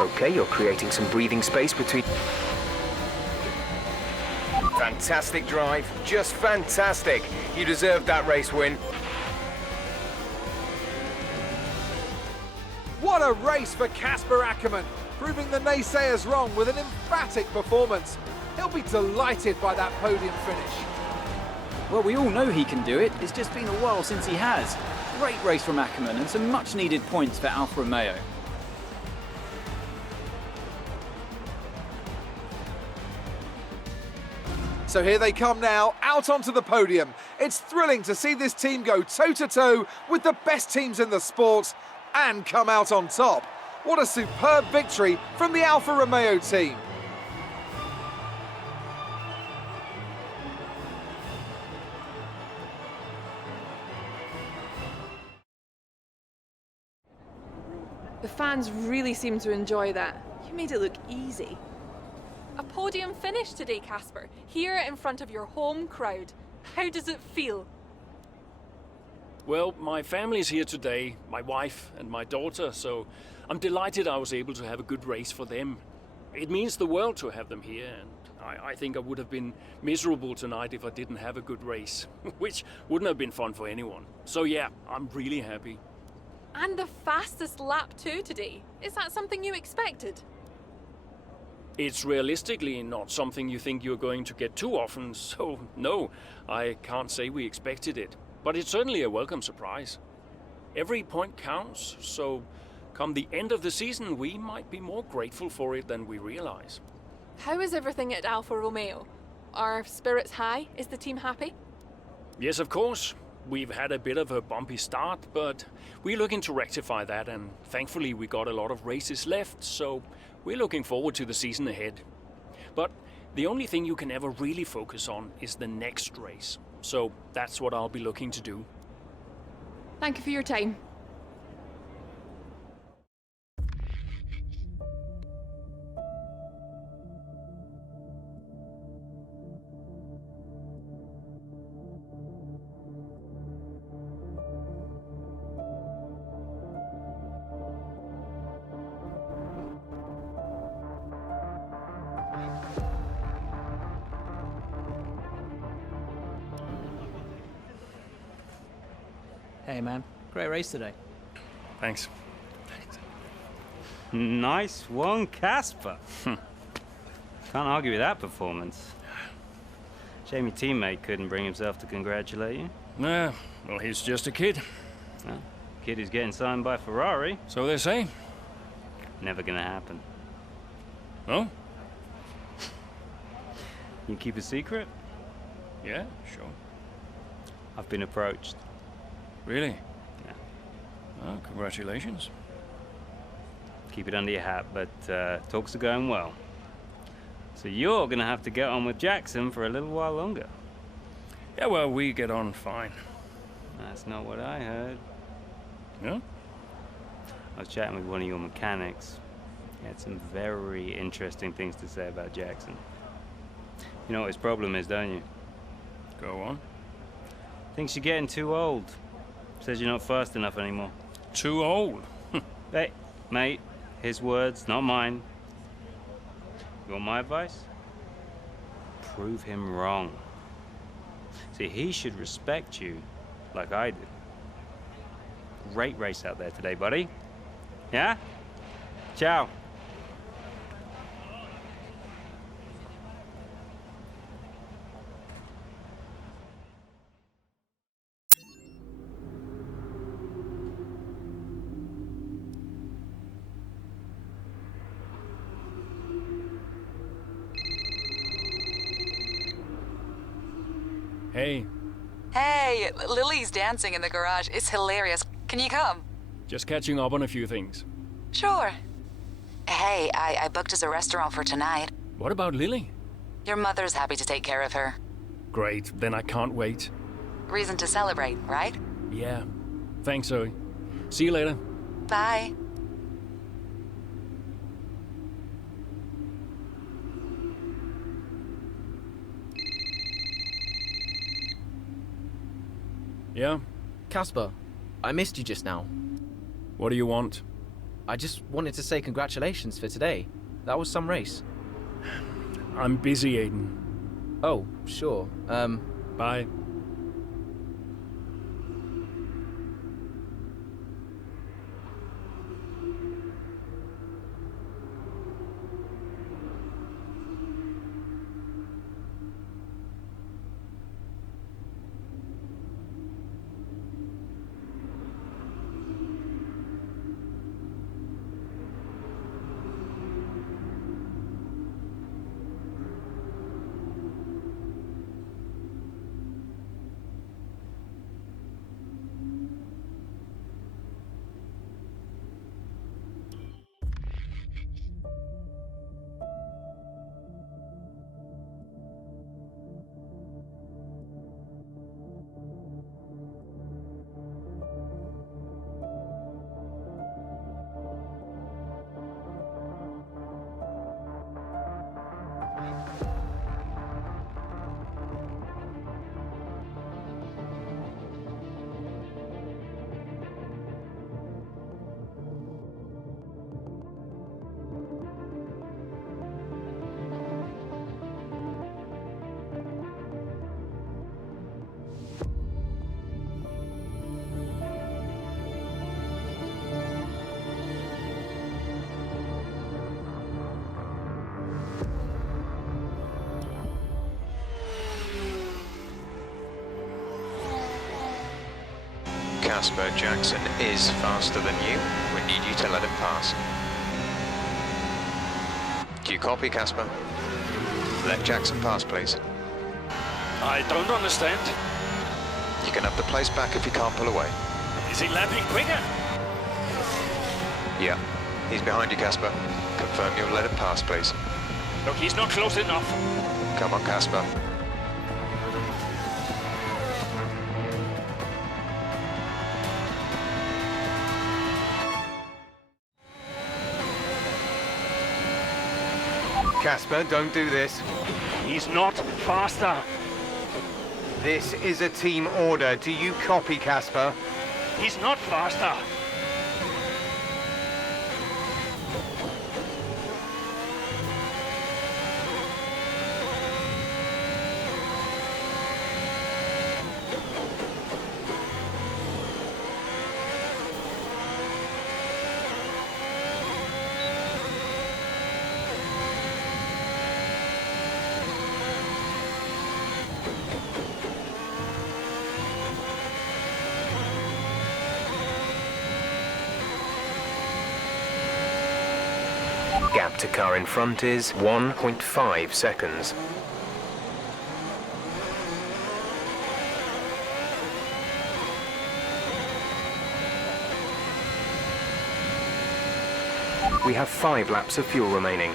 Okay, you're creating some breathing space between... Fantastic drive, just fantastic. You deserved that race win. What a race for Casper Ackerman, proving the naysayers wrong with an emphatic performance. He'll be delighted by that podium finish. Well, we all know he can do it. It's just been a while since he has. Great race from Ackerman and some much needed points for Alfa Romeo. So here they come now, out onto the podium. It's thrilling to see this team go toe-to-toe with the best teams in the sport and come out on top. What a superb victory from the Alfa Romeo team. The fans really seem to enjoy that. You made it look easy. A podium finish today, Casper, here in front of your home crowd. How does it feel? Well, my family's here today, my wife and my daughter, so I'm delighted I was able to have a good race for them. It means the world to have them here, and I think I would have been miserable tonight if I didn't have a good race, which wouldn't have been fun for anyone. So yeah, I'm really happy. And the fastest lap too today. Is that something you expected? It's realistically not something you think you're going to get too often, so no, I can't say we expected it. But it's certainly a welcome surprise. Every point counts, so come the end of the season, we might be more grateful for it than we realize. How is everything at Alfa Romeo? Are spirits high? Is the team happy? Yes, of course. We've had a bit of a bumpy start, but we're looking to rectify that, and thankfully we got a lot of races left, so we're looking forward to the season ahead. But the only thing you can ever really focus on is the next race. So that's what I'll be looking to do. Thank you for your time. Hey man, great race today. Thanks. Nice one, Casper. Can't argue with that performance. Shame your teammate couldn't bring himself to congratulate you. Nah, well, he's just a kid. Well, kid who's getting signed by Ferrari. So they say. Never gonna happen. Oh? You keep a secret? Yeah, sure. I've been approached. Really? Yeah. Oh, congratulations. Keep it under your hat, but talks are going well. So you're gonna have to get on with Jackson for a little while longer. Yeah, well, we get on fine. That's not what I heard. No? I was chatting with one of your mechanics. He had some very interesting things to say about Jackson. You know what his problem is, don't you? Go on. Thinks you're getting too old. Says you're not fast enough anymore. Too old? Hey, mate, his words, not mine. You want my advice? Prove him wrong. See, he should respect you like I do. Great race out there today, buddy. Yeah? Ciao. Hey, Hey, Lily's dancing in the garage. It's hilarious. Can you come? just catching up on a few things. Sure. Hey, I booked us a restaurant for tonight. What about Lily? Your mother's happy to take care of her. Great, then I can't wait. Reason to celebrate, right? Yeah. Thanks, Zoe. See you later. Bye. Yeah? Casper, I missed you just now. What do you want? I just wanted to say congratulations for today. That was some race. I'm busy, Aiden. Oh, sure. Bye. Casper Jackson is faster than you. We need you to let him pass. Do you copy, Casper? Let Jackson pass, please. I don't understand. You can have the place back if you can't pull away. Is he lapping quicker? Yeah. He's behind you, Casper. Confirm you'll let him pass, please. Look, he's not close enough. Come on, Casper. Casper, don't do this. He's not faster. This is a team order. Do you copy, Casper? He's not faster. Gap to car in front is 1.5 seconds. We have 5 laps of fuel remaining.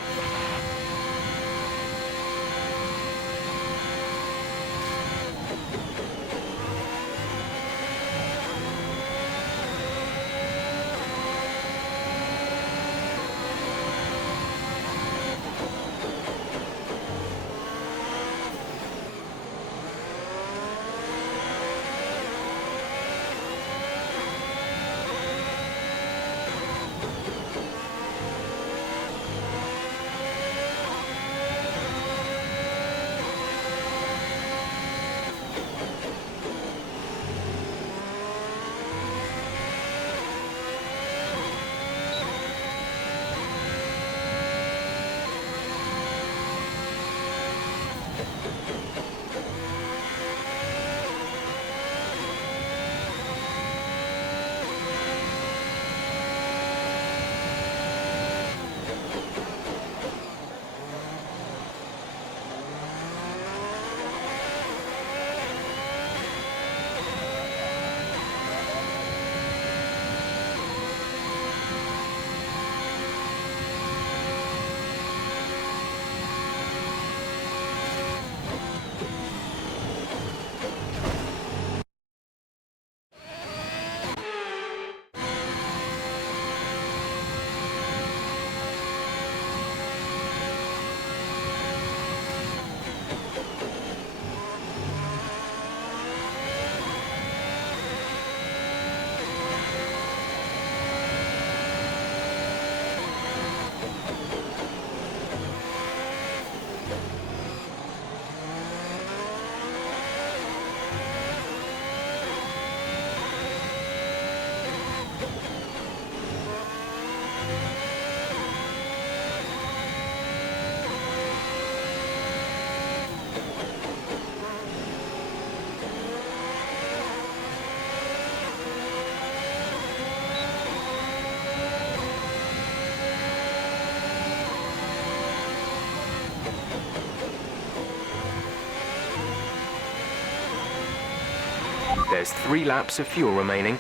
There's 3 laps of fuel remaining.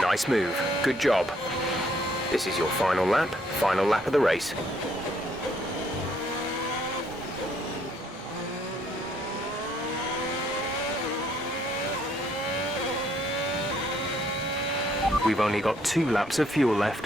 Nice move. Good job. This is your final lap of the race. We've only got 2 laps of fuel left.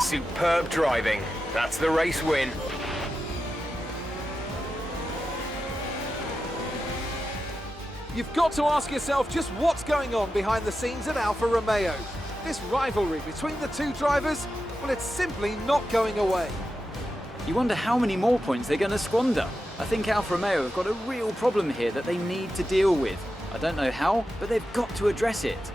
Superb driving. That's the race win. You've got to ask yourself just what's going on behind the scenes at Alfa Romeo. This rivalry between the two drivers, well, it's simply not going away. You wonder how many more points they're going to squander. I think Alfa Romeo have got a real problem here that they need to deal with. I don't know how, but they've got to address it.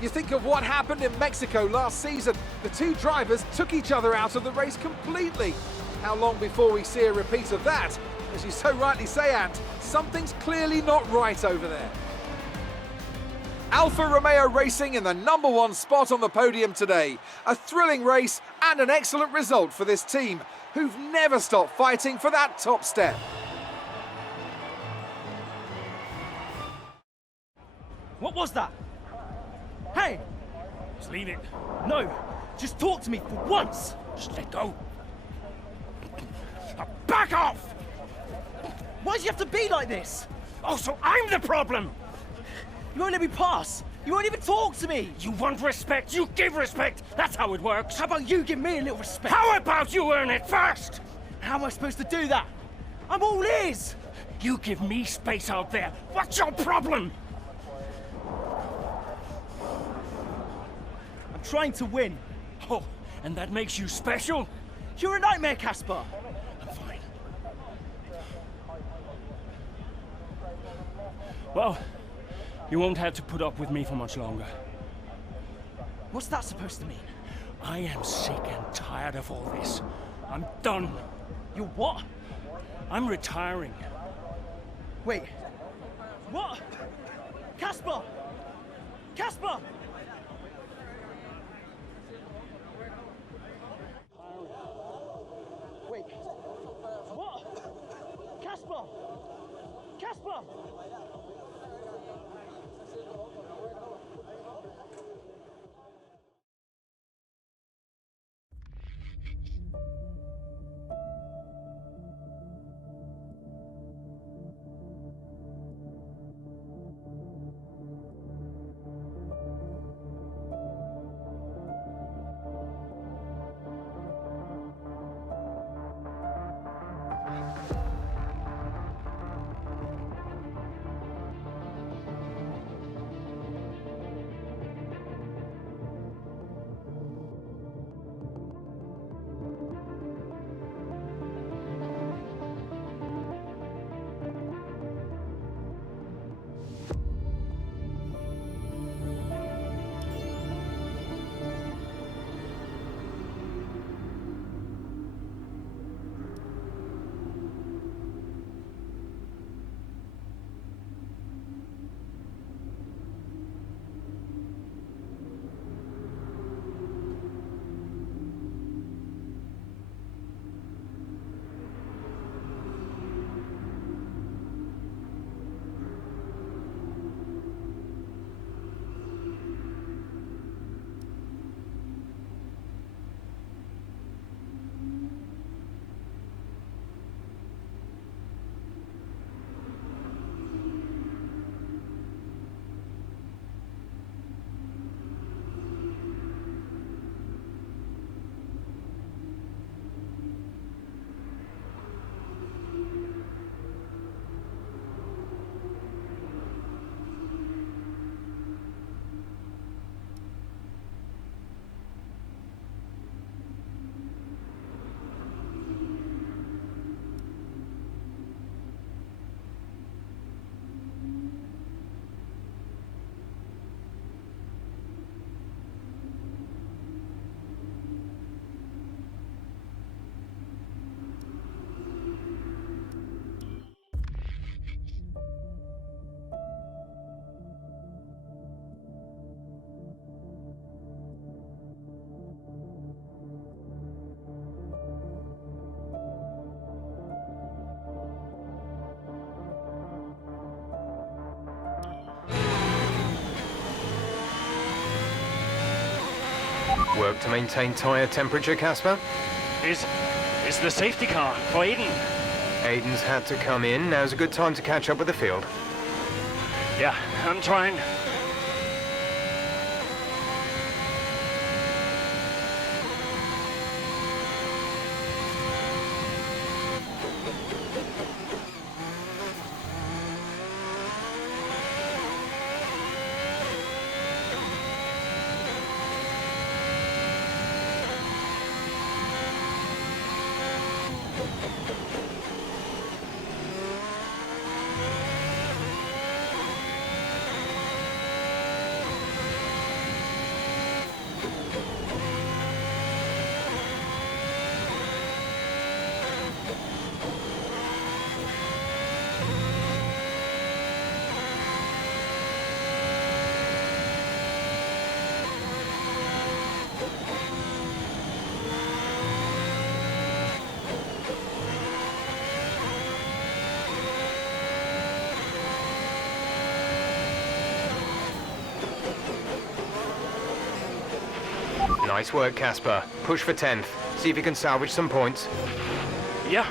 You think of what happened in Mexico last season. The two drivers took each other out of the race completely. How long before we see a repeat of that? As you so rightly say, Ant, something's clearly not right over there. Alfa Romeo Racing in the #1 spot on the podium today. A thrilling race and an excellent result for this team, who've never stopped fighting for that top step. What was that? Hey! Just leave it. No! Just talk to me for once! Just let go. Now back off! Why do you have to be like this? Oh, so I'm the problem! You won't let me pass. You won't even talk to me. You want respect, you give respect. That's how it works. How about you give me a little respect? How about you earn it first? How am I supposed to do that? I'm all ears. You give me space out there. What's your problem? I'm trying to win. Oh, and that makes you special? You're a nightmare, Casper. I'm fine. Well, you won't have to put up with me for much longer. What's that supposed to mean? I am sick and tired of all this. I'm done. You're what? I'm retiring. Wait. What? Casper! Casper! Wait. What? Casper! Casper! Work to maintain tyre temperature, Casper? Is the safety car for Aiden? Aiden's had to come in. Now's a good time to catch up with the field. Yeah, I'm trying. Nice work, Casper. Push for 10th. See if you can salvage some points. Yeah.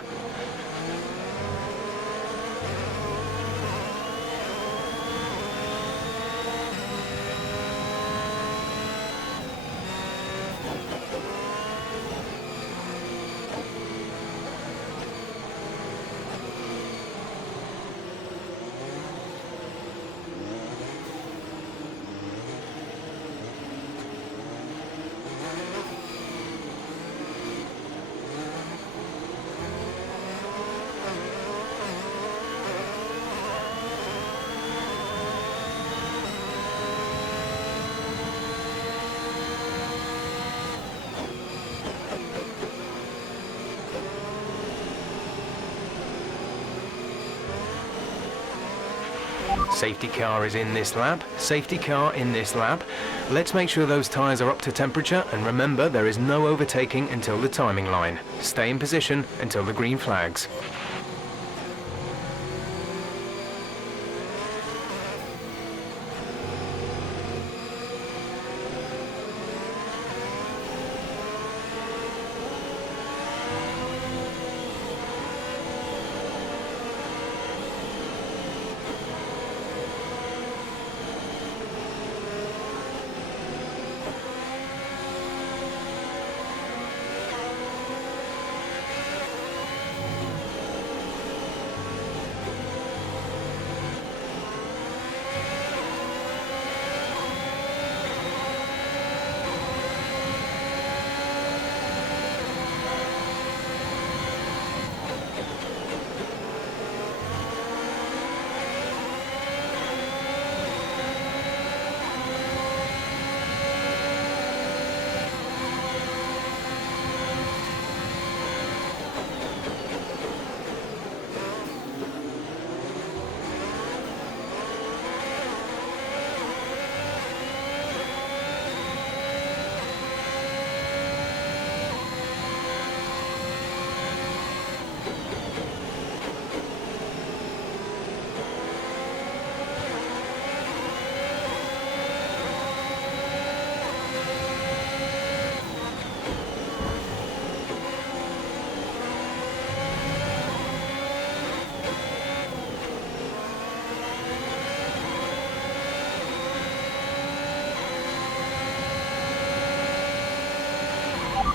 Safety car is in this lap. Safety car in this lap. Let's make sure those tyres are up to temperature, and remember there is no overtaking until the timing line. Stay in position until the green flags.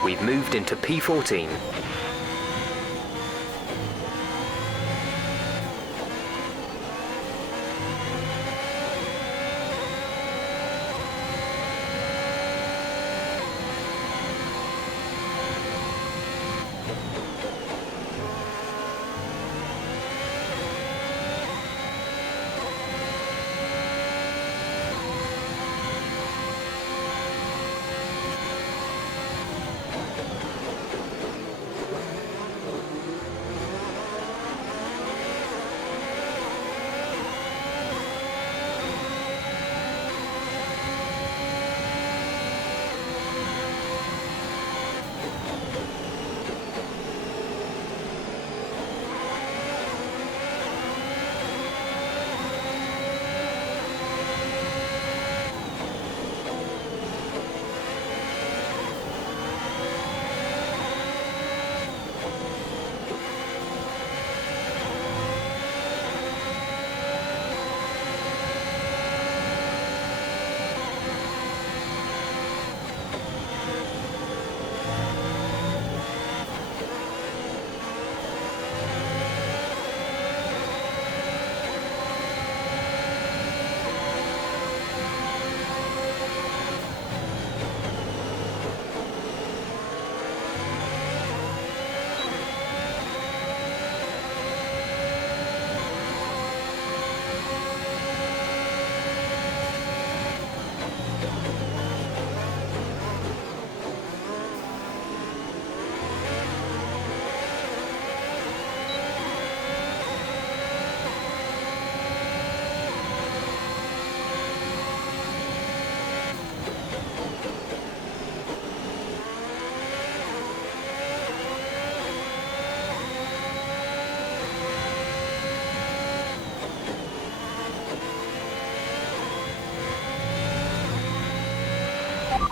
We've moved into P14.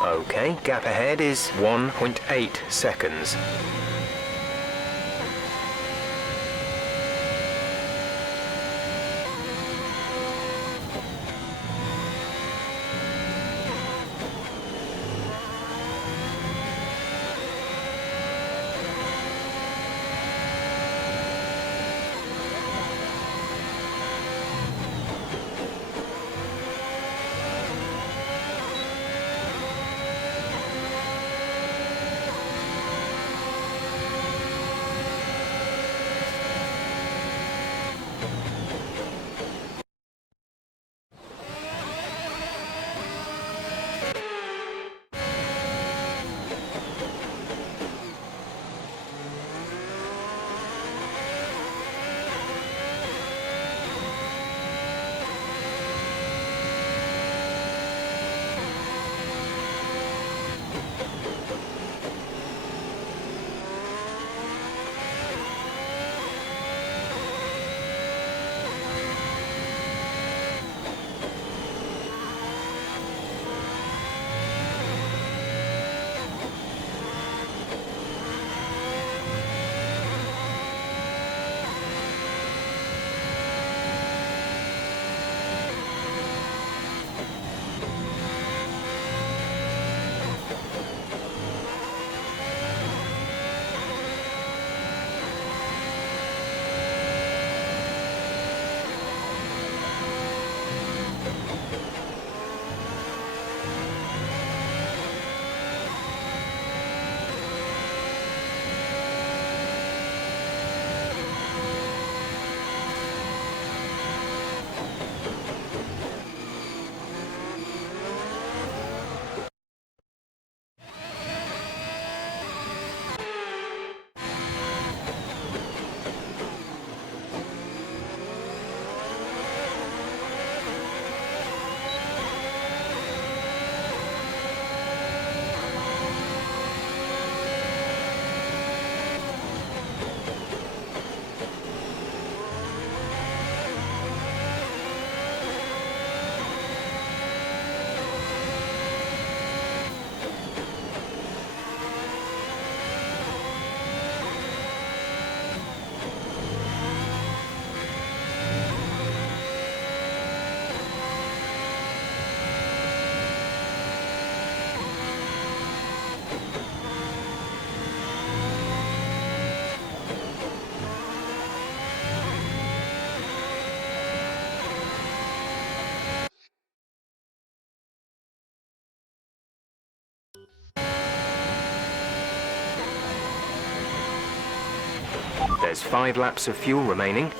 Okay, gap ahead is 1.8 seconds. There's 5 laps of fuel remaining.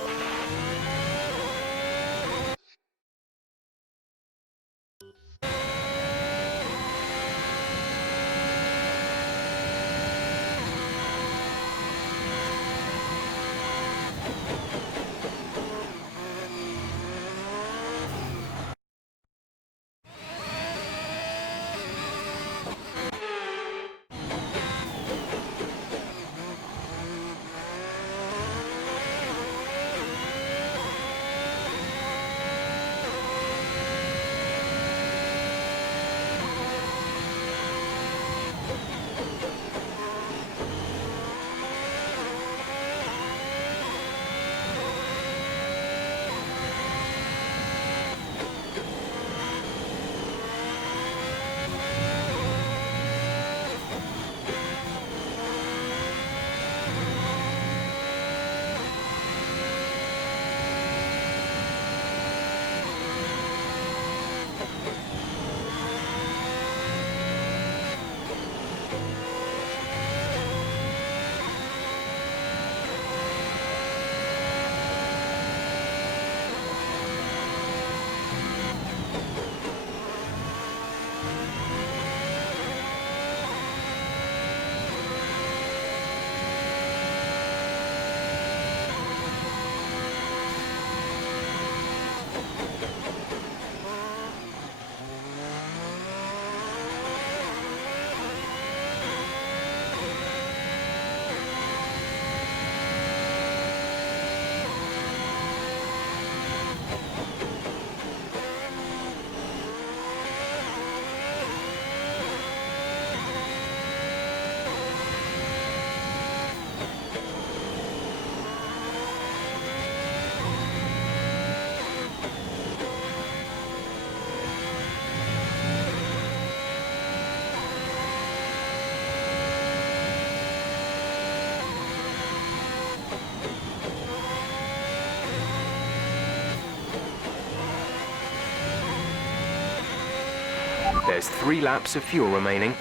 There's 3 laps of fuel remaining.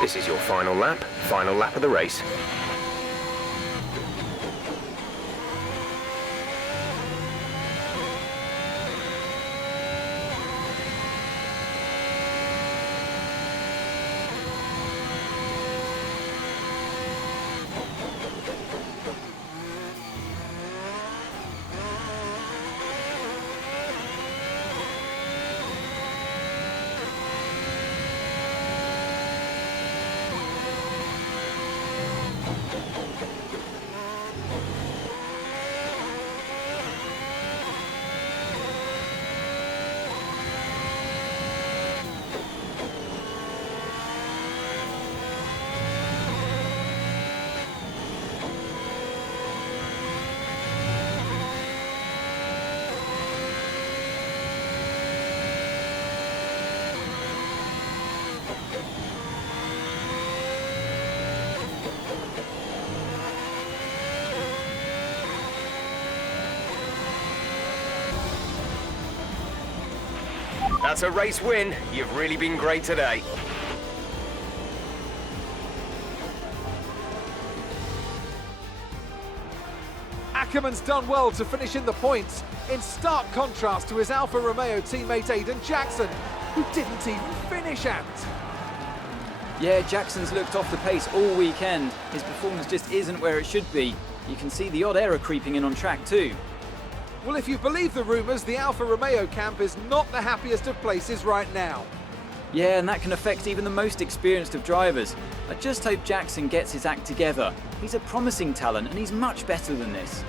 This is your final lap of the race. That's a race win. You've really been great today. Ackerman's done well to finish in the points, in stark contrast to his Alfa Romeo teammate Aiden Jackson, who didn't even finish, Ant. Yeah, Jackson's looked off the pace all weekend. His performance just isn't where it should be. You can see the odd error creeping in on track too. Well, if you believe the rumours, the Alfa Romeo camp is not the happiest of places right now. Yeah, and that can affect even the most experienced of drivers. I just hope Jackson gets his act together. He's a promising talent and he's much better than this.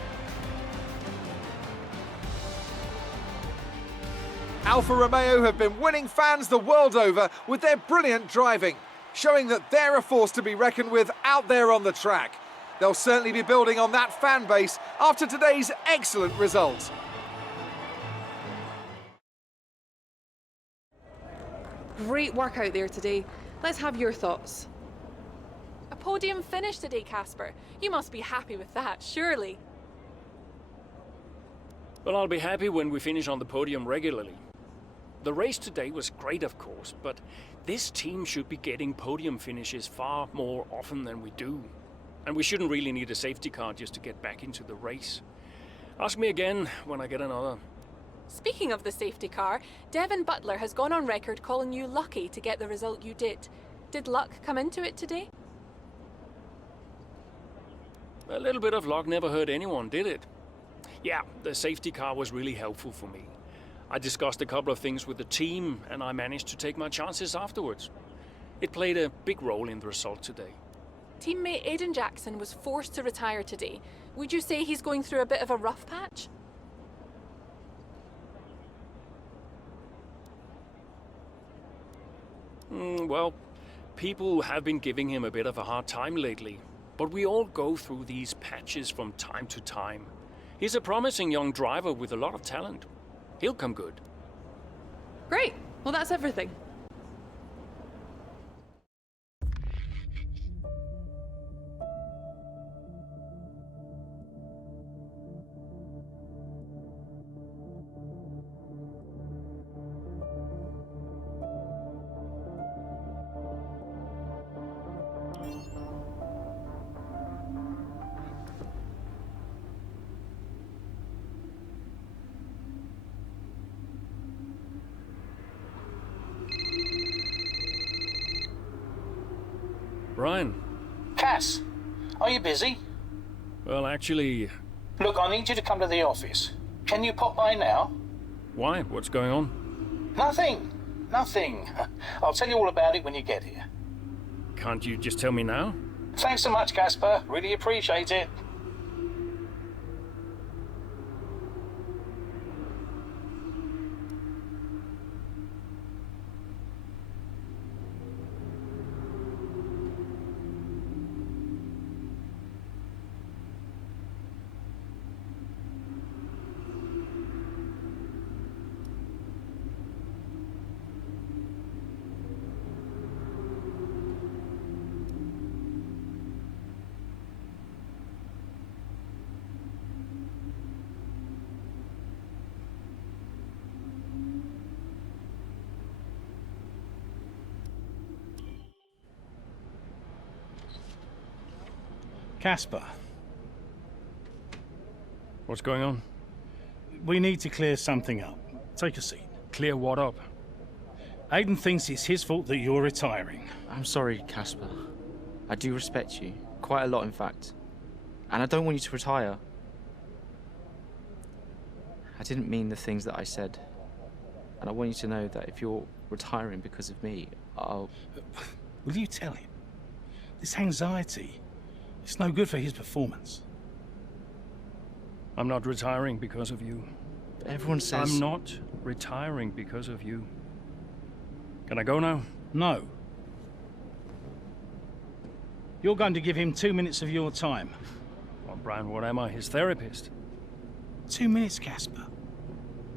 Alfa Romeo have been winning fans the world over with their brilliant driving, showing that they're a force to be reckoned with out there on the track. They'll certainly be building on that fan base after today's excellent result. Great work out there today. Let's have your thoughts. A podium finish today, Casper. You must be happy with that, surely. Well, I'll be happy when we finish on the podium regularly. The race today was great, of course, but this team should be getting podium finishes far more often than we do. And we shouldn't really need a safety car just to get back into the race. Ask me again when I get another. Speaking of the safety car, Devin Butler has gone on record calling you lucky to get the result you did. Did luck come into it today? A little bit of luck never hurt anyone, did it? Yeah, the safety car was really helpful for me. I discussed a couple of things with the team, and I managed to take my chances afterwards. It played a big role in the result today. Teammate Aiden Jackson was forced to retire today. Would you say he's going through a bit of a rough patch? Well, people have been giving him a bit of a hard time lately, but we all go through these patches from time to time. He's a promising young driver with a lot of talent. He'll come good. Great. Well, that's everything. Brian. Cass, are you busy? Well, actually... Look, I need you to come to the office. Can you pop by now? Why? What's going on? Nothing. Nothing. I'll tell you all about it when you get here. Can't you just tell me now? Thanks so much, Casper. Really appreciate it. Casper. What's going on? We need to clear something up. Take a seat. Clear what up? Aiden thinks it's his fault that you're retiring. I'm sorry, Casper. I do respect you. Quite a lot, in fact. And I don't want you to retire. I didn't mean the things that I said. And I want you to know that if you're retiring because of me, I'll... Will you tell him? This anxiety, it's no good for his performance. I'm not retiring because of you. Everyone says... I'm not retiring because of you. Can I go now? No. You're going to give him 2 minutes of your time. Well, Brian, what am I, his therapist? 2 minutes, Casper.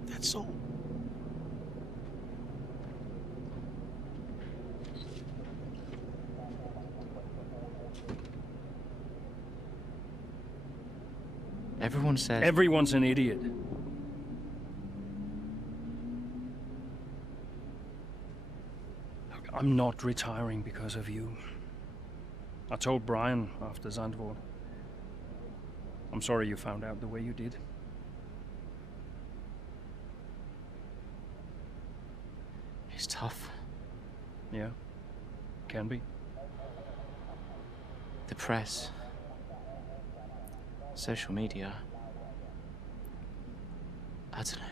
That's all. Everyone says... Everyone's an idiot. Look, I'm not retiring because of you. I told Brian after Zandvoort. I'm sorry you found out the way you did. It's tough. Yeah, can be. The press. Social media. I don't know.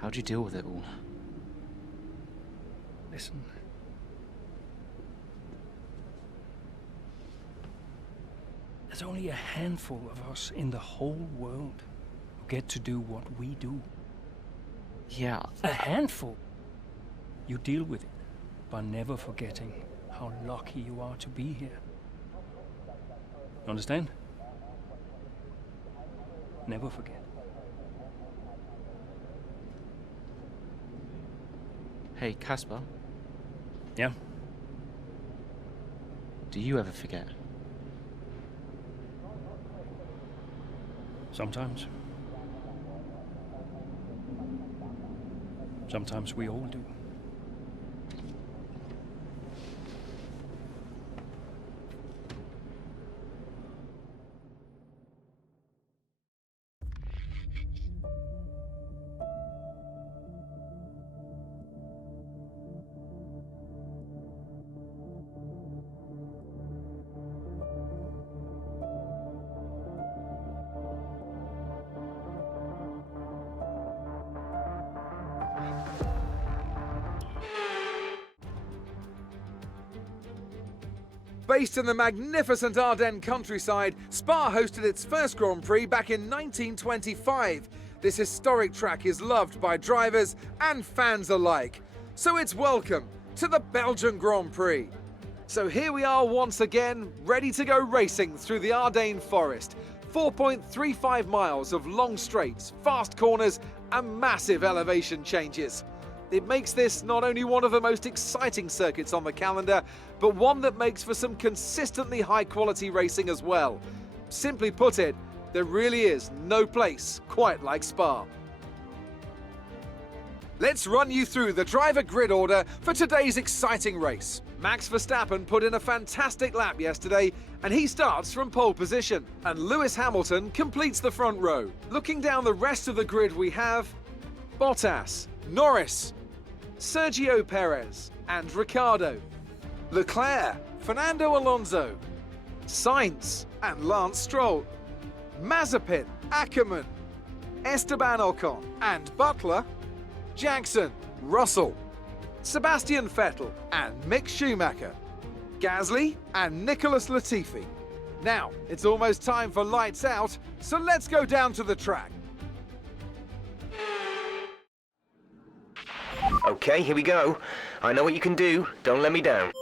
How'd you deal with it all? Listen. There's only a handful of us in the whole world who get to do what we do. Yeah. A handful. You deal with it by never forgetting how lucky you are to be here. Understand? Never forget. Hey, Casper. Yeah? Do you ever forget? Sometimes. Sometimes we all do. Based in the magnificent Ardennes countryside, Spa hosted its first Grand Prix back in 1925. This historic track is loved by drivers and fans alike. So it's welcome to the Belgian Grand Prix. So here we are once again, ready to go racing through the Ardennes forest. 4.35 miles of long straights, fast corners and massive elevation changes. It makes this not only one of the most exciting circuits on the calendar, but one that makes for some consistently high-quality racing as well. Simply put it, there really is no place quite like Spa. Let's run you through the driver grid order for today's exciting race. Max Verstappen put in a fantastic lap yesterday, and he starts from pole position. And Lewis Hamilton completes the front row. Looking down the rest of the grid, we have Bottas, Norris, Sergio Perez and Ricciardo, Leclerc, Fernando Alonso, Sainz and Lance Stroll, Mazepin, Ackermann, Esteban Ocon and Butler, Jackson, Russell, Sebastian Vettel and Mick Schumacher, Gasly and Nicholas Latifi. Now, it's almost time for lights out, so let's go down to the track. Okay, here we go. I know what you can do. Don't let me down.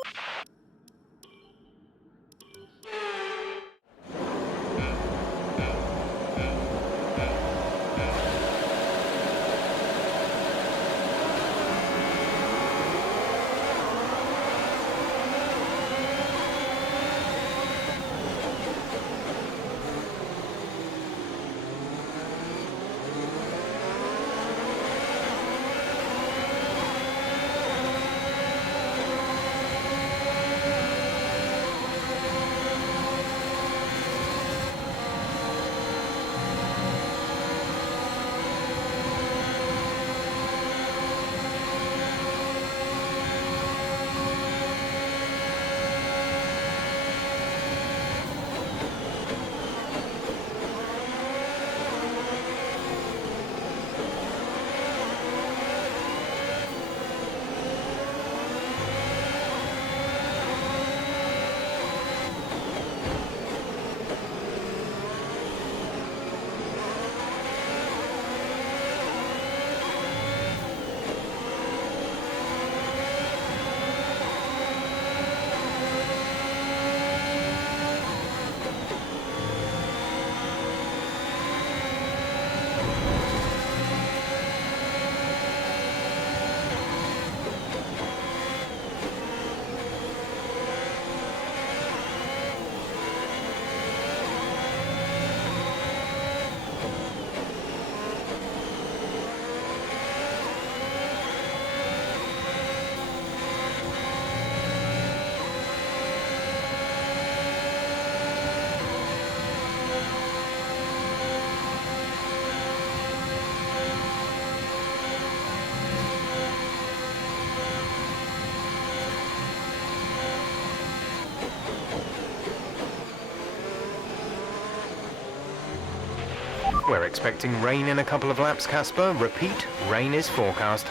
We're expecting rain in a couple of laps, Casper. Repeat, rain is forecast.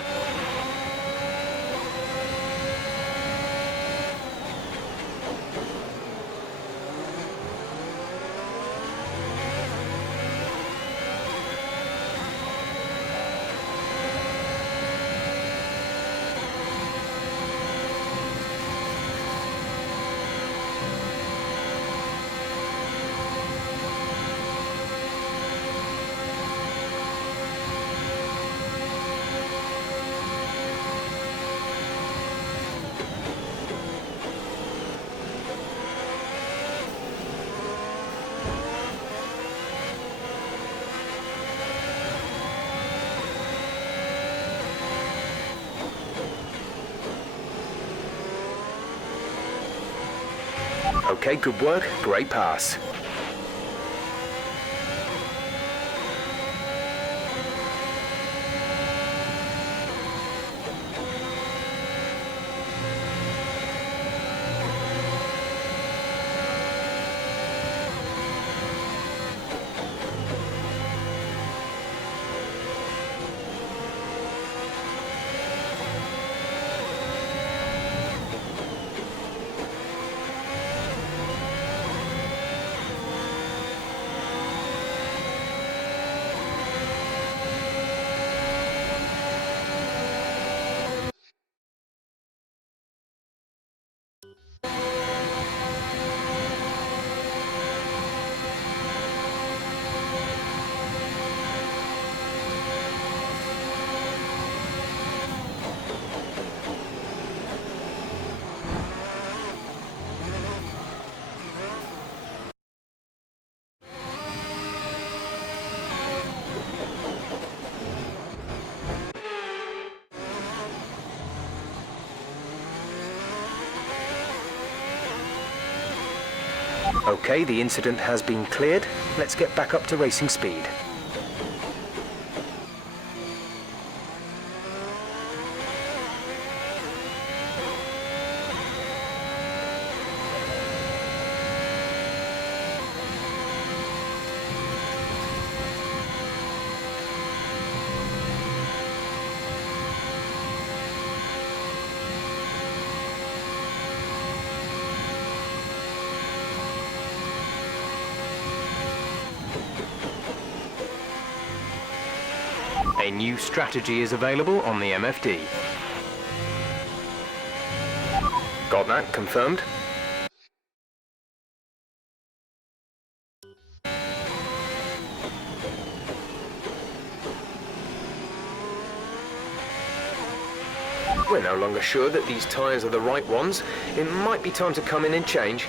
Okay, good work. Great pass. Okay, the incident has been cleared. Let's get back up to racing speed. A new strategy is available on the MFD. Got that confirmed? We're no longer sure that these tyres are the right ones. It might be time to come in and change.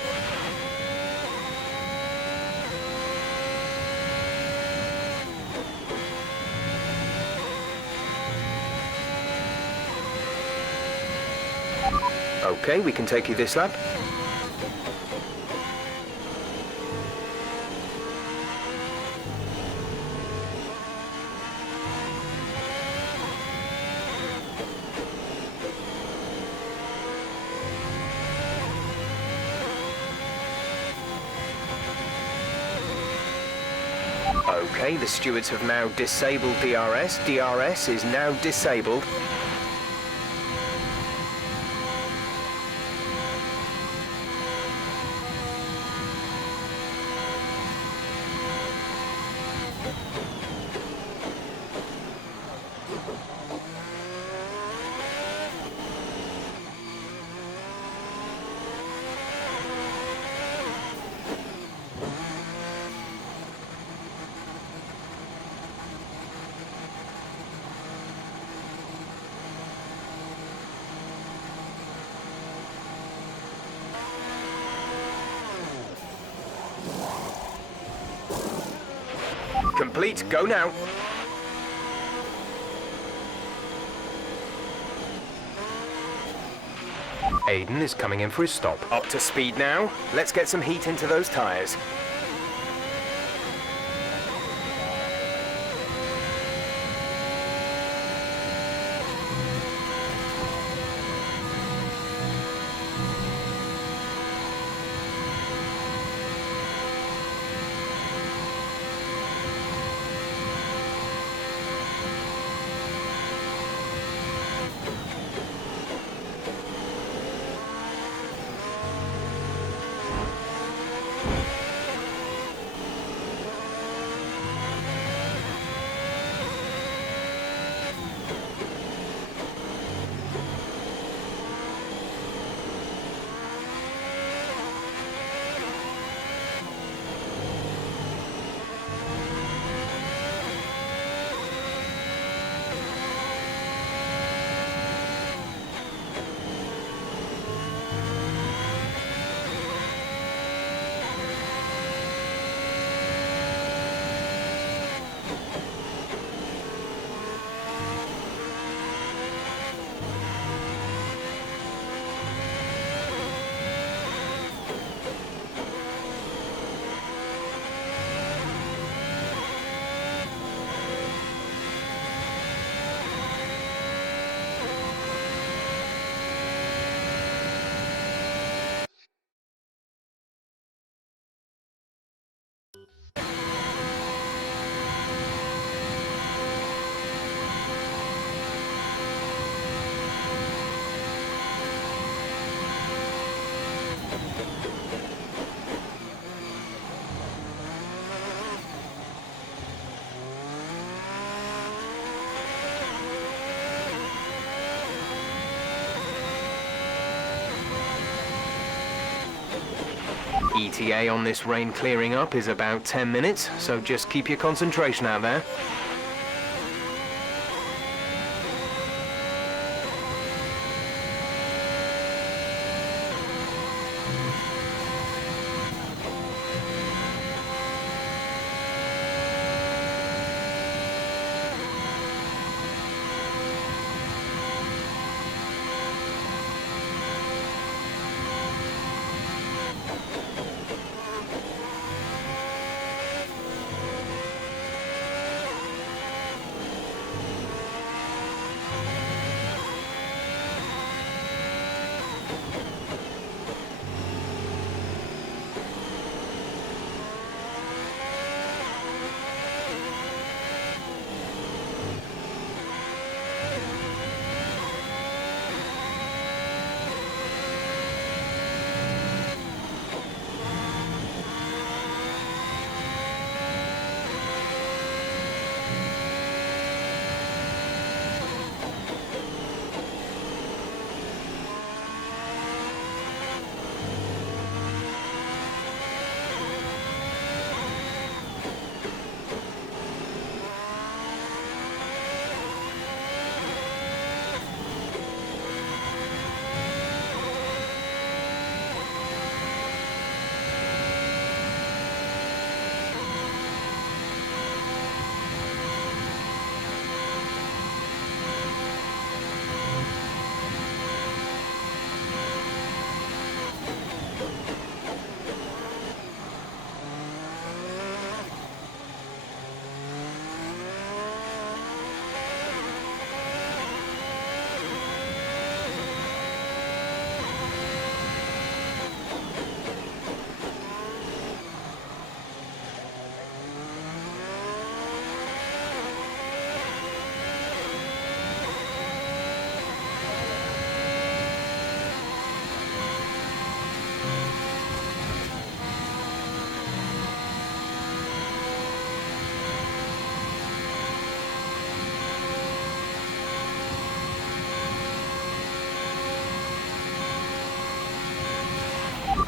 Okay, we can take you this lap. Okay, the stewards have now disabled DRS. DRS is now disabled. Complete, go now. Aiden is coming in for his stop. Up to speed now. Let's get some heat into those tyres. ETA on this rain clearing up is about 10 minutes, so just keep your concentration out there.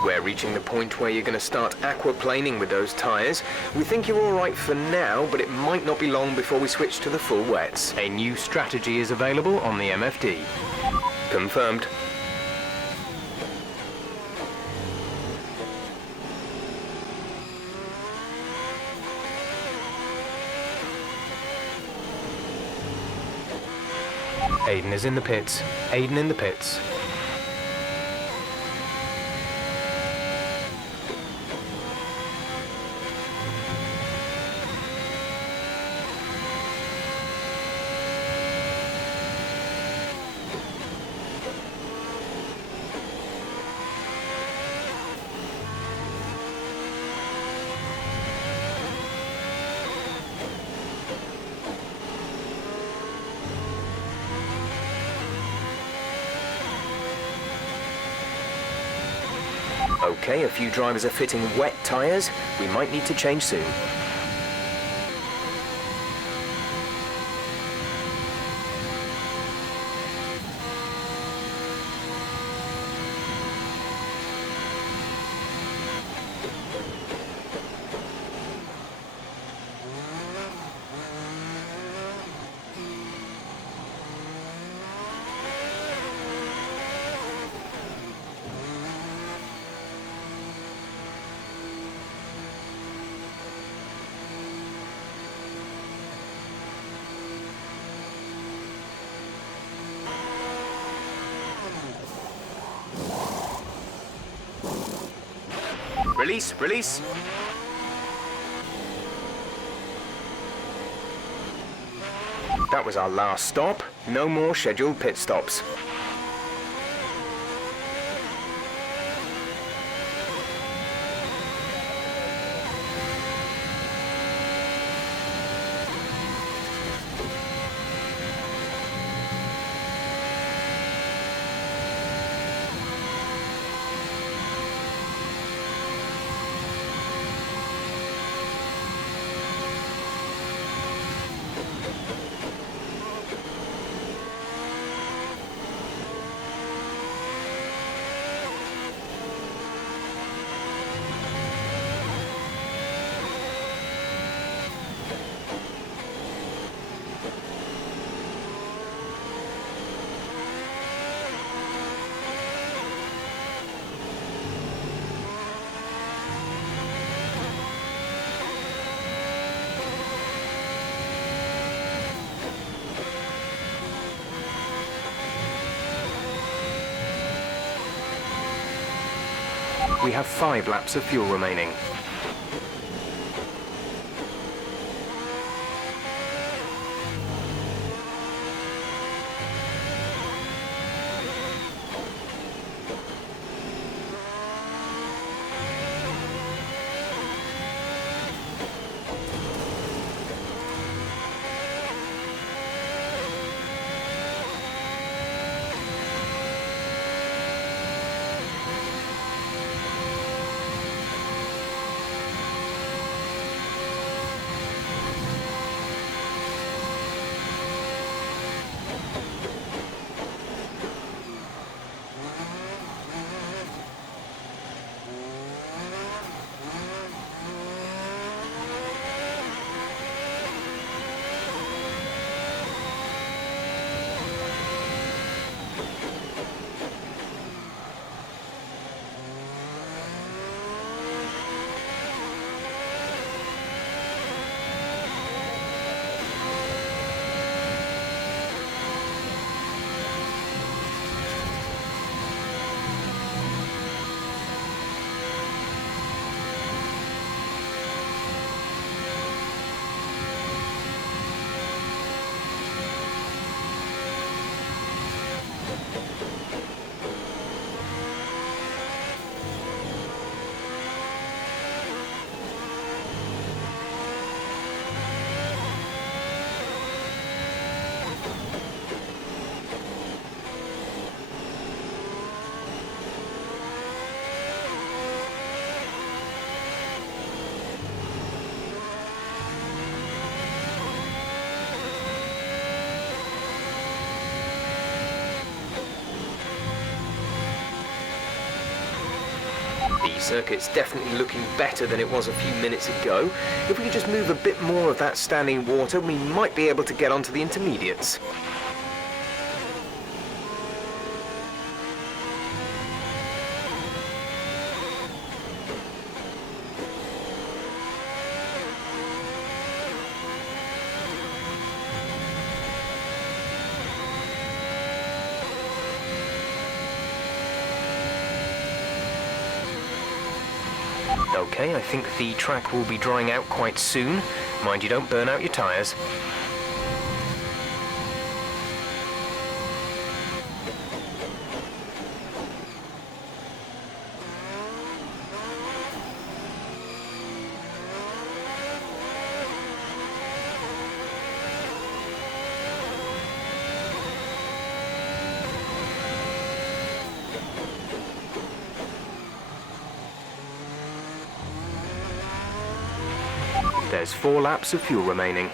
We're reaching the point where you're going to start aquaplaning with those tyres. We think you're all right for now, but it might not be long before we switch to the full wets. A new strategy is available on the MFD. Confirmed. Aiden is in the pits. Aiden in the pits. Okay, a few drivers are fitting wet tyres. We might need to change soon. Release, release. That was our last stop. No more scheduled pit stops. We have 5 laps of fuel remaining. The circuit's definitely looking better than it was a few minutes ago. If we could just move a bit more of that standing water, we might be able to get onto the intermediates. Okay, I think the track will be drying out quite soon. Mind you don't burn out your tyres. There's 4 laps of fuel remaining.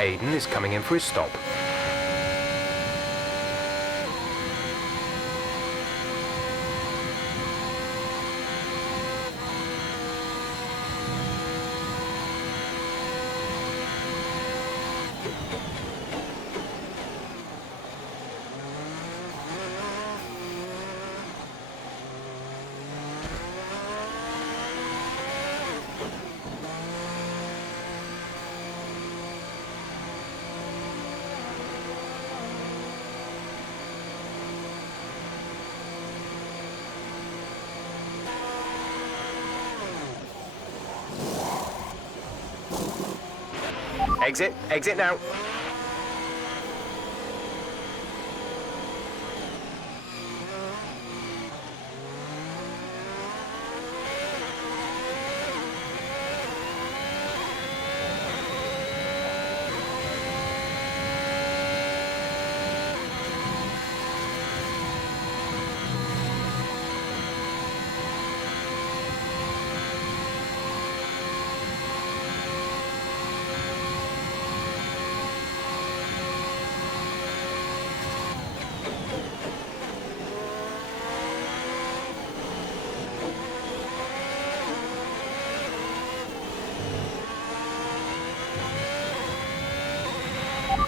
Aiden is coming in for his stop. Exit, exit now.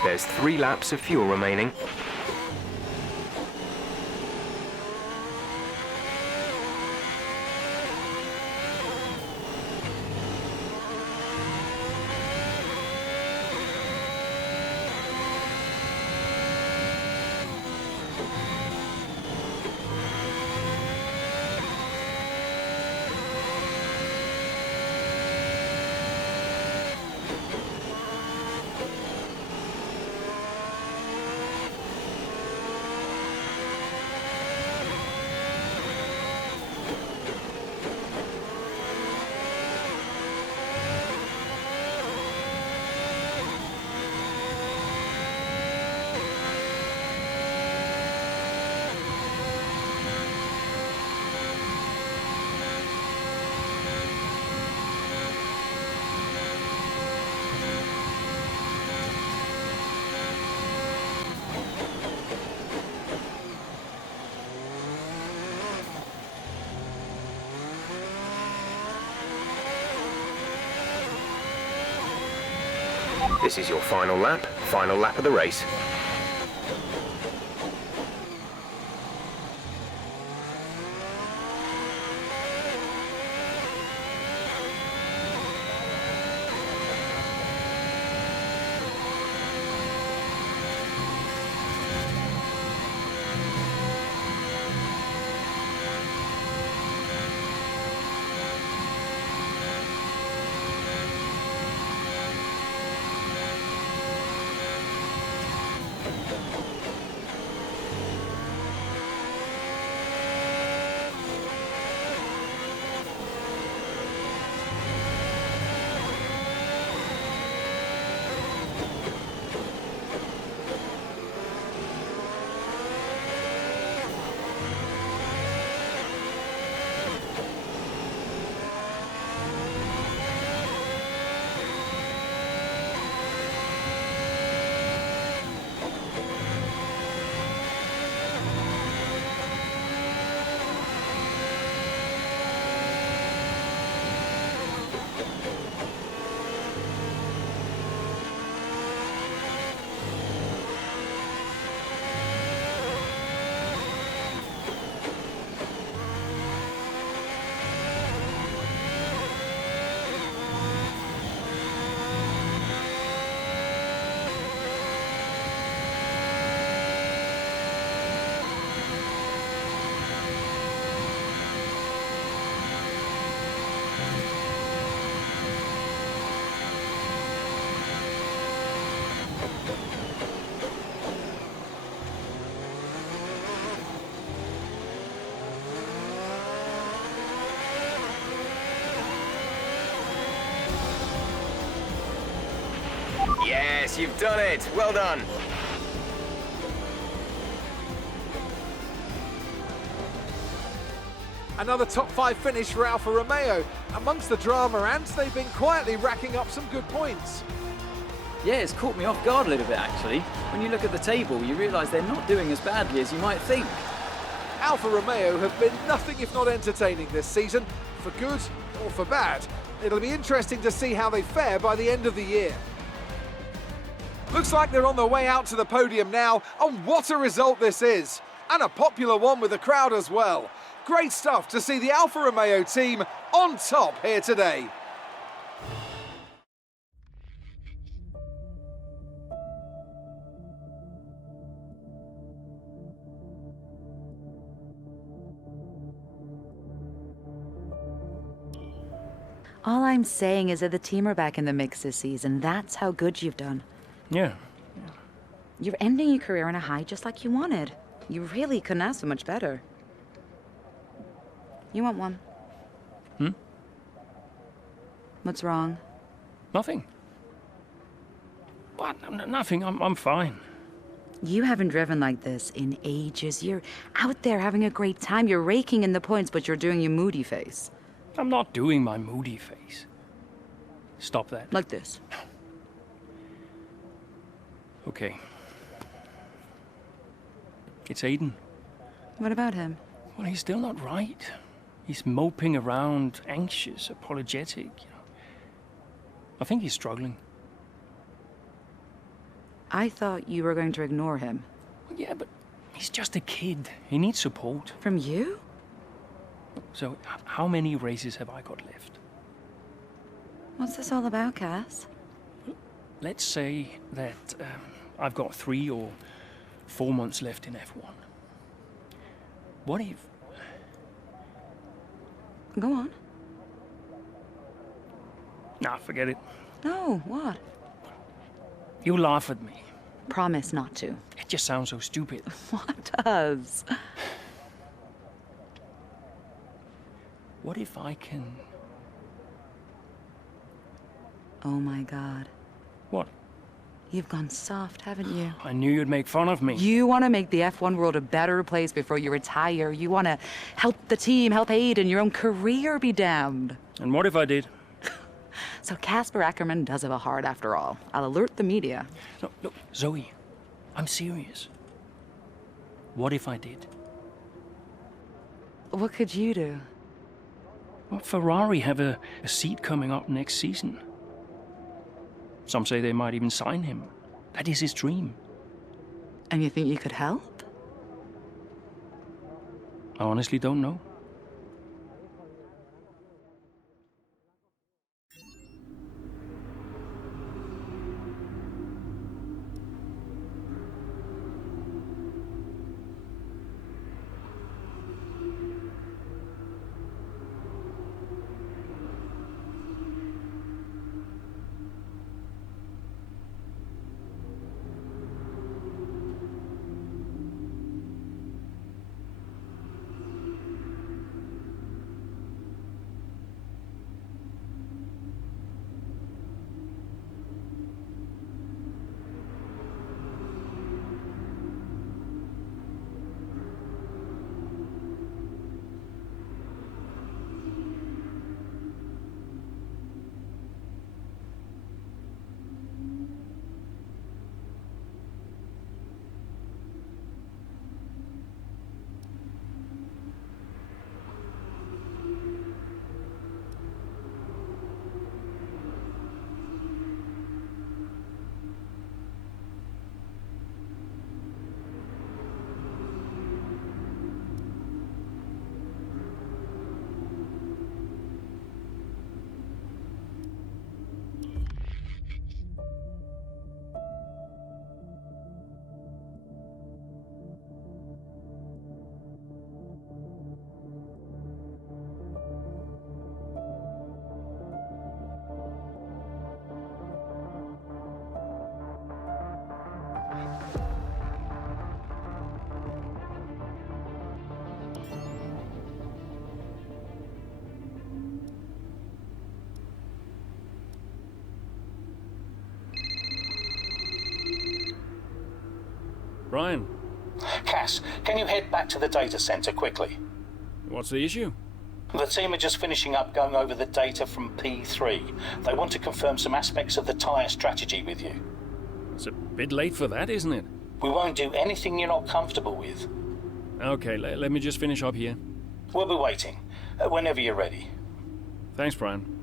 There's 3 laps of fuel remaining. This is your final lap of the race. Yes, you've done it. Well done. Another top 5 finish for Alfa Romeo. Amongst the drama, and they've been quietly racking up some good points. Yeah, it's caught me off guard a little bit actually. When you look at the table, you realise they're not doing as badly as you might think. Alfa Romeo have been nothing if not entertaining this season, for good or for bad. It'll be interesting to see how they fare by the end of the year. Looks like they're on their way out to the podium now, and what a result this is! And a popular one with the crowd as well. Great stuff to see the Alfa Romeo team on top here today. All I'm saying is that the team are back in the mix this season. That's how good you've done. Yeah. You're ending your career on a high just like you wanted. You really couldn't ask for much better. You want one? Hmm? What's wrong? Nothing. What? Nothing. I'm fine. You haven't driven like this in ages. You're out there having a great time. You're raking in the points, but you're doing your moody face. I'm not doing my moody face. Stop that. Like this. Okay. It's Aiden. What about him? Well, he's still not right. He's moping around, anxious, apologetic. You know. I think he's struggling. I thought you were going to ignore him. Well, yeah, but he's just a kid. He needs support. From you? So, how many races have I got left? What's this all about, Cass? Let's say that I've got 3 or 4 months left in F1. What if... Go on. Nah, forget it. No, what? You laugh at me. Promise not to. It just sounds so stupid. What does? What if I can... Oh my God. What? You've gone soft, haven't you? I knew you'd make fun of me. You want to make the F1 world a better place before you retire. You want to help the team, help Aiden, your own career be damned. And what if I did? So Casper Ackerman does have a heart after all. I'll alert the media. No, look, Zoe, I'm serious. What if I did? What could you do? Well, Ferrari have a seat coming up next season. Some say they might even sign him. That is his dream. And you think you could help? I honestly don't know. Brian. Cass, can you head back to the data center quickly? What's the issue? The team are just finishing up going over the data from P3. They want to confirm some aspects of the tyre strategy with you. It's a bit late for that, isn't it? We won't do anything you're not comfortable with. Okay, let me just finish up here. We'll be waiting, whenever you're ready. Thanks, Brian.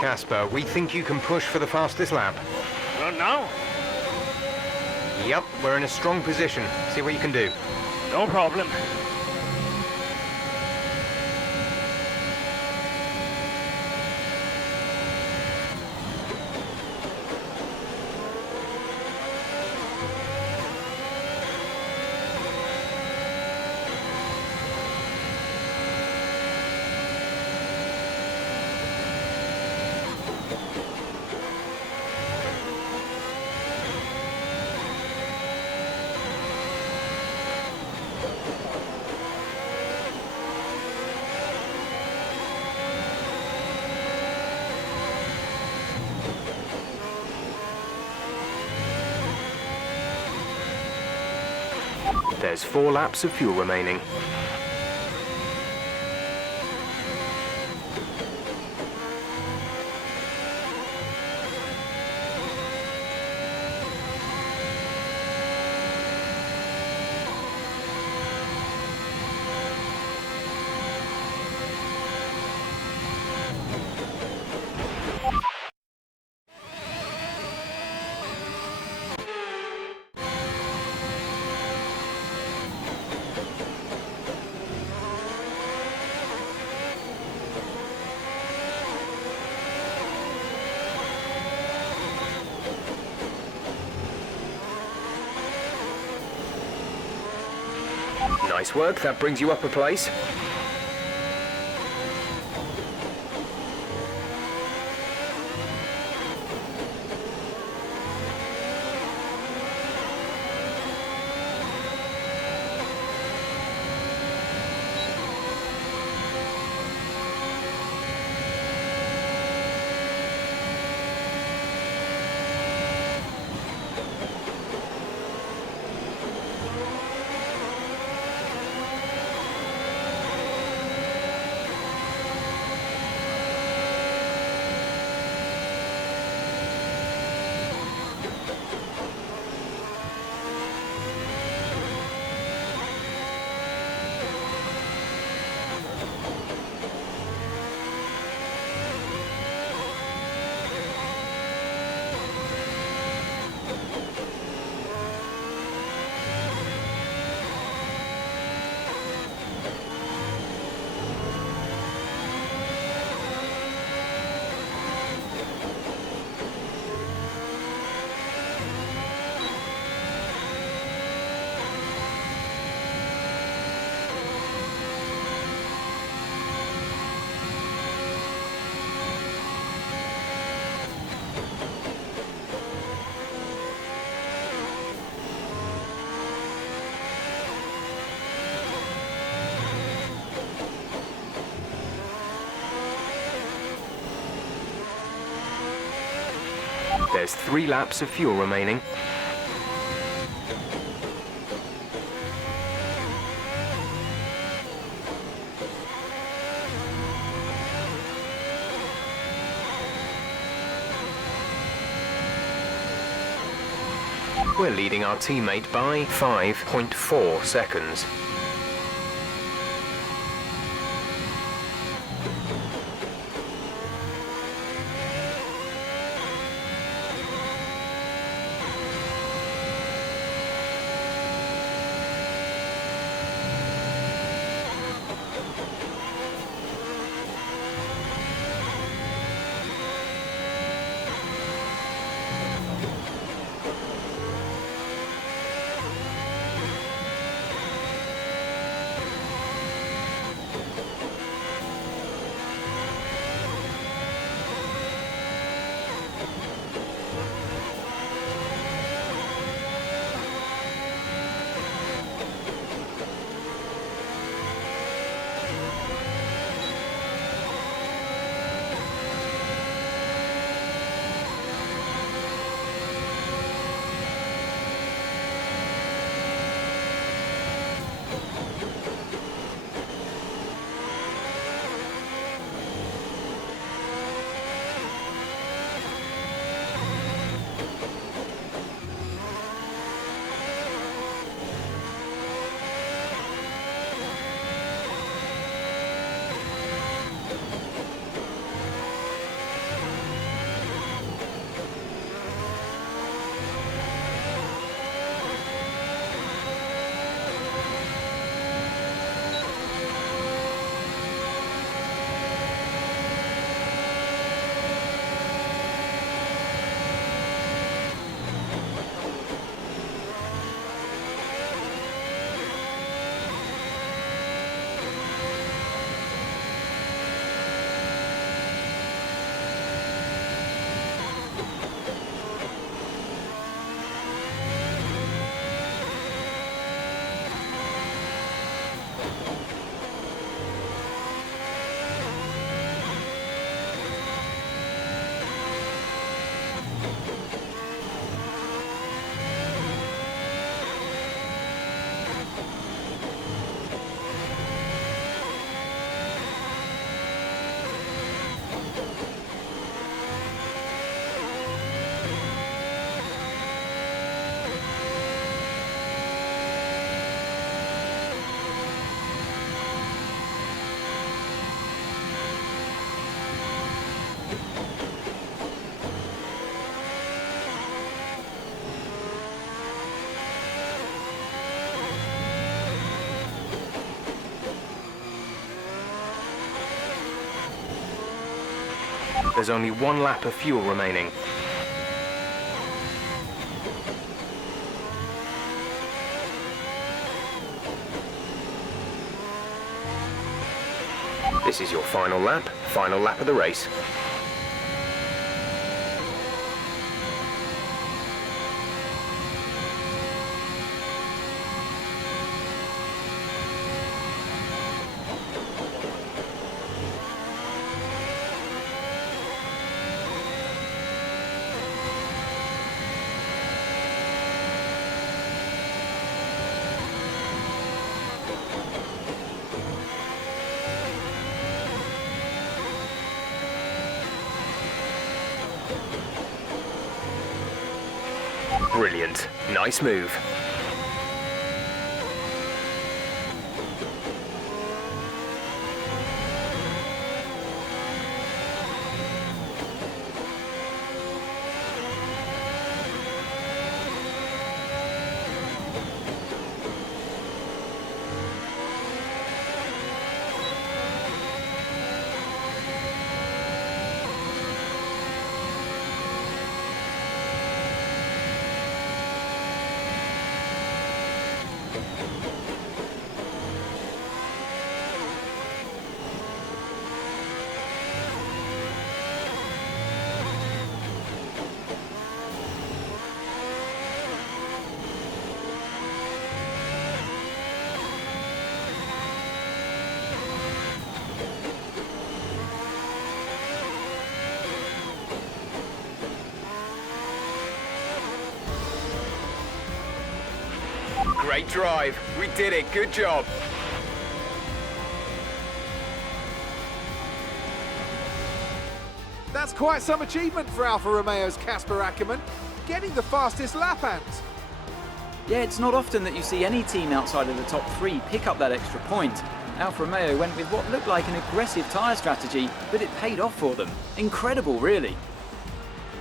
Casper, we think you can push for the fastest lap. Not now. Yep, we're in a strong position. See what you can do. No problem. There's 4 laps of fuel remaining. Nice work, that brings you up a place. There's 3 laps of fuel remaining. We're leading our teammate by 5.4 seconds. There's only 1 lap of fuel remaining. This is your final lap of the race. Brilliant. Nice move. Great drive. We did it. Good job. That's quite some achievement for Alfa Romeo's Kasper Ackermann, getting the fastest lap hands. Yeah, it's not often that you see any team outside of the top 3 pick up that extra point. Alfa Romeo went with what looked like an aggressive tyre strategy, but it paid off for them. Incredible, really.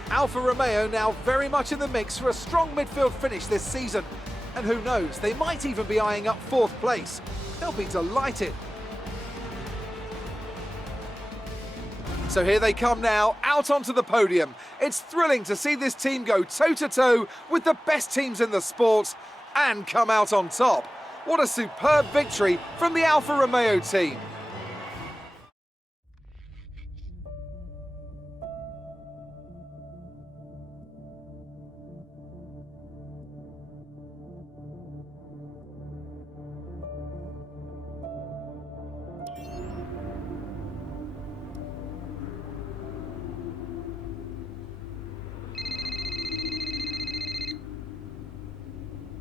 Alfa Romeo now very much in the mix for a strong midfield finish this season. And who knows, they might even be eyeing up 4th place. They'll be delighted. So here they come now, out onto the podium. It's thrilling to see this team go toe-to-toe with the best teams in the sport and come out on top. What a superb victory from the Alfa Romeo team.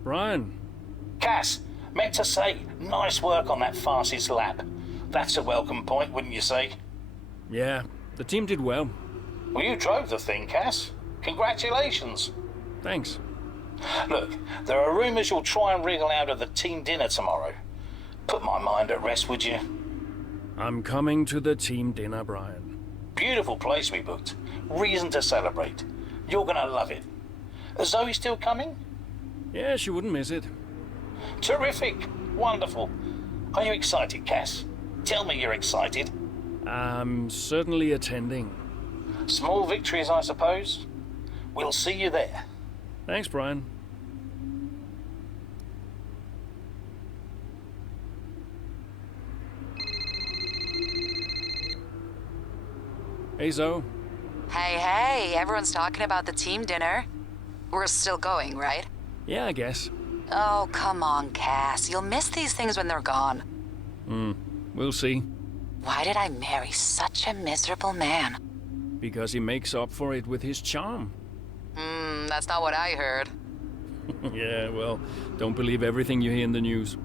Brian. Cass, meant to say, nice work on that fastest lap. That's a welcome point, wouldn't you say? Yeah, the team did well. Well, you drove the thing, Cass. Congratulations. Thanks. Look, there are rumours you'll try and wriggle out of the team dinner tomorrow. Put my mind at rest, would you? I'm coming to the team dinner, Brian. Beautiful place we booked. Reason to celebrate. You're gonna love it. Is Zoe still coming? Yeah, she wouldn't miss it. Terrific. Wonderful. Are you excited, Cass? Tell me you're excited. I'm certainly attending. Small victories, I suppose. We'll see you there. Thanks, Brian. Hey, Zoe. Hey, everyone's talking about the team dinner. We're still going, right? Yeah, I guess. Oh, come on, Cass. You'll miss these things when they're gone. We'll see. Why did I marry such a miserable man? Because he makes up for it with his charm. That's not what I heard. Yeah, well, don't believe everything you hear in the news.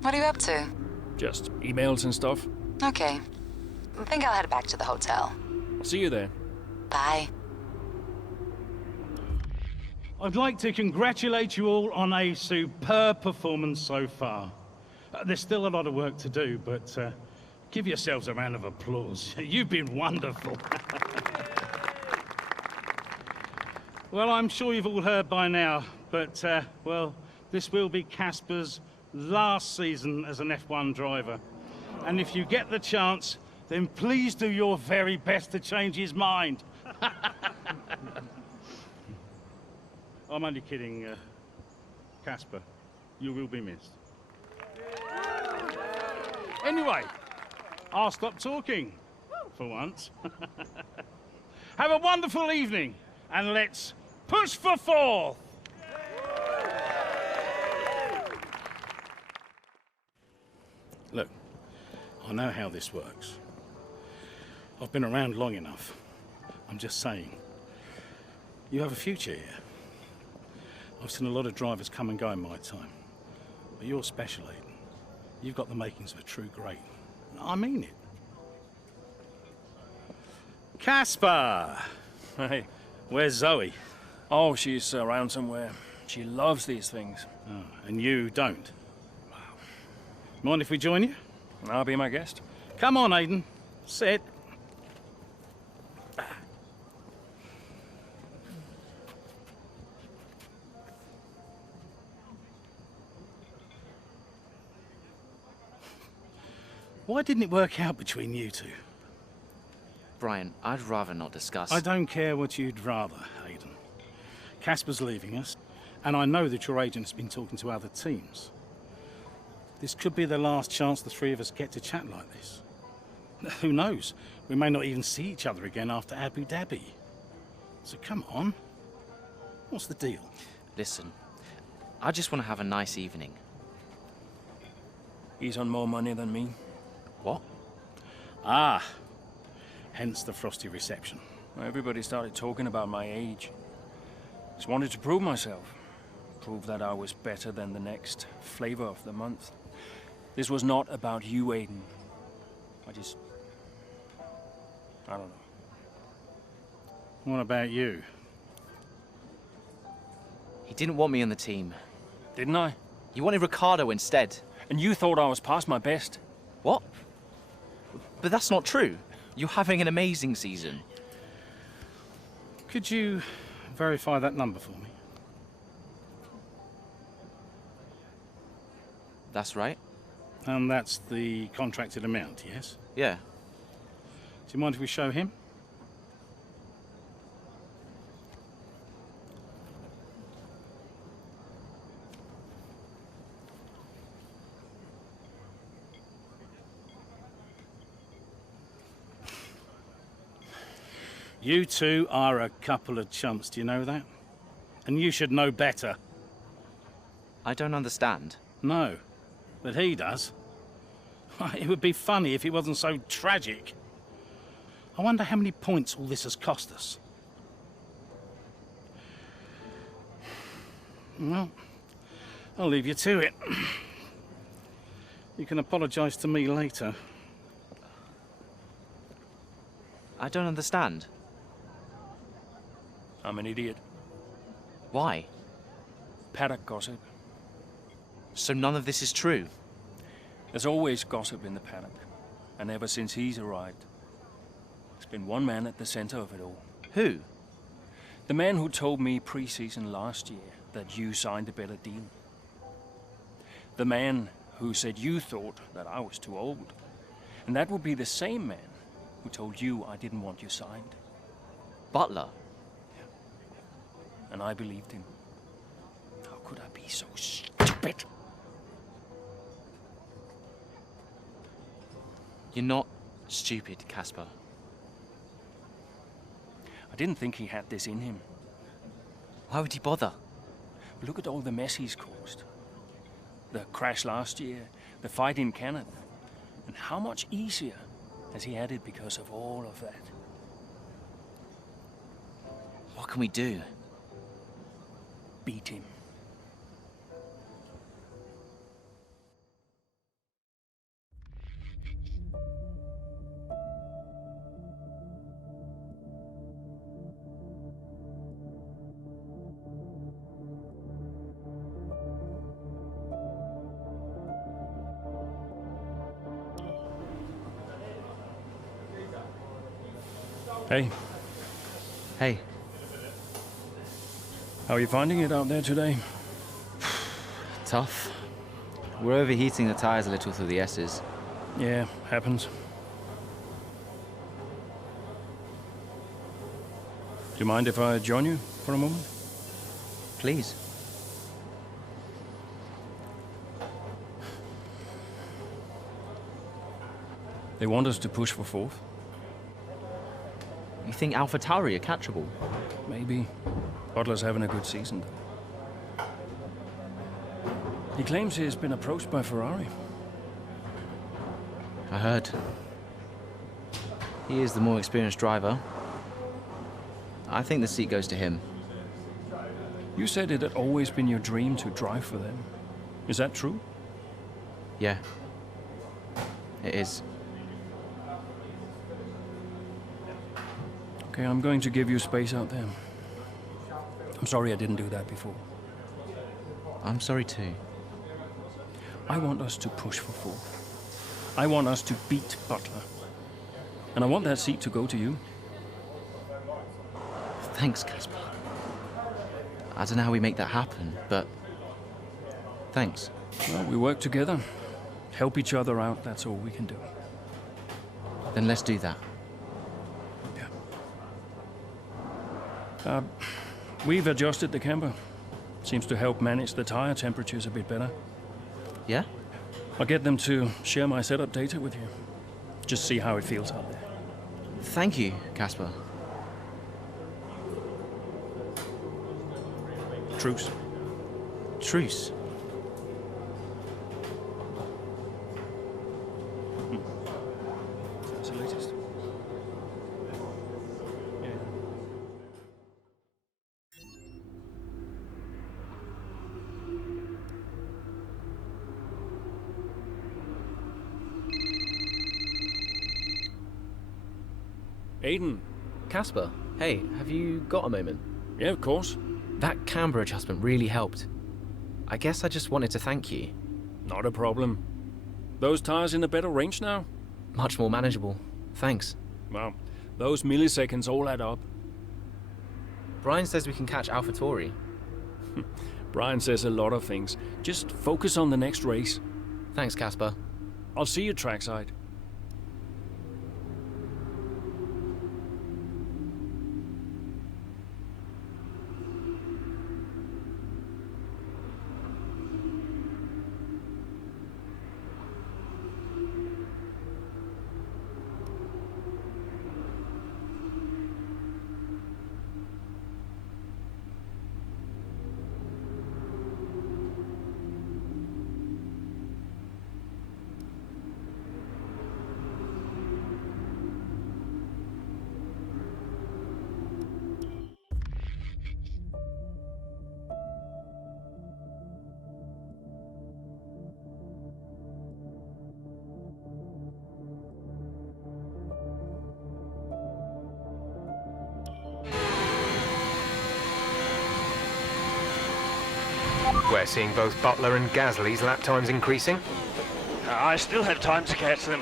What are you up to? Just emails and stuff. Okay. I think I'll head back to the hotel. See you there. Bye. I'd like to congratulate you all on a superb performance so far. There's still a lot of work to do, but give yourselves a round of applause. You've been wonderful. Well, I'm sure you've all heard by now, but, well, this will be Kasper's last season as an F1 driver. And if you get the chance, then please do your very best to change his mind. I'm only kidding, Casper. You will be missed. Anyway, I'll stop talking, for once. Have a wonderful evening, and let's push for fourth! Look, I know how this works. I've been around long enough. I'm just saying, you have a future here. I've seen a lot of drivers come and go in my time, but you're special, Aiden. You've got the makings of a true great. I mean it. Casper! Hey. Where's Zoe? Oh, she's around somewhere. She loves these things. Oh, and you don't? Wow. Mind if we join you? I'll be my guest. Come on, Aiden. Sit. Why didn't it work out between you two? Brian, I'd rather not discuss. I don't care what you'd rather, Aiden. Casper's leaving us, and I know that your agent has been talking to other teams. This could be the last chance the three of us get to chat like this. Who knows? We may not even see each other again after Abu Dhabi. So come on. What's the deal? Listen, I just want to have a nice evening. He's on more money than me. What? Ah. Hence the frosty reception. Everybody started talking about my age. Just wanted to prove myself. Prove that I was better than the next flavor of the month. This was not about you, Aiden. I don't know. What about you? He didn't want me on the team. Didn't I? You wanted Ricardo instead. And you thought I was past my best. What? But that's not true. You're having an amazing season. Could you verify that number for me? That's right. And that's the contracted amount, yes? Yeah. Do you mind if we show him? You two are a couple of chumps, do you know that? And you should know better. I don't understand. No, but he does. It would be funny if it wasn't so tragic. I wonder how many points all this has cost us. Well, I'll leave you to it. You can apologise to me later. I don't understand. I'm an idiot. Why? Paddock gossip. So none of this is true? There's always gossip in the paddock. And ever since he's arrived, there's been one man at the center of it all. Who? The man who told me pre-season last year that you signed a better deal. The man who said you thought that I was too old. And that would be the same man who told you I didn't want you signed. Butler? And I believed him. How could I be so stupid? You're not stupid, Casper. I didn't think he had this in him. Why would he bother? Look at all the mess he's caused. The crash last year, the fight in Canada. And how much easier has he had it because of all of that? What can we do? Beat him. Hey. Hey. How are you finding it out there today? Tough. We're overheating the tires a little through the S's. Yeah, happens. Do you mind if I join you for a moment? Please. They want us to push for 4th. You think AlphaTauri are catchable? Maybe. Butler's having a good season, though. He claims he's been approached by Ferrari. I heard. He is the more experienced driver. I think the seat goes to him. You said it had always been your dream to drive for them. Is that true? Yeah. It is. Okay, I'm going to give you space out there. I'm sorry I didn't do that before. I'm sorry too. I want us to push for 4th. I want us to beat Butler. And I want that seat to go to you. Thanks, Casper. I don't know how we make that happen, but thanks. Well, we work together. Help each other out, that's all we can do. Then let's do that. We've adjusted the camber. Seems to help manage the tire temperatures a bit better. Yeah? I'll get them to share my setup data with you. Just see how it feels out there. Thank you, Casper. Truce. Truce? That's the latest. Aiden. Casper, hey, have you got a moment? Yeah, of course. That camber adjustment really helped. I guess I just wanted to thank you. Not a problem. Those tires in a better range now? Much more manageable. Thanks. Well, those milliseconds all add up. Brian says we can catch AlphaTauri. Brian says a lot of things. Just focus on the next race. Thanks, Casper. I'll see you trackside. We're seeing both Butler and Gasly's lap times increasing. I still have time to catch them.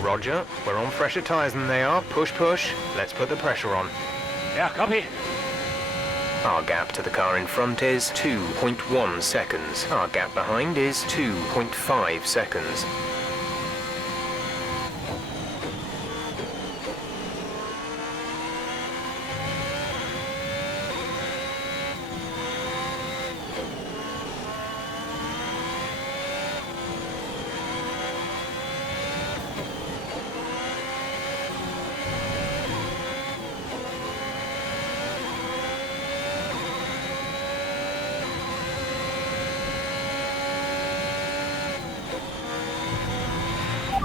Roger, we're on fresher tyres than they are. Push, push. Let's put the pressure on. Yeah, copy. Our gap to the car in front is 2.1 seconds. Our gap behind is 2.5 seconds.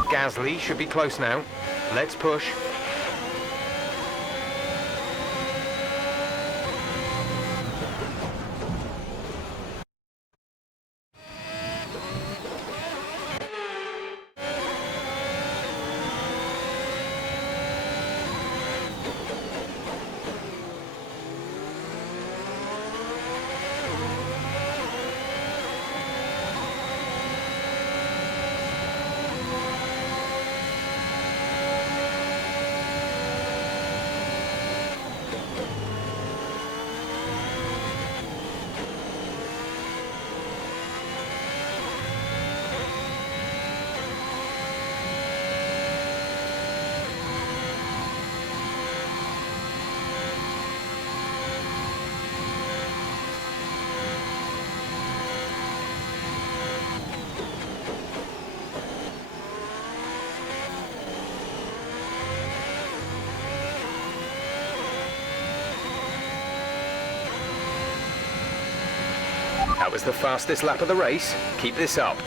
Gasly should be close now. Let's push. That was the fastest lap of the race. Keep this up.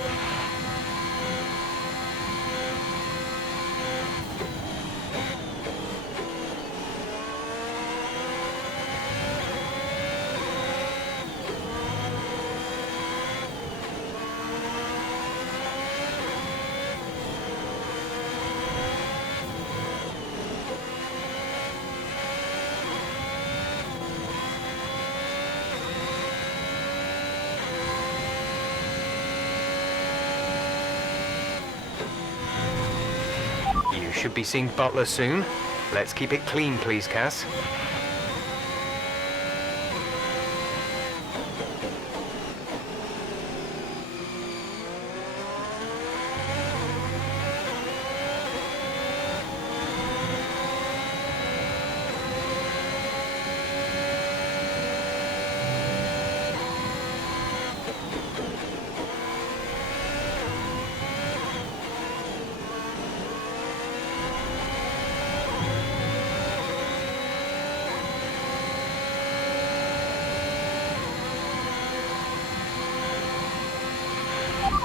You should be seeing Butler soon. Let's keep it clean, please, Cass.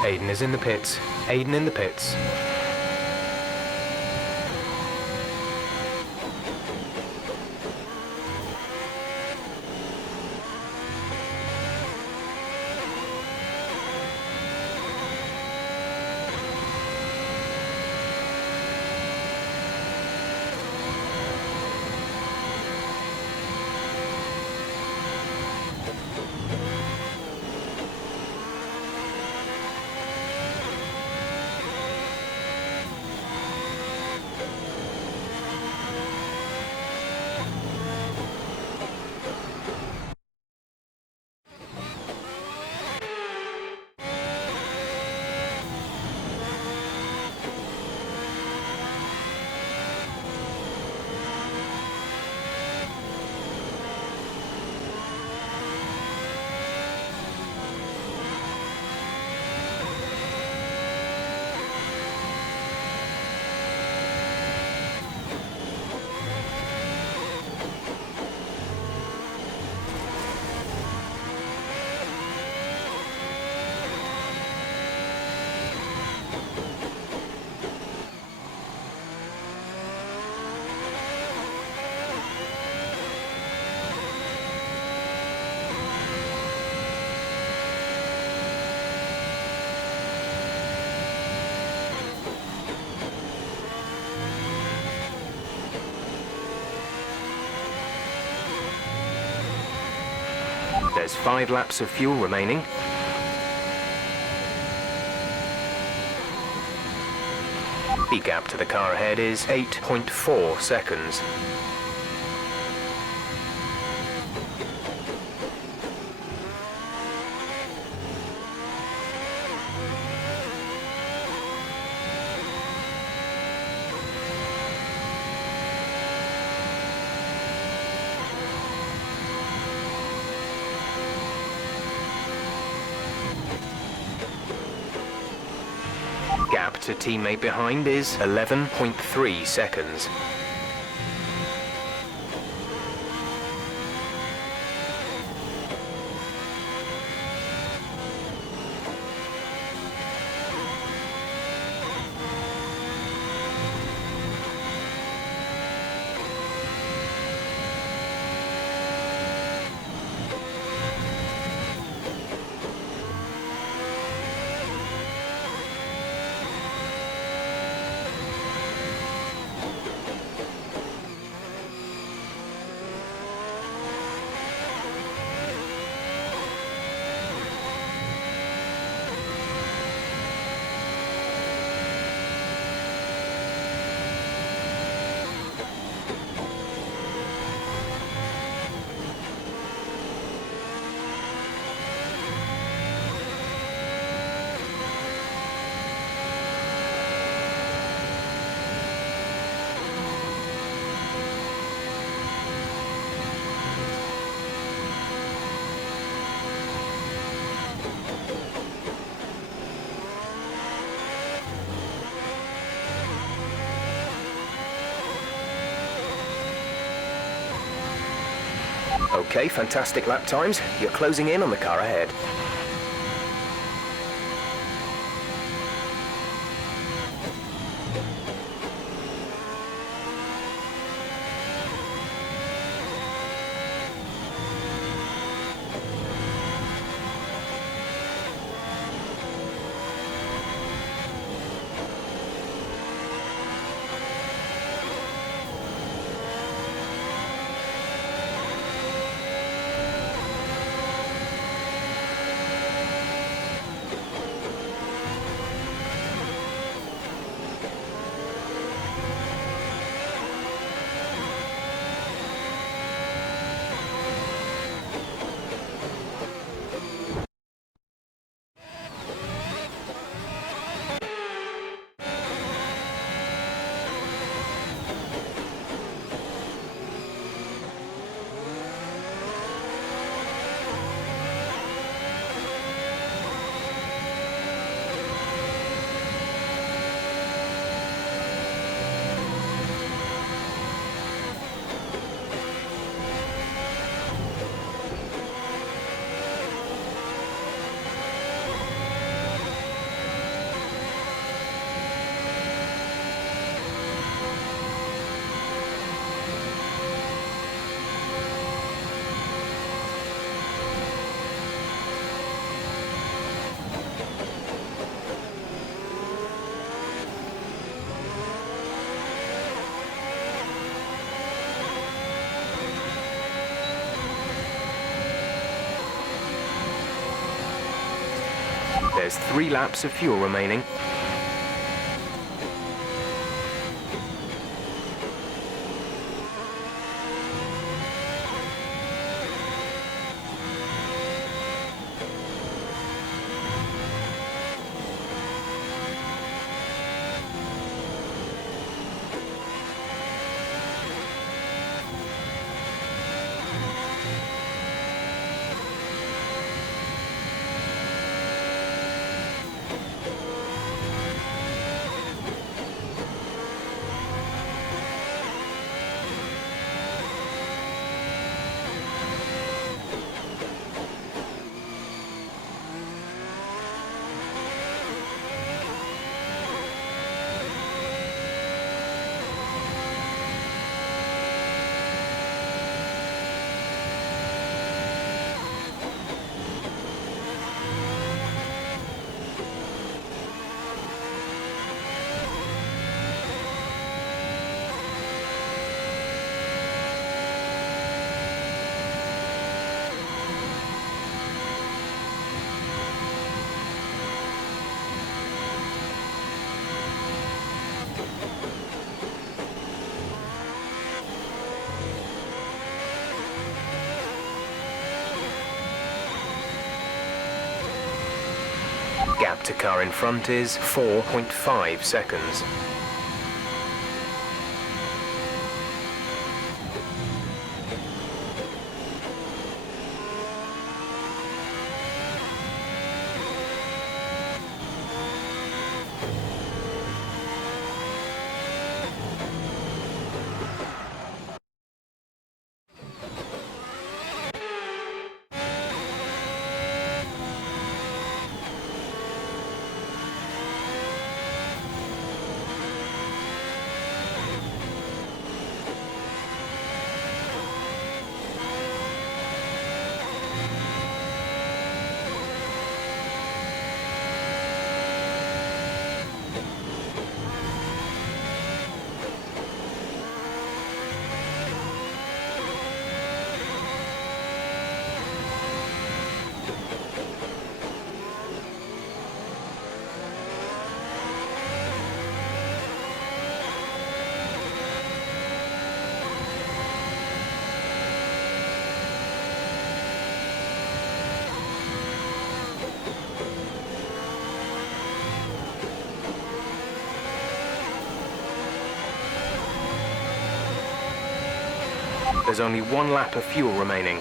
Aiden is in the pits. Aiden in the pits. There's 5 laps of fuel remaining. The gap to the car ahead is 8.4 seconds. Gap to teammate behind is 11.3 seconds. Okay, fantastic lap times. You're closing in on the car ahead. There's 3 laps of fuel remaining. Gap to car in front is 4.5 seconds. There's only 1 lap of fuel remaining.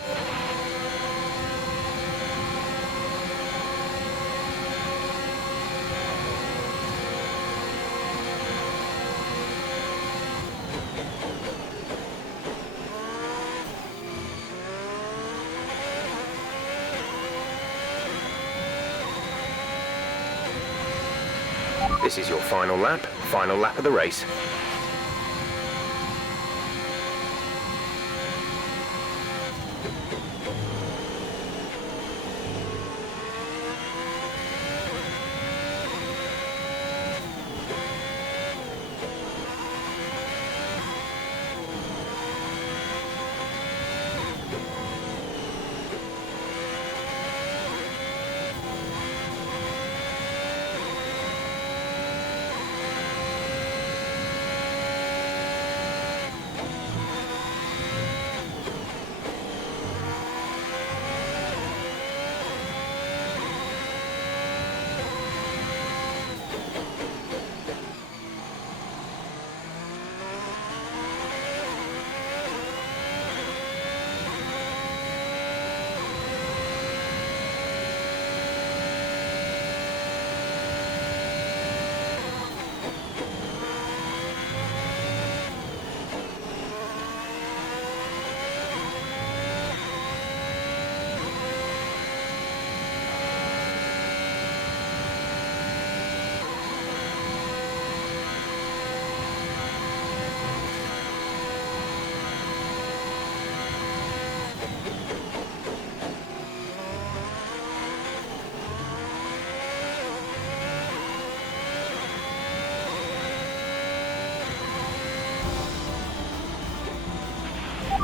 This is your final lap of the race.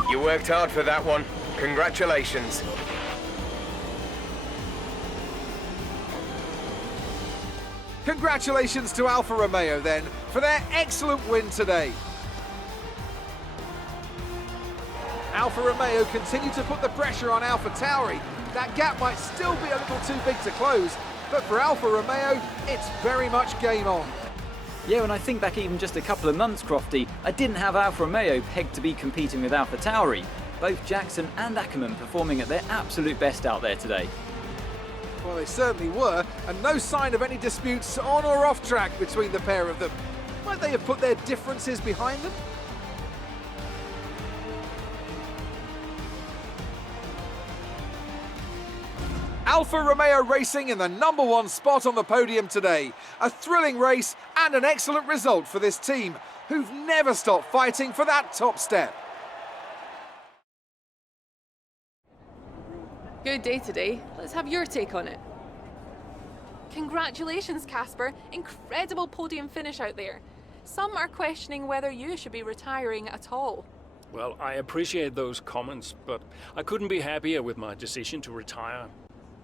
You worked hard for that one. Congratulations. Congratulations to Alfa Romeo then for their excellent win today. Alfa Romeo continue to put the pressure on AlphaTauri. That gap might still be a little too big to close, but for Alfa Romeo, it's very much game on. Yeah, when I think back even just a couple of months, Crofty, I didn't have Alfa Romeo pegged to be competing with AlphaTauri. Both Jackson and Ackerman performing at their absolute best out there today. Well, they certainly were, and no sign of any disputes on or off track between the pair of them. Might they have put their differences behind them? Alfa Romeo Racing in the #1 spot on the podium today. A thrilling race and an excellent result for this team, who've never stopped fighting for that top step. Good day today. Let's have your take on it. Congratulations, Casper. Incredible podium finish out there. Some are questioning whether you should be retiring at all. Well, I appreciate those comments, but I couldn't be happier with my decision to retire.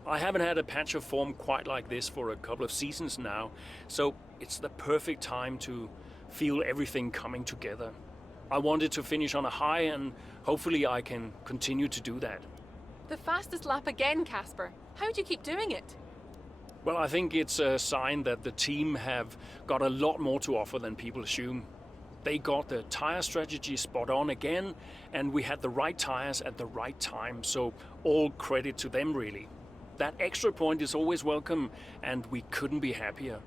I haven't had a patch of form quite like this for a couple of seasons now, so it's the perfect time to feel everything coming together. I wanted to finish on a high, and hopefully I can continue to do that. The fastest lap again, Casper. How do you keep doing it? Well, I think it's a sign that the team have got a lot more to offer than people assume. They got the tire strategy spot on again, and we had the right tires at the right time, so all credit to them, really. That extra point is always welcome, and we couldn't be happier.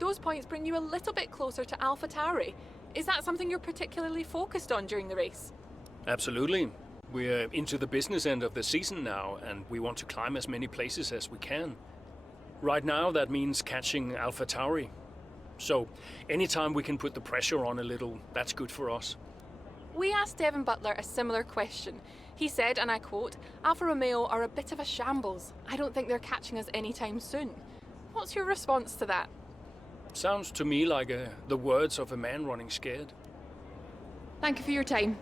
Those points bring you a little bit closer to AlphaTauri. Is that something you're particularly focused on during the race? Absolutely. We're into the business end of the season now, and we want to climb as many places as we can. Right now, that means catching AlphaTauri. So, anytime we can put the pressure on a little, that's good for us. We asked Devin Butler a similar question. He said, and I quote, "Alfa Romeo are a bit of a shambles. I don't think they're catching us anytime soon." What's your response to that? Sounds to me like the words of a man running scared. Thank you for your time.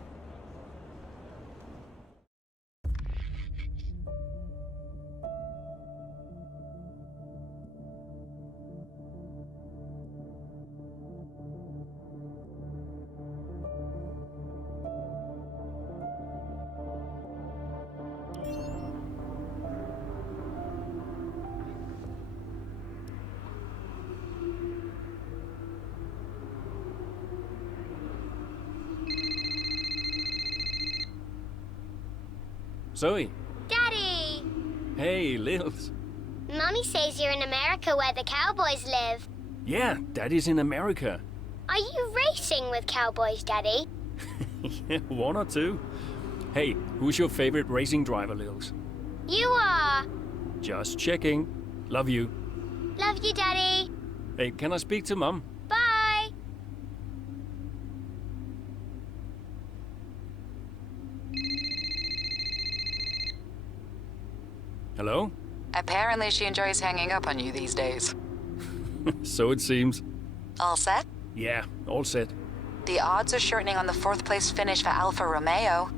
Zoe. Daddy! Hey, Lils. Mummy says you're in America where the cowboys live. Yeah, Daddy's in America. Are you racing with cowboys, Daddy? Yeah, one or two. Hey, who's your favorite racing driver, Lils? You are. Just checking. Love you. Love you, Daddy. Hey, can I speak to Mum? Bye. Hello? Apparently she enjoys hanging up on you these days. So it seems. All set? Yeah, all set. The odds are shortening on the 4th place finish for Alfa Romeo.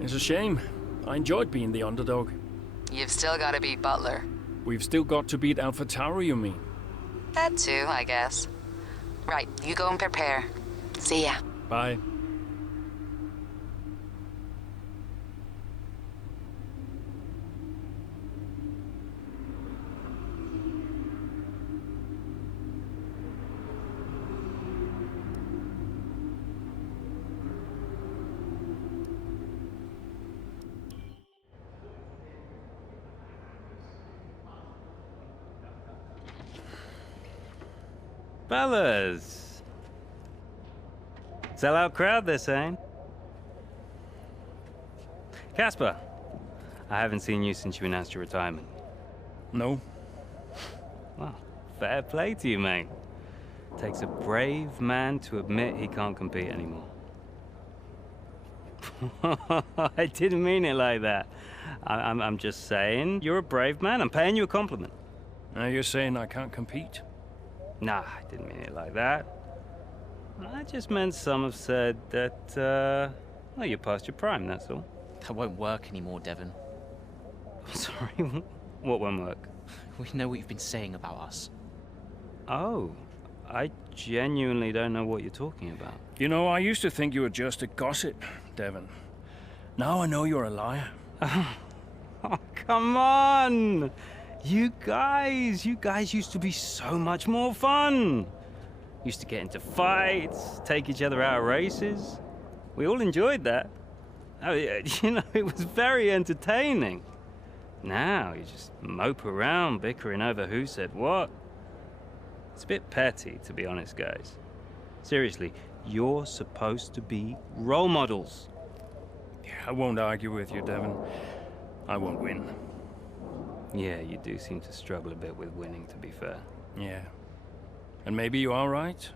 It's a shame. I enjoyed being the underdog. You've still got to beat Butler. We've still got to beat AlphaTauri, you mean? That too, I guess. Right, you go and prepare. See ya. Bye. Fellas! Sell-out crowd, they're saying. Casper, I haven't seen you since you announced your retirement. No. Well, fair play to you, mate. Takes a brave man to admit he can't compete anymore. I didn't mean it like that. I'm just saying, you're a brave man. I'm paying you a compliment. Now you're saying I can't compete? Nah, I didn't mean it like that. I just meant some have said that, well, you're past your prime, that's all. That won't work anymore, Devon. Sorry, what won't work? We know what you've been saying about us. Oh, I genuinely don't know what you're talking about. You know, I used to think you were just a gossip, Devon. Now I know you're a liar. Oh, come on! You guys used to be so much more fun. Used to get into fights, take each other out of races. We all enjoyed that. Oh, yeah, you know, it was very entertaining. Now you just mope around bickering over who said what. It's a bit petty, to be honest, guys. Seriously, you're supposed to be role models. Yeah, I won't argue with you, Devon. I won't win. Yeah, you do seem to struggle a bit with winning, to be fair. Yeah. And maybe you are right.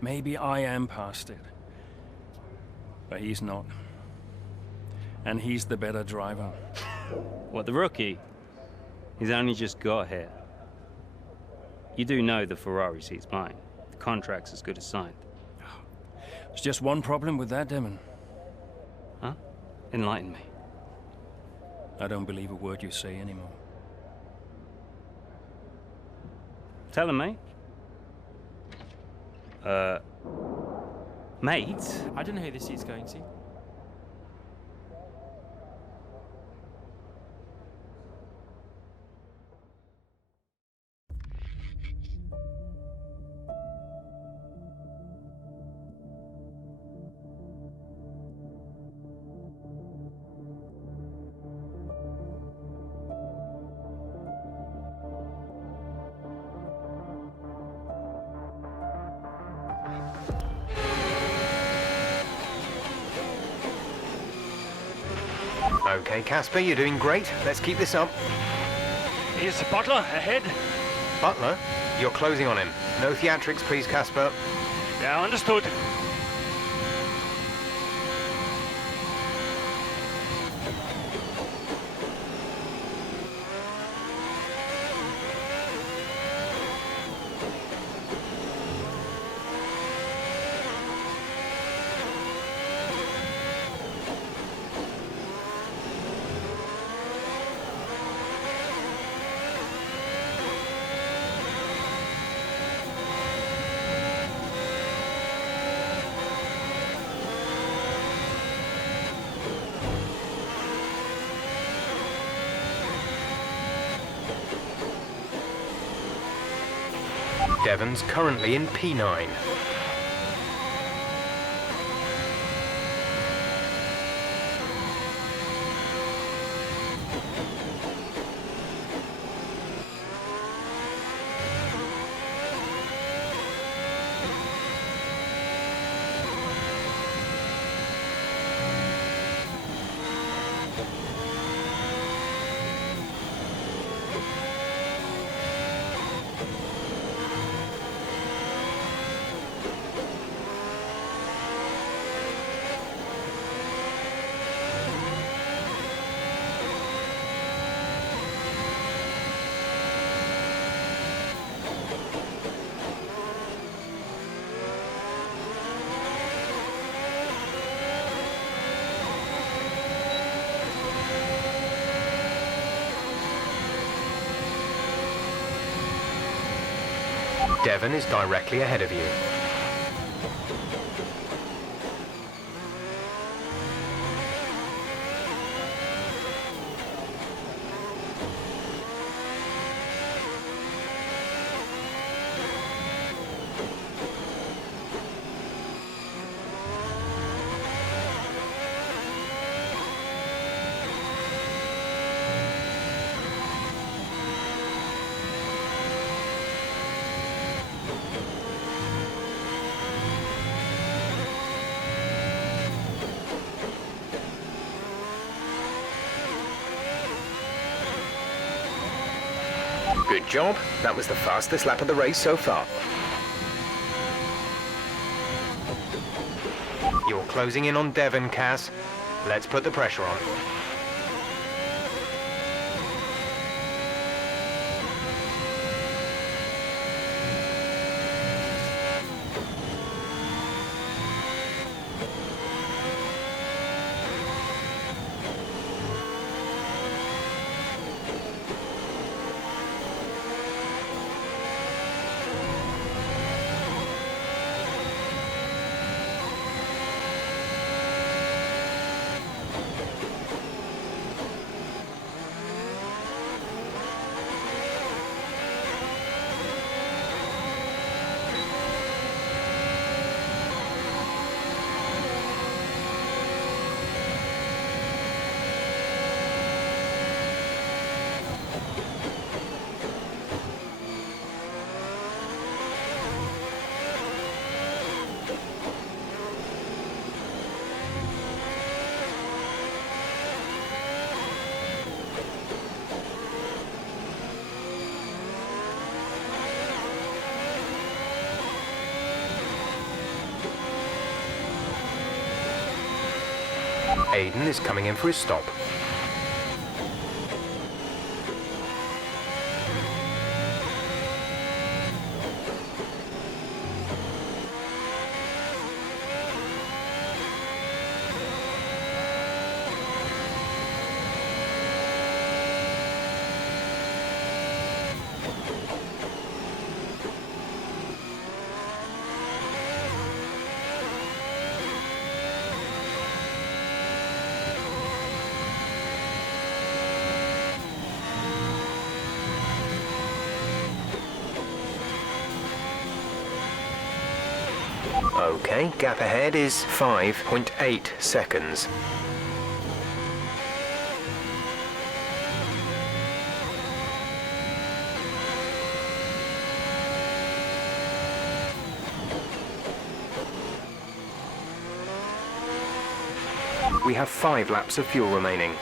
Maybe I am past it. But he's not. And he's the better driver. What, the rookie? He's only just got here. You do know the Ferrari seat's mine. The contract's as good as signed. There's just one problem with that, Devon. Huh? Enlighten me. I don't believe a word you say anymore. Tell him, mate. Mate? I don't know who this seat's going to. Okay, Casper, you're doing great. Let's keep this up. Here's Butler, ahead. Butler, you're closing on him. No theatrics, please, Casper. Yeah, understood. Devon's currently in P9. Devon is directly ahead of you. Good job. That was the fastest lap of the race so far. You're closing in on Devon, Cass. Let's put the pressure on. Aiden is coming in for his stop. Okay, gap ahead is 5.8 seconds. We have 5 laps of fuel remaining.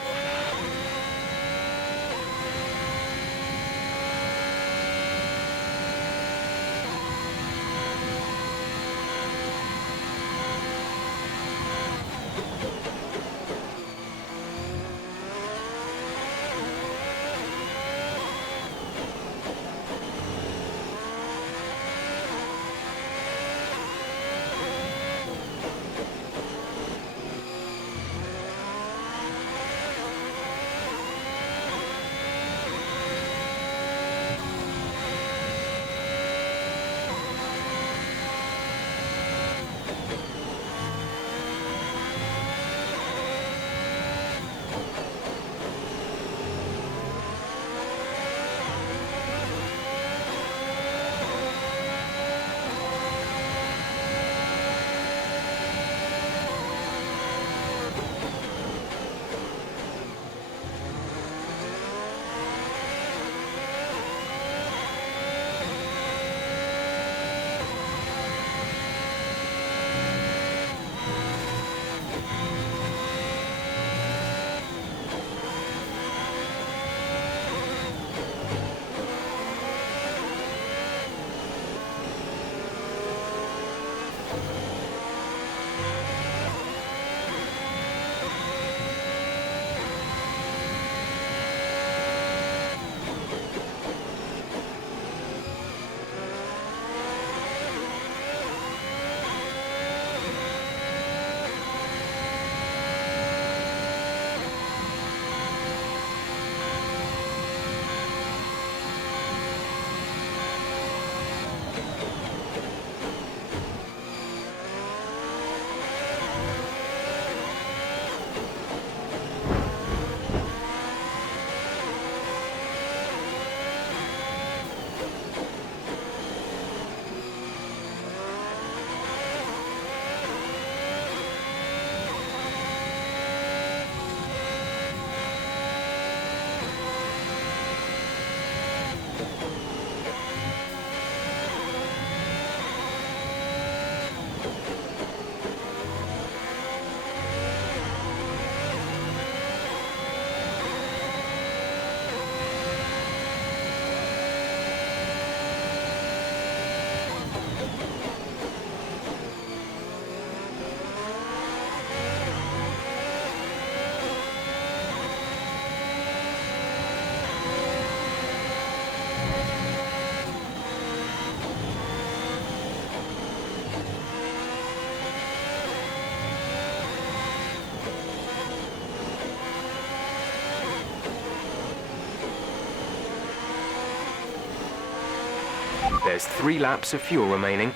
There's 3 laps of fuel remaining.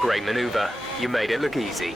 Great maneuver. You made it look easy.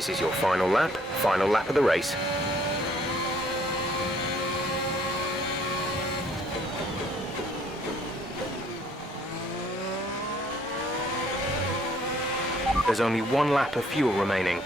This is your final lap of the race. There's only 1 lap of fuel remaining.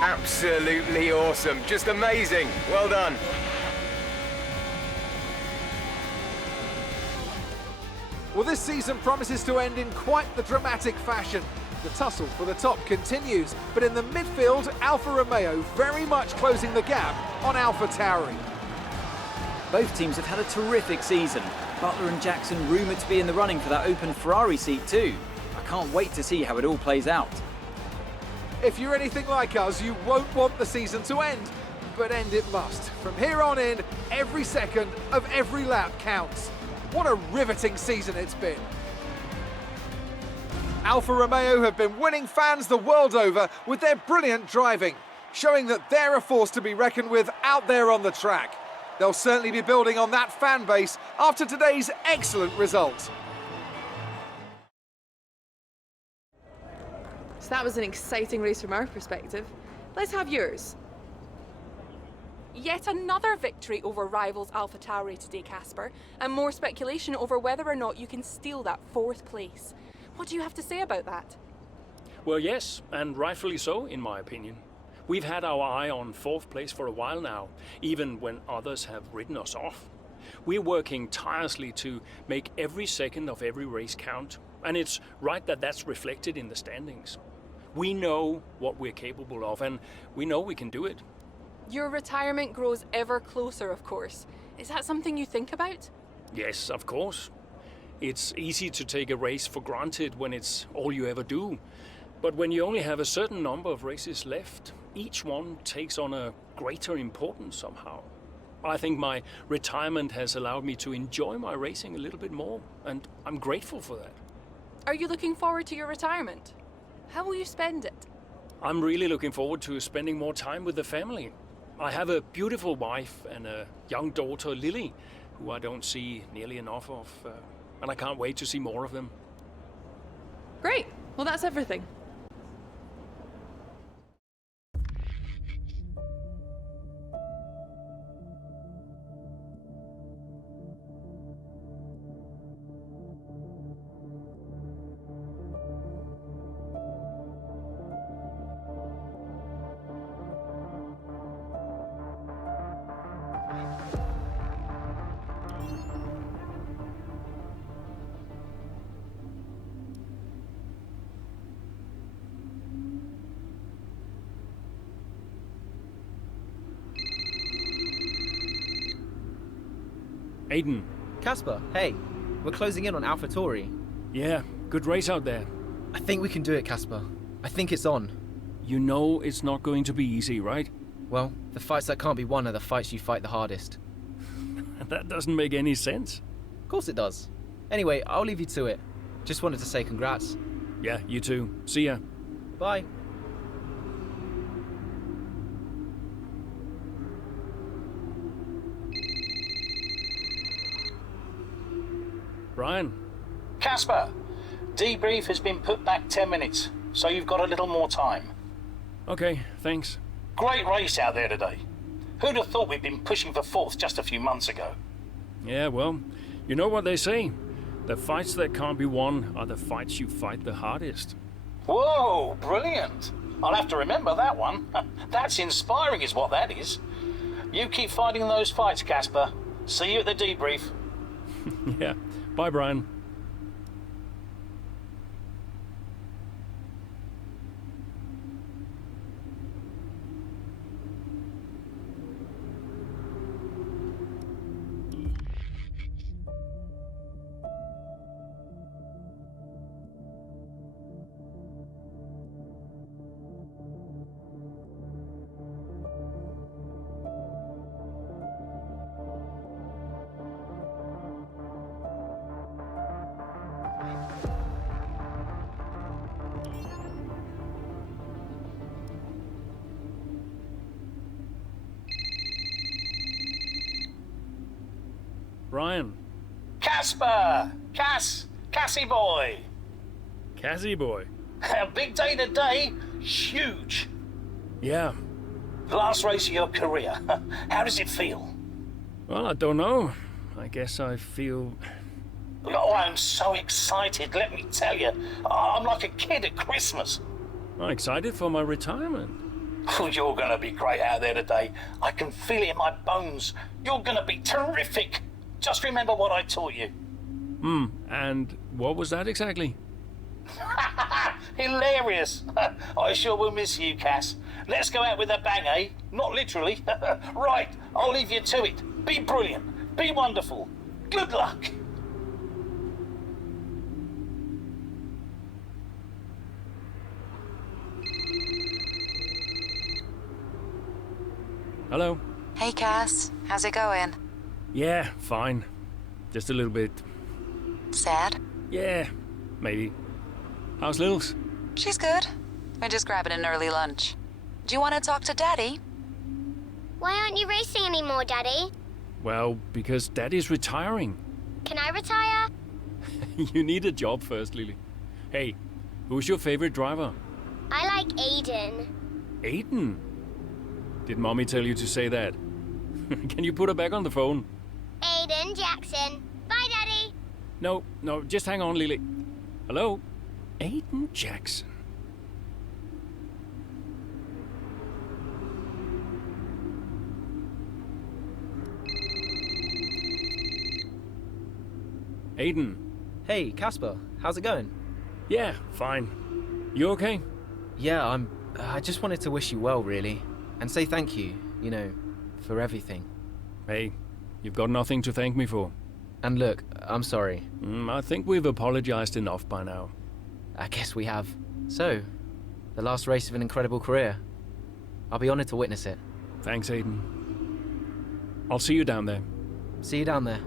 Absolutely awesome. Just amazing. Well done. Well, this season promises to end in quite the dramatic fashion. The tussle for the top continues, but in the midfield, Alfa Romeo very much closing the gap on AlphaTauri. Both teams have had a terrific season. Butler and Jackson rumoured to be in the running for that open Ferrari seat too. I can't wait to see how it all plays out. If you're anything like us, you won't want the season to end, but end it must. From here on in, every second of every lap counts. What a riveting season it's been. Alfa Romeo have been winning fans the world over with their brilliant driving, showing that they're a force to be reckoned with out there on the track. They'll certainly be building on that fan base after today's excellent result. So that was an exciting race from our perspective. Let's have yours. Yet another victory over rivals AlphaTauri today, Casper, and more speculation over whether or not you can steal that 4th place. What do you have to say about that? Well, yes, and rightfully so, in my opinion. We've had our eye on 4th place for a while now, even when others have ridden us off. We're working tirelessly to make every second of every race count, and it's right that that's reflected in the standings. We know what we're capable of, and we know we can do it. Your retirement grows ever closer, of course. Is that something you think about? Yes, of course. It's easy to take a race for granted when it's all you ever do. But when you only have a certain number of races left, each one takes on a greater importance somehow. I think my retirement has allowed me to enjoy my racing a little bit more, and I'm grateful for that. Are you looking forward to your retirement? How will you spend it? I'm really looking forward to spending more time with the family. I have a beautiful wife and a young daughter, Lily, who I don't see nearly enough of, and I can't wait to see more of them. Great. Well, that's everything. Aiden. Casper, hey. We're closing in on AlphaTauri. Yeah, good race out there. I think we can do it, Casper. I think it's on. You know it's not going to be easy, right? Well, the fights that can't be won are the fights you fight the hardest. That doesn't make any sense. Of course it does. Anyway, I'll leave you to it. Just wanted to say congrats. Yeah, you too. See ya. Bye. Brian. Casper, debrief has been put back 10 minutes, so you've got a little more time. Okay, thanks. Great race out there today. Who'd have thought we'd been pushing for 4th just a few months ago? Yeah, well, you know what they say. The fights that can't be won are the fights you fight the hardest. Whoa, brilliant. I'll have to remember that one. That's inspiring is what that is. You keep fighting those fights, Casper. See you at the debrief. Yeah. Bye, Brian. Brian. Casper! Cassie boy! Cassie boy. A big day today. Huge. Yeah. Last race of your career. How does it feel? Well, I don't know. I guess I feel... Oh, I'm so excited, let me tell you. I'm like a kid at Christmas. I'm excited for my retirement. Oh, you're going to be great out there today. I can feel it in my bones. You're going to be terrific. Just remember what I taught you. And what was that exactly? Hilarious. I sure will miss you, Cass. Let's go out with a bang, eh? Not literally. Right, I'll leave you to it. Be brilliant. Be wonderful. Good luck. Hello? Hey, Cass. How's it going? Yeah, fine. Just a little bit... Sad? Yeah, maybe. How's Lils? She's good. We're just grabbing an early lunch. Do you want to talk to Daddy? Why aren't you racing anymore, Daddy? Well, because Daddy's retiring. Can I retire? You need a job first, Lily. Hey, who's your favorite driver? I like Aiden. Aiden? Did Mommy tell you to say that? Can you put her back on the phone? Aiden Jackson. Bye, Daddy. No, just hang on, Lily. Hello? Aiden Jackson. Aiden. Hey, Casper. How's it going? Yeah, fine. You okay? Yeah, I just wanted to wish you well, really. And say thank you, you know, for everything. Hey, you've got nothing to thank me for. And look, I'm sorry. I think we've apologized enough by now. I guess we have. So, the last race of an incredible career. I'll be honored to witness it. Thanks, Aiden. I'll see you down there. See you down there.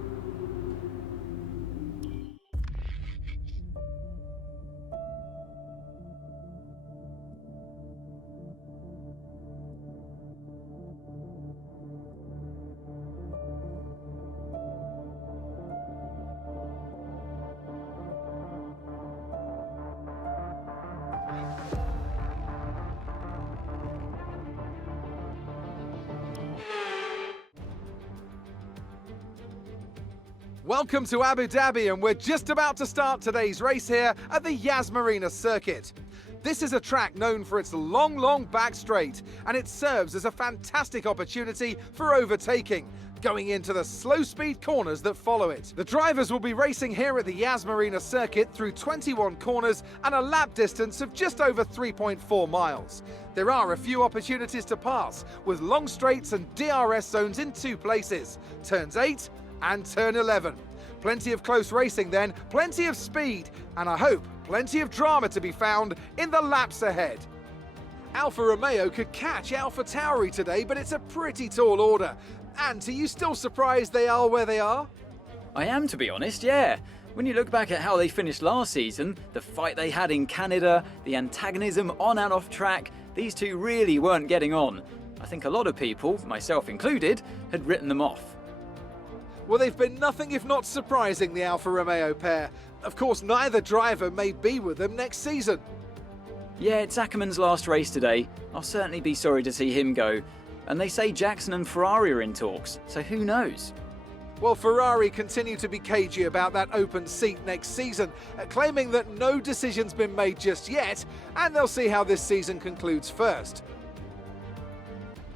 Welcome to Abu Dhabi, and we're just about to start today's race here at the Yas Marina circuit. This is a track known for its long back straight, and it serves as a fantastic opportunity for overtaking, going into the slow speed corners that follow it. The drivers will be racing here at the Yas Marina circuit through 21 corners and a lap distance of just over 3.4 miles. There are a few opportunities to pass, with long straights and DRS zones in 2 places, turns 8 and turn 11. Plenty of close racing then, plenty of speed, and I hope plenty of drama to be found in the laps ahead. Alfa Romeo could catch Alpha Tauri today, but it's a pretty tall order. And are you still surprised they are where they are? I am, to be honest, yeah. When you look back at how they finished last season, the fight they had in Canada, the antagonism on and off track, these two really weren't getting on. I think a lot of people, myself included, had written them off. Well, they've been nothing if not surprising, the Alfa Romeo pair. Of course, neither driver may be with them next season. Yeah, it's Ackerman's last race today. I'll certainly be sorry to see him go. And they say Jackson and Ferrari are in talks, so who knows? Well, Ferrari continue to be cagey about that open seat next season, claiming that no decision's been made just yet, and they'll see how this season concludes first.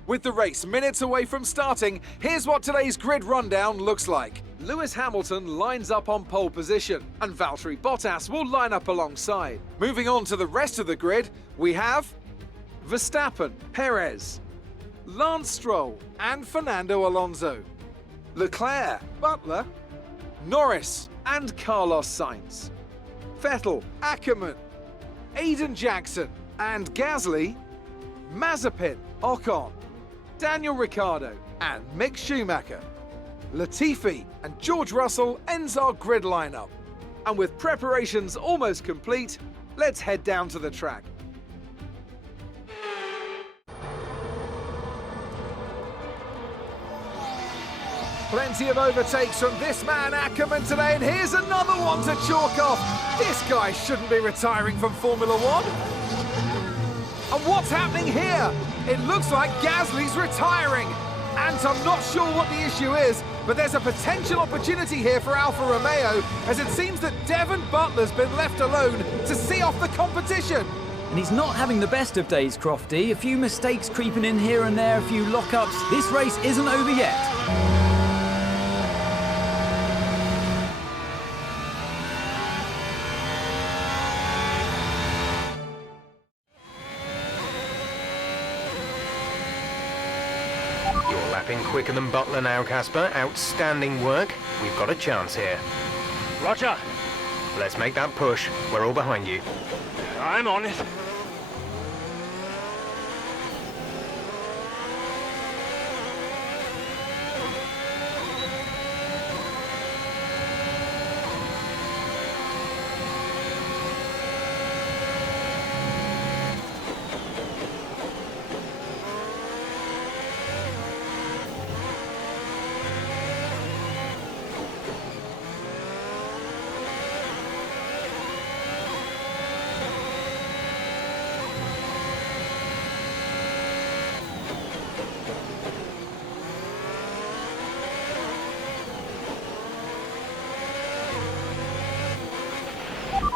With the race minutes away from starting, here's what today's grid rundown looks like. Lewis Hamilton lines up on pole position, and Valtteri Bottas will line up alongside. Moving on to the rest of the grid, we have Verstappen, Perez, Lance Stroll, and Fernando Alonso. Leclerc, Butler, Norris, and Carlos Sainz. Vettel, Ackerman, Aiden Jackson, and Gasly, Mazepin, Ocon, Daniel Ricciardo, and Mick Schumacher. Latifi and George Russell ends our grid lineup. And with preparations almost complete, let's head down to the track. Plenty of overtakes from this man Ackerman today, and here's another one to chalk off. This guy shouldn't be retiring from Formula One. And what's happening here? It looks like Gasly's retiring. And I'm not sure what the issue is, but there's a potential opportunity here for Alfa Romeo, as it seems that Devon Butler's been left alone to see off the competition. And he's not having the best of days, Crofty. A few mistakes creeping in here and there, a few lockups. This race isn't over yet. You're lapping quicker than Butler now, Casper. Outstanding work. We've got a chance here. Roger. Let's make that push. We're all behind you. I'm on it.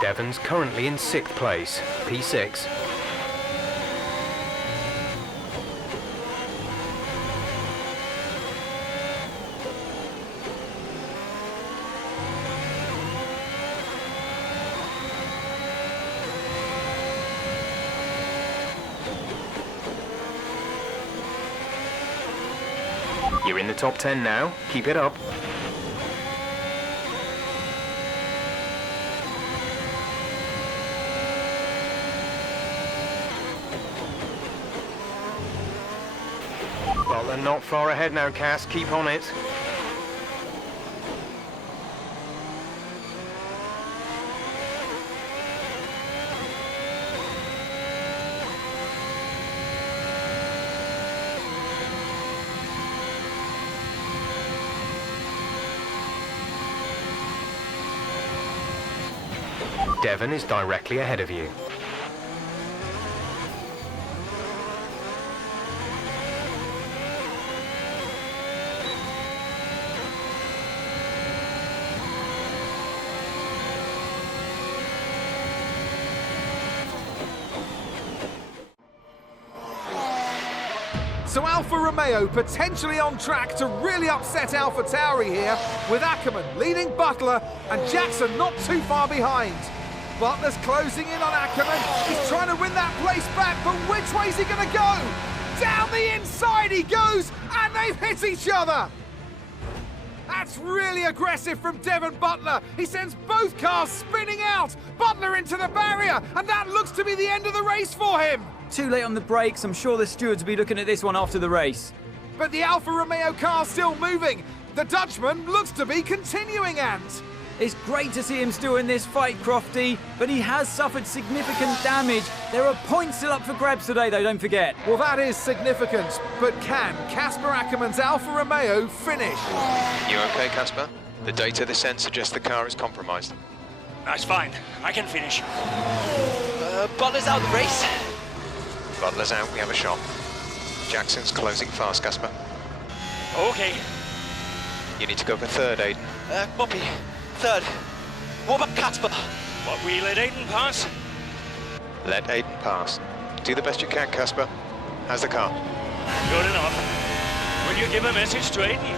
Devon's currently in 6th place, P6. You're in the top 10 now. Keep it up. Well, they're not far ahead now, Cass. Keep on it. Devon is directly ahead of you. So Alfa Romeo potentially on track to really upset AlphaTauri here, with Ackerman leading Butler and Jackson not too far behind. Butler's closing in on Ackerman. He's trying to win that place back, but which way's he going to go? Down the inside he goes, and they've hit each other. That's really aggressive from Devon Butler. He sends both cars spinning out. Butler into the barrier, and that looks to be the end of the race for him. Too late on the brakes. I'm sure the stewards will be looking at this one after the race. But the Alfa Romeo car's still moving. The Dutchman looks to be continuing, and It's great to see him still in this fight, Crofty, but he has suffered significant damage. There are points still up for grabs today, though, don't forget. Well, that is significant, but can Casper Ackerman's Alfa Romeo finish? You okay, Casper? The data this end suggests the car is compromised. That's fine. I can finish. Butler's out of the race. Butler's out, we have a shot. Jackson's closing fast, Casper. Okay. You need to go for third, Aiden. Moppy, third. What about Casper? What, we let Aiden pass? Let Aiden pass. Do the best you can, Casper. How's the car? Good enough. Will you give a message to Aiden?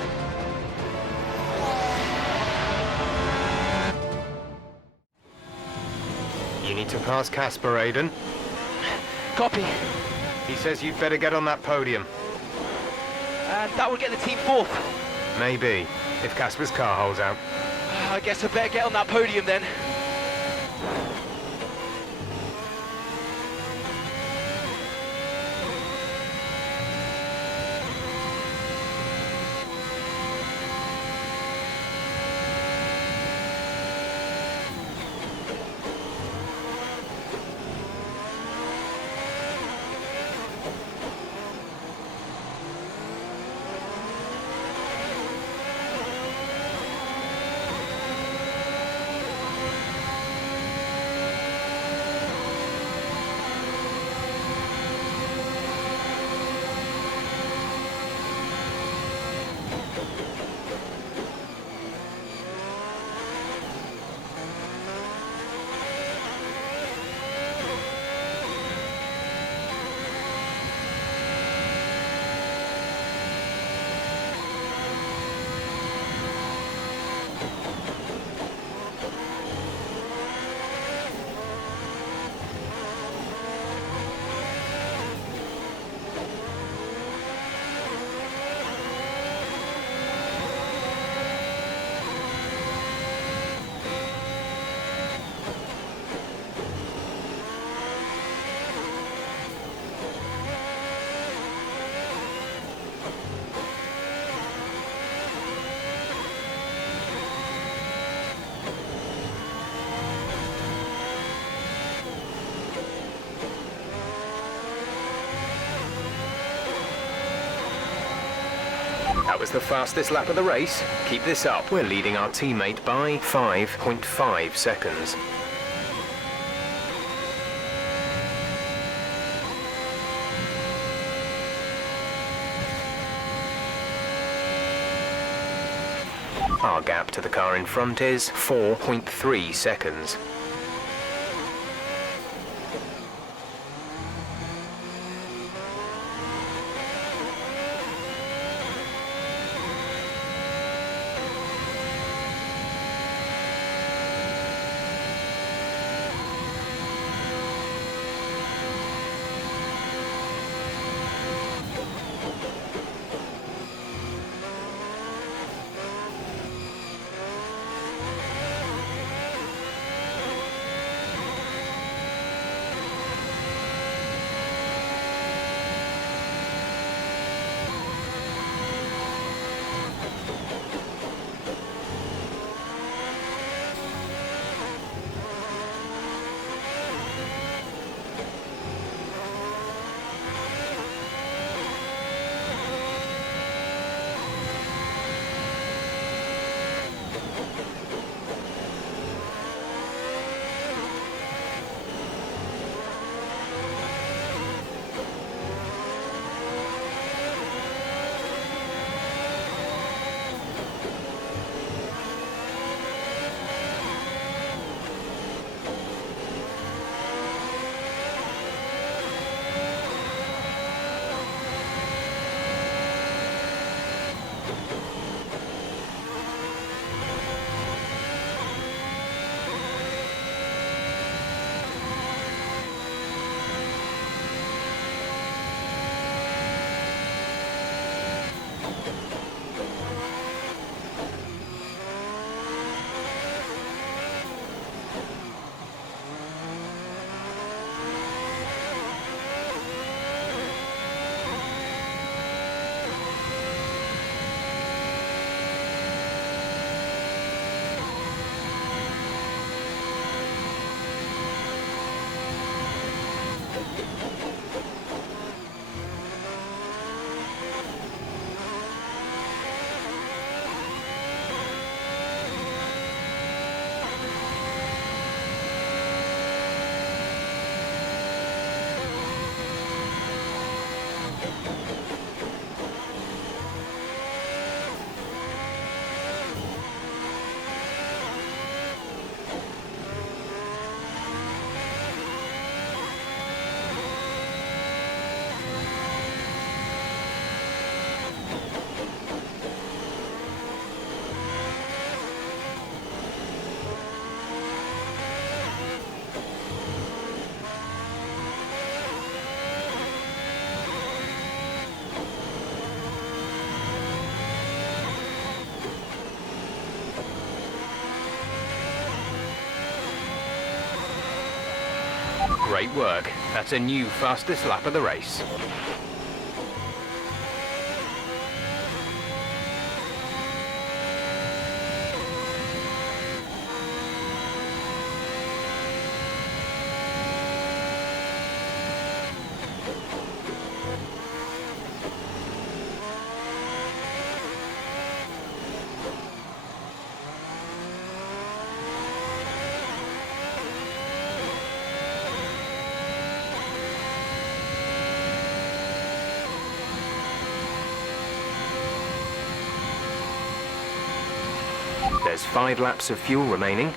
You need to pass Casper, Aiden. Copy. He says you'd better get on that podium. And that will get the team fourth. Maybe, if Casper's car holds out. I guess I better get on that podium then. That was the fastest lap of the race. Keep this up. We're leading our teammate by 5.5 seconds. Our gap to the car in front is 4.3 seconds. Great work. That's a new fastest lap of the race. There's 5 laps of fuel remaining.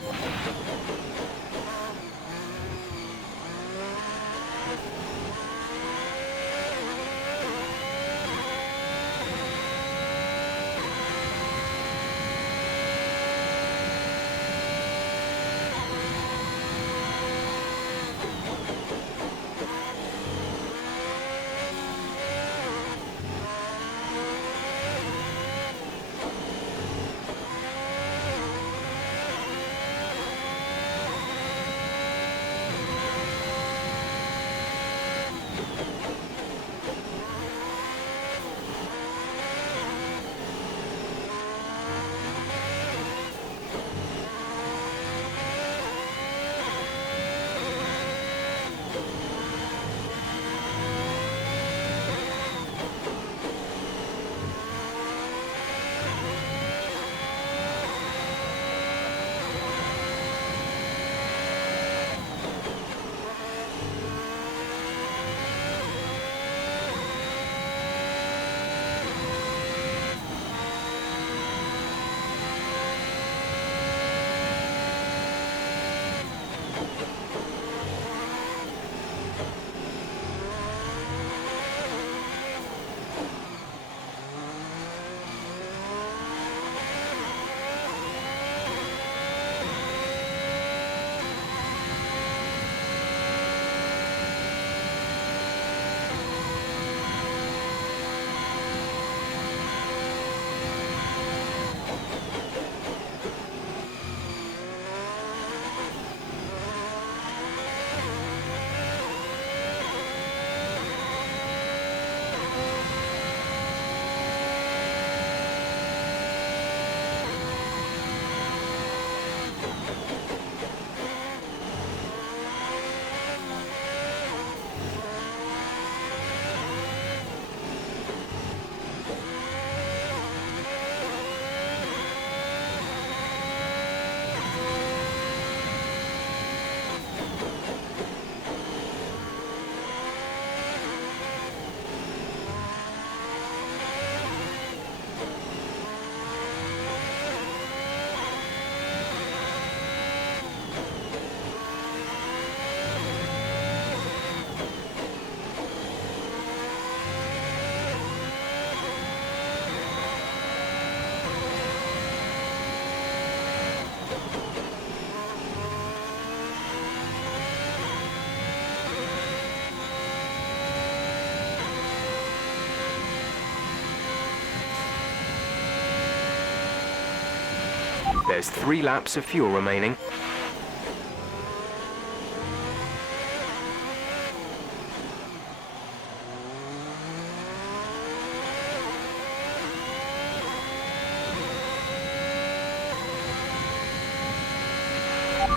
There's 3 laps of fuel remaining.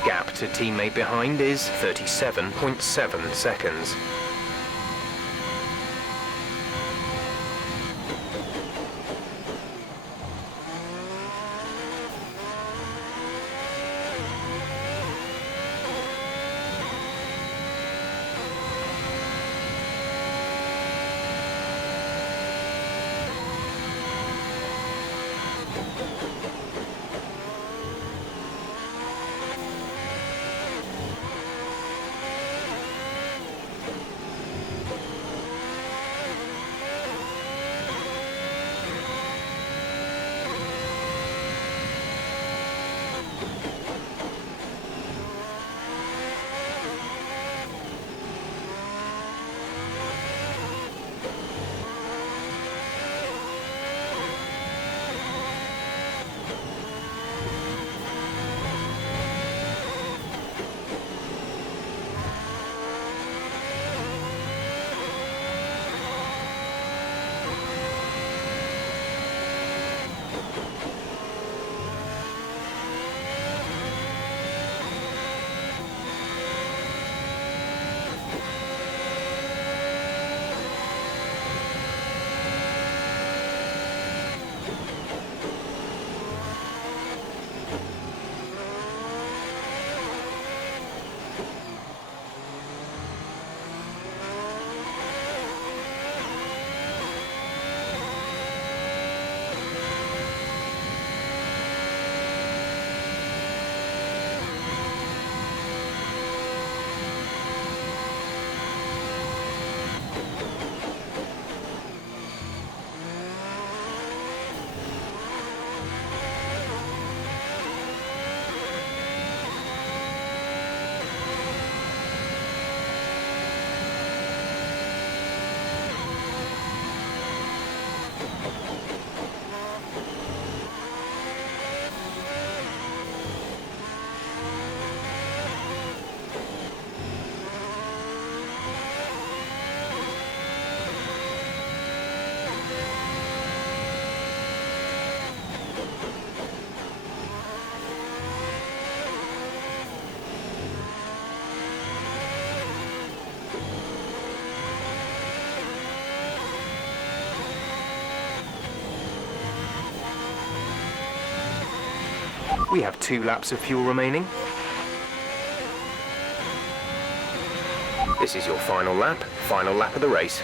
Gap to teammate behind is 37.7 seconds. We have 2 laps of fuel remaining. This is your final lap of the race.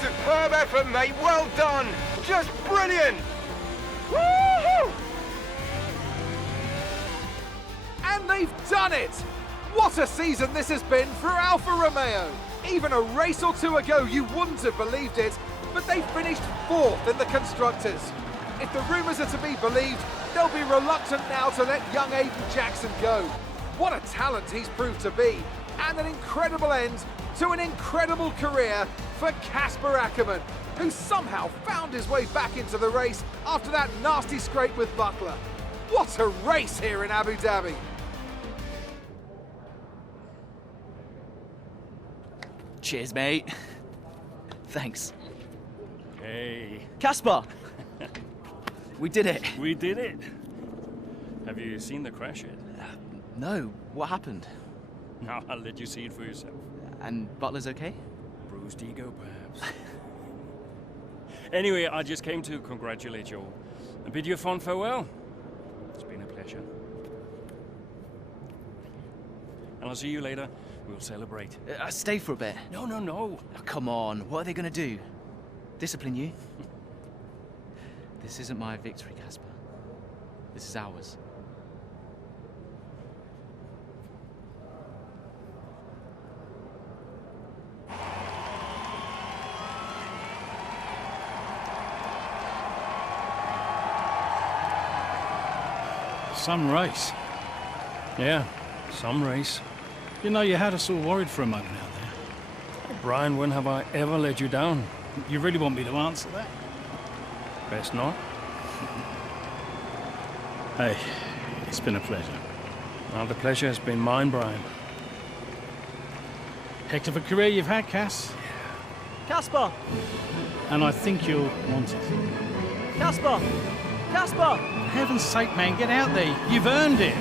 Superb effort, mate. Well done. Just brilliant. Woo-hoo! And they've done it. What a season this has been for Alfa Romeo. Even a race or two ago, you wouldn't have believed it, but they finished 4th in the Constructors. If the rumours are to be believed, they'll be reluctant now to let young Aiden Jackson go. What a talent he's proved to be, and an incredible end to an incredible career for Casper Ackerman, who somehow found his way back into the race after that nasty scrape with Butler. What a race here in Abu Dhabi. Cheers, mate. Thanks. Hey. Casper! We did it. We did it. Have you seen the crash yet? No. What happened? No, I'll let you see it for yourself. And Butler's okay? Bruised ego, perhaps. Anyway, I just came to congratulate you all and bid you a fond farewell. It's been a pleasure. And I'll see you later. We'll celebrate. Stay for a bit. No, no, no. Oh, come on, what are they gonna do? Discipline you? This isn't my victory, Casper. This is ours. Some race. Yeah, some race. You know, you had us all worried for a moment out there. Brian, when have I ever let you down? You really want me to answer that? Best not. Hey, it's been a pleasure. Well, the pleasure has been mine, Brian. Heck of a career you've had, Cass. Casper! And I think you'll want it. Casper! Casper! For heaven's sake, man, get out there. You've earned it.